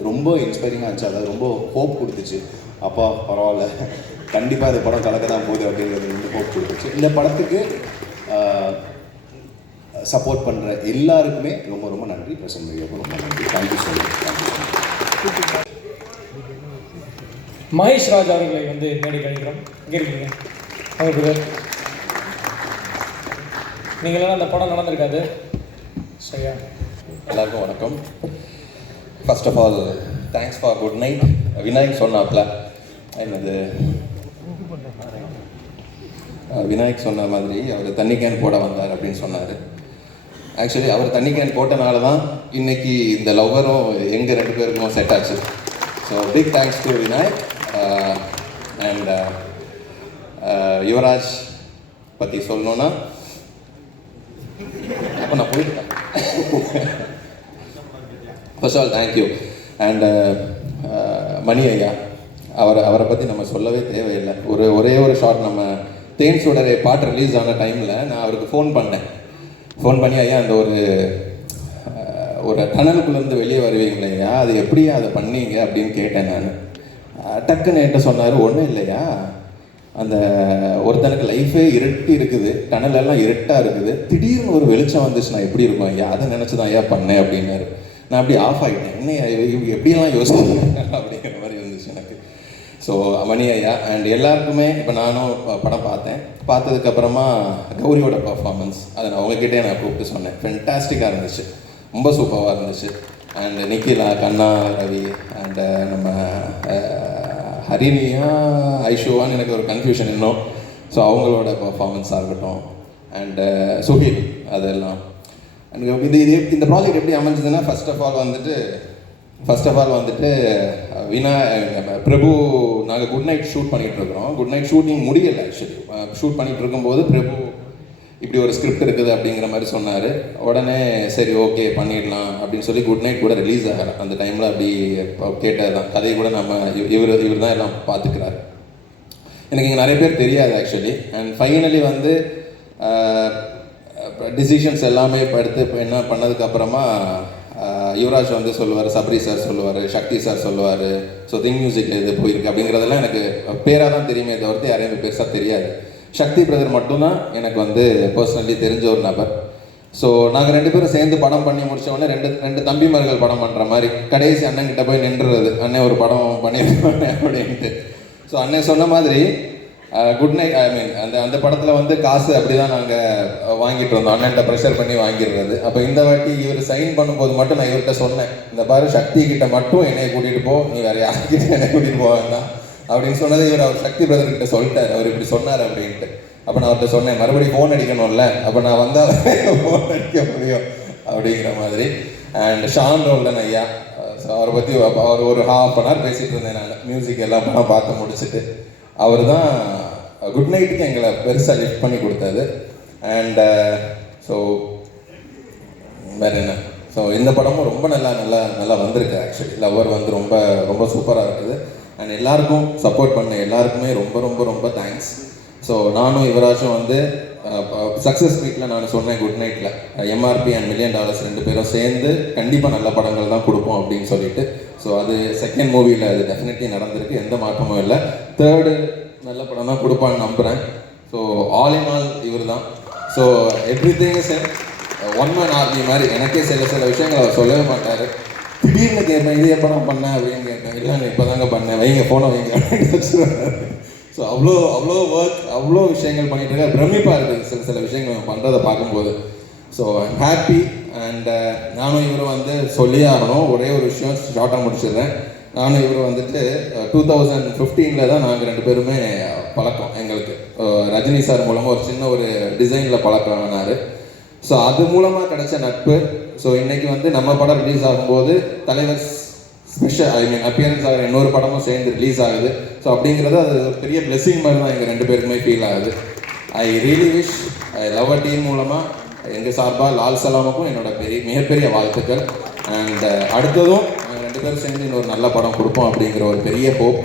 ரொம்ப இன்ஸ்பைரிங்காக இருந்துச்சு. அதாவது ரொம்ப ஹோப் கொடுத்துச்சு. அப்பா பரவாயில்ல, கண்டிப்பாக இந்த படம் கலக்க தான் போகுது அப்படிங்கிறது வந்து ஹோப் கொடுத்துச்சு. இந்த படத்துக்கு சப்போர்ட் பண்ணுற எல்லாருக்குமே ரொம்ப ரொம்ப நன்றி. பிரசன்ட் மீடியாவுக்கு ரொம்ப நன்றி. Thank you so much. Mahesh Raj அவர்களை வந்து மேடை கழிக்கிறோம். இங்கே இருக்கீங்க அவங்க நீங்களாம் அந்த படம் நடந்திருக்காது. சரியா? எல்லாருக்கும் வணக்கம். First of all thanks for good night. Vinayak சொன்னாப்ல என்னது, விநாயக் சொன்ன மாதிரி அவர் தண்ணி கேன் போட வந்தார் அப்படின்னு சொன்னார். ஆக்சுவலி அவர் தண்ணி கேன் போட்டனால தான் இன்னைக்கு இந்த லவ்வரும் எங்கள் 2 பேருக்கும் செட் ஆச்சு. So big thanks to Vinayak. And Yuvaraj பற்றி சொல்லணுன்னா அப்போ நான் போயிட்டேன். First of all thank you. And Mani ஐயா, அவரை பற்றி நம்ம சொல்லவே தேவையில்லை. ஒரே ஒரு ஷார்ட், நம்ம தேன் சுடரே பாட்டு ரிலீஸ் ஆன டைமில் நான் அவருக்கு ஃபோன் பண்ணி ஐயா அந்த ஒரு டனலுக்குள்ளேருந்து வெளியே வருவீங்களே ஐயா, அது எப்படியா அதை பண்ணீங்க அப்படின்னு கேட்டேன் நான். டக்குன்னு என்கிட்ட சொன்னார், ஒன்றும் இல்லையா, அந்த ஒருத்தனுக்கு லைஃபே இருட்டி இருக்குது, டனலெல்லாம் இருட்டாக இருக்குது, திடீர்னு ஒரு வெளிச்சம் வந்துச்சுன்னா எப்படி இருக்கும் ஐயா, அதை நினச்சி தான் ஐயா பண்ணேன் அப்படின்னாரு. நான் அப்படி ஆஃப் ஆகிட்டேன். என்ன எப்படியெல்லாம் யோசிச்சேன் அப்படிங்கிற மாதிரி இருந்துச்சு எனக்கு. ஸோ மணி ஐயா அண்ட் எல்லாருக்குமே, இப்போ நானும் படம் பார்த்ததுக்கப்புறமா கௌரியோட பர்ஃபார்மன்ஸ் அதை நான் உங்ககிட்டே நான் கூப்பிட்டு சொன்னேன். ஃபென்டாஸ்டிக்காக இருந்துச்சு, ரொம்ப சூப்பராக இருந்துச்சு. அண்ட் நிக்கிலா, கண்ணா, ரவி அண்ட் நம்ம ஹரிணியா ஐஷுவான்னு எனக்கு ஒரு கன்ஃபியூஷன் இன்னும். ஸோ அவங்களோட பர்ஃபார்மன்ஸாக இருக்கட்டும் அண்டு சுஹில் அதெல்லாம். இந்த ப்ராஜெக்ட் எப்படி அமைஞ்சதுன்னா, ஃபர்ஸ்ட் ஆஃப் ஆல் வந்துட்டு பிரபு, நாங்கள் குட் நைட் ஷூட் பண்ணிகிட்டு இருக்கிறோம். குட் நைட் ஷூட்டிங் முடியலை. ஆக்சுவலி ஷூட் பண்ணிகிட்டு இருக்கும்போது பிரபு இப்படி ஒரு ஸ்கிரிப்ட் இருக்குது அப்படிங்கிற மாதிரி சொன்னார். உடனே சரி ஓகே பண்ணிடலாம் அப்படின்னு சொல்லி குட் நைட் கூட ரிலீஸ் ஆகலை அந்த டைமில். அப்படி கேட்டது தான் கதையை கூட நம்ம இவர் தான் எல்லாம் பார்த்துக்கிறாரு. எனக்கு இங்கே நிறைய பேர் தெரியாது ஆக்சுவலி. அண்ட் ஃபைனலி வந்து டிசிஷன்ஸ் எல்லாமே எடுத்து இப்போ என்ன பண்ணதுக்கப்புறமா யுவராஜ் வந்து சொல்லுவார், சப்ரி சார் சொல்லுவார், சக்தி சார் சொல்லுவார், ஸோ திங் மியூசிக்கில் இது போயிருக்கு அப்படிங்கிறதெல்லாம் எனக்கு பேராக தான் தெரியுமே தவிர்த்து யாரையுமே பெருசாக தெரியாது. சக்தி பிரதர் மட்டும்தான் எனக்கு வந்து பர்சனலி தெரிஞ்ச ஒரு நபர். ஸோ நாங்கள் 2 பேரும் சேர்ந்து படம் பண்ணி முடித்தோடனே ரெண்டு தம்பிமார்கள் படம் பண்ணுற மாதிரி கடைசி அண்ணன்கிட்ட போய் நின்றுறது, அண்ணன் ஒரு படம் பண்ணியிருக்கோம் அப்படின்ட்டு. ஸோ அண்ணன் சொன்ன மாதிரி குட் நைட் அந்த படத்தில் வந்து காசு அப்படி தான் நாங்கள் வாங்கிட்டு இருந்தோம், அண்ணன்ட்ட ப்ரெஷர் பண்ணி வாங்கிடுறது. அப்போ இந்த வாட்டி இவர் சைன் பண்ணும்போது மட்டும் நான் இவர்கிட்ட சொன்னேன், இந்த பாரு சக்தி கிட்ட மட்டும் என்னை கூட்டிகிட்டு போ, நீ வேறு யார்கிட்ட என்னை கூட்டிகிட்டு போக வேண்டாம் அப்படின்னு சொன்னதை அவர் சக்தி பிரதர்கிட்ட சொல்லிட்டார், அவர் இப்படி சொன்னார் அப்படின்ட்டு. அப்போ நான் அவர்கிட்ட சொன்னேன், மறுபடியும் ஃபோன் அடிக்கணும்ல, அப்போ நான் வந்தால் ஃபோன் அடிக்க முடியும் அப்படிங்கிற மாதிரி. அண்ட் ஷான் ரோல்டன் ஐயா, அவரை பற்றி அவர் ஒரு ½ hour பேசிகிட்டு இருந்தேன் நான், மியூசிக் எல்லாம் படம் பார்த்து முடிச்சுட்டு. அவர் தான் குட் நைட்டுக்கு எங்களை பெருசாக லிஃப்ட் பண்ணி கொடுத்தாரு. அண்ட் ஸோ வேறு என்ன, ஸோ இந்த படமும் ரொம்ப நல்லா வந்திருக்கு. ஆக்சுவலி லவ்வர் வந்து ரொம்ப சூப்பராக இருக்குது. அண்ட் எல்லாருக்கும் சப்போர்ட் பண்ண எல்லாருக்குமே ரொம்ப தேங்க்ஸ். ஸோ நானும் யுவராஜும் வந்து சக்ஸஸ் மீட்டில் நான் சொன்னேன், குட் நைட்டில் MRP அண்ட் $1 million 2 பேரும் சேர்ந்து கண்டிப்பாக நல்ல படங்கள் தான் கொடுப்போம் அப்படின்னு சொல்லிட்டு. ஸோ அது செகண்ட் மூவியில் அது டெஃபினெட்லி நடந்திருக்கு, எந்த மாற்றமும் இல்லை. தேர்டு நல்ல படம் தான் கொடுப்பான்னு நம்புகிறேன். ஸோ ஆல் இன் ஆல் இவர் தான். So everything is one man army மாதிரி. எனக்கே சில விஷயங்கள் அவர் சொல்லவே மாட்டார். திடீர்னு கேட்பேன், இது எப்போ நான் பண்ணேன் அப்படின்னு கேட்டேன், இல்லை நான் இப்போ தாங்க பண்ணேன், வைங்க ஃபோனை வைங்க அப்படின்னு வச்சுருவாரு. ஸோ அவ்வளோ ஒர்க், அவ்வளோ விஷயங்கள் பண்ணிகிட்டு இருக்காரு. பிரமிப்பாக இருக்குது சில விஷயங்கள் பண்ணுறதை பார்க்கும்போது. So I'm happy. அண்ட் நானும் இவரும் வந்து சொல்லியே ஆகணும். ஒரே ஒரு விஷயம் ஷார்ட்டாக முடிச்சிடுறேன். நானும் இவரும் வந்துட்டு 2015 தான் நாங்கள் 2 பேருமே பழக்கம் எங்களுக்கு. ரஜினி சார் மூலமாக ஒரு சின்ன ஒரு டிசைனில் பழக்கம் ஆனார். ஸோ அது மூலமாக கிடைச்ச நட்பு. ஸோ இன்றைக்கி வந்து நம்ம படம் ரிலீஸ் ஆகும்போது தலைவர் ஸ்பெஷல் அப்பியரன்ஸ் ஆகிற இன்னொரு படமும் சேர்ந்து ரிலீஸ் ஆகுது. ஸோ அப்படிங்கிறது அது பெரிய பிளெஸிங் மாதிரி தான் எங்கள் 2 பேருக்குமே ஃபீல் ஆகுது. I really wish love team மூலமாக எங்கள் சார்பாக லால் சலாமுக்கும் என்னோட மிகப்பெரிய வாழ்த்துக்கள். அண்ட் அடுத்ததும் நாங்கள் 2 பேரும் சேர்ந்து இன்னொரு நல்ல படம் கொடுப்போம் அப்படிங்கிற ஒரு பெரிய hope.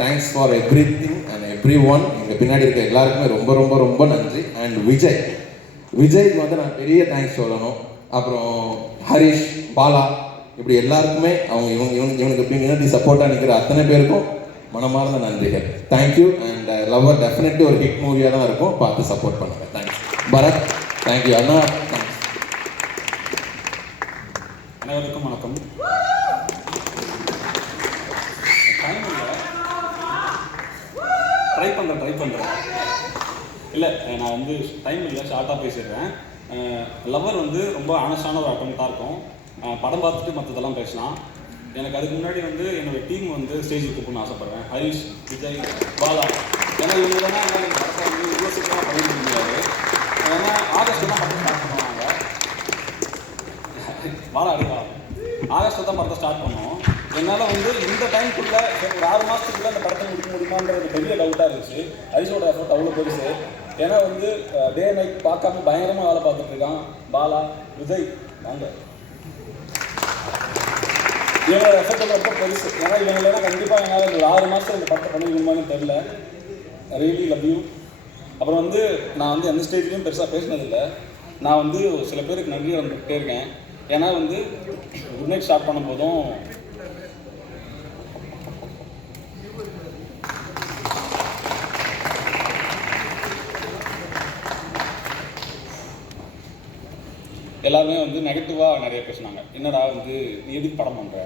Thanks for every thing and every one. எங்கள் பின்னாடி இருக்க எல்லாருக்குமே ரொம்ப ரொம்ப ரொம்ப நன்றி. அண்ட் விஜய்க்கு வந்து நான் பெரிய தேங்க்ஸ் சொல்லணும். அப்புறம் ஹரிஷ், பாலா, இப்படி எல்லாருக்குமே அவங்க இவனுக்கு பின்னாடி சப்போர்ட்டாக நிற்கிற அத்தனை பேருக்கும் மனமார்ந்த நன்றிகள். தேங்க்யூ. அண்ட் லவ்வர் டெஃபினெட்லி ஒரு ஹிட் மூவியாக தான் இருக்கும், பார்த்து சப்போர்ட் பண்ணுங்கள். தேங்க்ஸ் பரத். தேங்க்யூ அண்ணா. தேங்க்ஸ். அனைவருக்கும் வணக்கம். ட்ரை பண்ணுறேன் இல்லை, நான் வந்து டைம் இல்லை, ஷார்ட்டாக பேசிடுறேன். லவ்வர் வந்து ரொம்ப ஆனஸ்டான ஒரு அட்டம்ப்டாக இருக்கும். படம் பார்த்துட்டு மற்றதெல்லாம் பேசலாம். எனக்கு அதுக்கு முன்னாடி வந்து என்னோடய டீம் வந்து ஸ்டேஜுக்கு கூப்பிடணும்னு ஆசைப்பட்றேன். ஹரிஷ், விஜய், பாலா. ஏன்னா இவங்க தான் என்னால் படத்தை வந்து இவ்வளோ சீக்கிரமாக பண்ணிக்க முடியாது. ஏன்னா ஆகஸ்ட்டில் தான் படத்தை ஸ்டார்ட் பண்ணுவாங்க. பாலா அடிவா ஆகஸ்ட்டில் தான் படத்தை ஸ்டார்ட் பண்ணோம். என்னால் வந்து இந்த டைமுக்குள்ளே ஒரு 6 மாதத்துக்குள்ளே அந்த படத்தை முடிக்க முடியுமான்றது பெரிய டவுட்டாக இருந்துச்சு. ஹரிஷோட எஃபர்ட் அவ்வளோ பெருசு. ஏன்னா வந்து டே நைட் பார்க்காம பயங்கரமாக வேலை பார்த்துட்டு இருக்கான். பாலா, விஜய், வாங்க, இவங்களோட எஃபர்ட் ரொம்ப பெருசு. ஏன்னா இவங்களெல்லாம் கண்டிப்பாக என்னால் ஒரு 6 மாதம் இந்த படத்தை பண்ணிக்கணுமான்னு தெரில. Really love you. அப்புறம் வந்து நான் வந்து எந்த ஸ்டேஜ்லேயும் பெருசாக பேசினதில்லை. நான் வந்து சில பேருக்கு நன்றி வந்துகிட்டே இருக்கேன். ஏன்னா வந்து குட் நைட் ஸ்டார்ட் பண்ணும்போதும் எல்லாருமே வந்து நெகட்டிவாக நிறைய பேசினாங்க. என்னடா வந்து நீ எதுக்கு படம் பண்ணுற,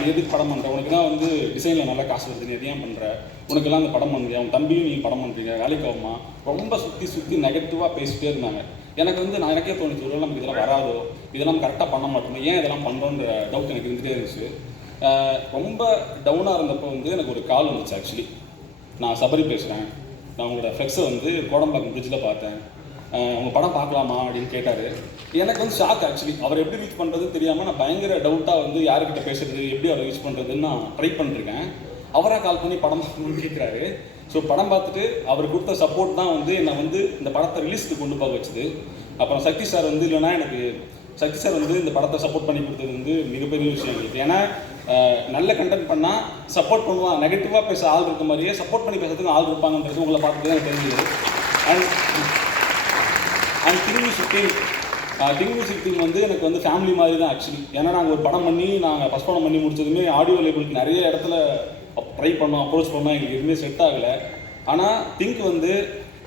நீ எதுக்கு படம் பண்ணுற, உனக்கு தான் வந்து டிசைனில் நல்லா காசு வருது, நீ எதையும் பண்ணுற, உனக்கெல்லாம் அந்த படம் பண்ணுறியா, உன் தம்பியும் நீ படம் பண்ணுறீங்க, வேலைக்கு ஆகுமா, ரொம்ப சுற்றி நெகட்டிவாக பேசிகிட்டே இருந்தாங்க. எனக்கு வந்து நான் எனக்கே தோணுச்சு, ஒரு நமக்கு இதெல்லாம் வராதோ, இதெல்லாம் நம்ம கரெக்டாக பண்ண மாட்டோம், ஏன் இதெல்லாம் பண்ணுறோன்ற டவுட் எனக்கு இருந்துகிட்டே இருந்துச்சு. ரொம்ப டவுனாக இருந்தப்போ வந்து எனக்கு ஒரு கால் வந்துச்சு. ஆக்சுவலி நான் சபரி பேசுகிறேன், நான் உங்களோட ஃப்ளெக்ஸை வந்து கோடம்பாக்கம் பிரிட்ஜில் பார்த்தேன், உங்கள் படம் பார்க்கலாமா அப்படின்னு கேட்டார். எனக்கு வந்து ஷாக். ஆக்சுவலி அவர் எப்படி ரீச் பண்ணுறதுன்னு தெரியாமல் நான் பயங்கர டவுட்டாக வந்து யார்கிட்ட பேசுறது, எப்படி அவரை ரீச் பண்ணுறதுன்னு நான் ட்ரை பண்ணிருக்கேன். அவராக கால் பண்ணி படம் பார்க்கணும்னு கேட்குறாரு. ஸோ படம் பார்த்துட்டு அவர் கொடுத்த சப்போர்ட் தான் வந்து என்னை வந்து இந்த படத்தை ரிலீஸ்க்கு கொண்டு போக வச்சுது. அப்புறம் சக்தி சார் வந்து இல்லைன்னா எனக்கு சக்தி சார் வந்து இந்த படத்தை சப்போர்ட் பண்ணி கொடுத்தது வந்து மிகப்பெரிய விஷயம் எங்களுக்கு. ஏன்னா நல்ல கண்டென்ட் பண்ணால் சப்போர்ட் பண்ணுவான், நெகட்டிவாக பேச ஆள் இருக்க மாதிரியே சப்போர்ட் பண்ணி பேசுறதுக்கு ஆள் இருப்பாங்கன்றது உங்களை பார்த்துட்டு தான் எனக்கு தெரிஞ்சுது. அண்ட் திங் மியூசிக் டீம் வந்து எனக்கு வந்து ஃபேமிலி மாதிரி தான் ஆக்சுவலி. ஏன்னா நாங்கள் ஒரு படம் பண்ணி நாங்கள் ஃபஸ்ட் படம் பண்ணி முடிச்சதுமே ஆடியோ லேபிளுக்கு நிறைய இடத்துல ட்ரை பண்ணோம், அப்ரோச் பண்ணோம், எங்களுக்கு எதுவுமே செட் ஆகலை. ஆனால் திங்க் வந்து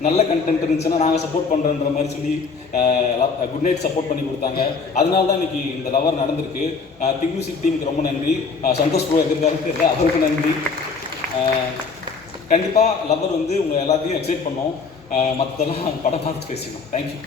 நல்ல கண்டென்ட் இருந்துச்சுன்னா நாங்கள் சப்போர்ட் பண்ணுறன்ற மாதிரி சொல்லி குட் நைட் சப்போர்ட் பண்ணி கொடுத்தாங்க. அதனால தான் இன்றைக்கி இந்த லவர் நடந்திருக்கு. திங்க் மியூசிக் டீமுக்கு ரொம்ப நன்றி. சந்தோஷ் ப்ரோ எதிர்காலத்து இல்லை, அவருக்கு நன்றி. கண்டிப்பாக லவர் வந்து உங்கள் எல்லாத்தையும் எக்ஸைட் பண்ணோம். மற்றதெல்லாம் படம் பார்த்து பேசிக்கணும். தேங்க்யூ.